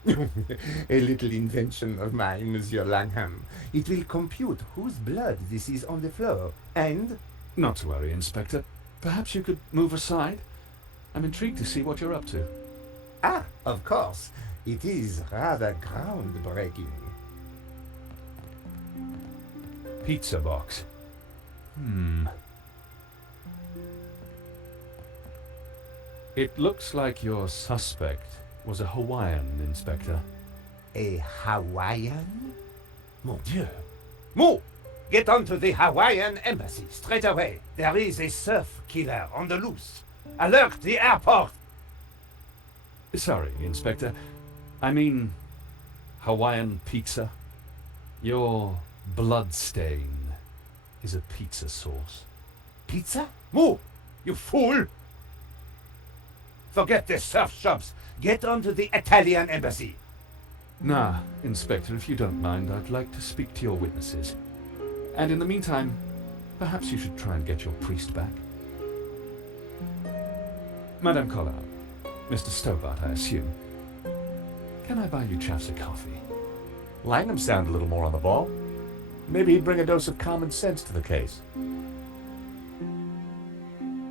A little invention of mine, Monsieur Langham. It will compute whose blood this is on the floor, and... Not to worry, Inspector. Perhaps you could move aside? I'm intrigued to see what you're up to. Ah, of course. It is rather groundbreaking. Pizza box. It looks like your suspect was a Hawaiian, Inspector. A Hawaiian? Mon Dieu. Mo! Get on to the Hawaiian embassy straight away. There is a surf killer on the loose. Alert the airport! Sorry, Inspector. I mean, Hawaiian pizza. Your blood stain is a pizza sauce. Pizza? Mo! You fool! Forget the surf shops. Get on to the Italian embassy. Nah, Inspector, if you don't mind, I'd like to speak to your witnesses. And in the meantime, perhaps you should try and get your priest back. Madame Collard, Mr. Stobart, I assume. Can I buy you chaps a coffee? Langham sounded a little more on the ball. Maybe he'd bring a dose of common sense to the case.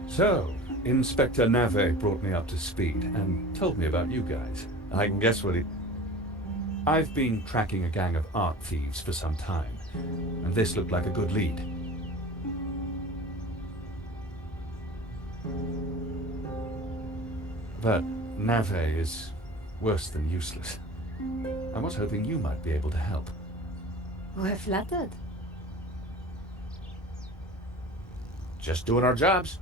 So, Inspector Nave brought me up to speed and told me about you guys. I can guess what he... I've been tracking a gang of art thieves for some time, and this looked like a good lead. But Nave is worse than useless. I was hoping you might be able to help. We're flattered. Just doing our jobs.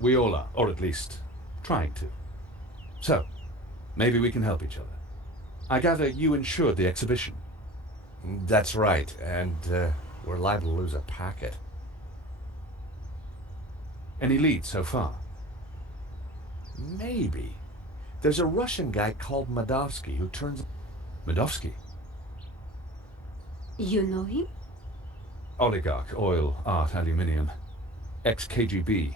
We all are, or at least trying to. So, maybe we can help each other. I gather you insured the exhibition. That's right, and we're liable to lose a packet. Any leads so far? Maybe. There's a Russian guy called Madovsky who turns... Madovsky? You know him? Oligarch, oil, art, aluminium. Ex-KGB.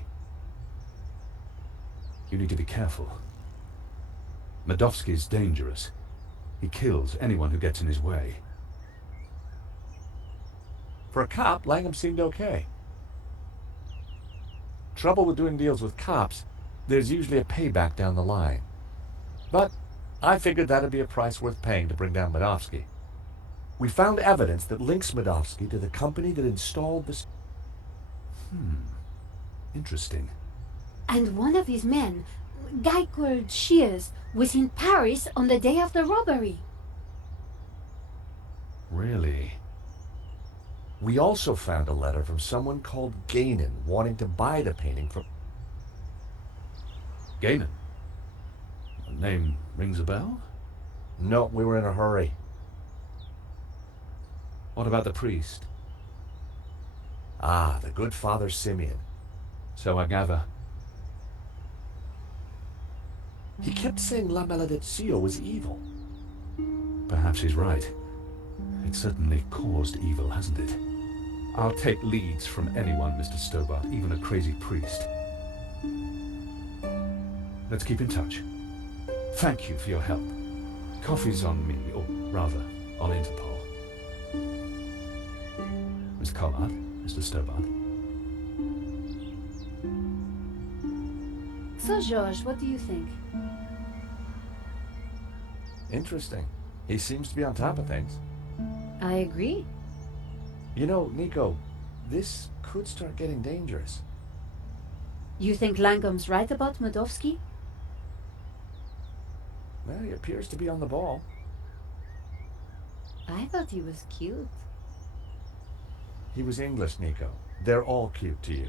You need to be careful. Medovsky's dangerous. He kills anyone who gets in his way. For a cop, Langham seemed okay. Trouble with doing deals with cops, there's usually a payback down the line. But I figured that'd be a price worth paying to bring down Medovsky. We found evidence that links Medovsky to the company that installed this. Interesting. And one of his men, guy called Shears, was in Paris on the day of the robbery. Really? We also found a letter from someone called Gainan wanting to buy the painting from... Gainan? The name rings a bell? No, we were in a hurry. What about the priest? Ah, the good Father Simeon. So I gather. He kept saying La Maledizio was evil. Perhaps he's right. It certainly caused evil, hasn't it? I'll take leads from anyone, Mr. Stobart, even a crazy priest. Let's keep in touch. Thank you for your help. Coffee's on me, or rather, on Interpol. Miss Collard, Mr. Stobart. So, George, what do you think? Interesting. He seems to be on top of things. I agree. You know, Nico, this could start getting dangerous. You think Langham's right about Medovsky? Well, he appears to be on the ball. I thought he was cute. He was English, Nico. They're all cute to you.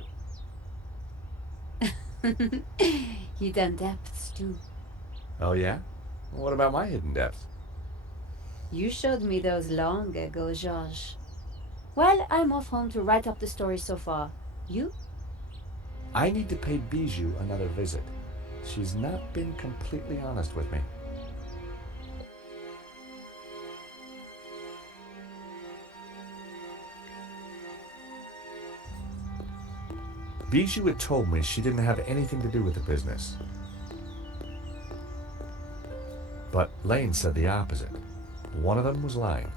Hidden depths, too. Oh, yeah? What about my hidden depths? You showed me those long ago, Georges. Well, I'm off home to write up the story so far. You? I need to pay Bijou another visit. She's not been completely honest with me. Bijou had told me she didn't have anything to do with the business. But Lane said the opposite. One of them was lying.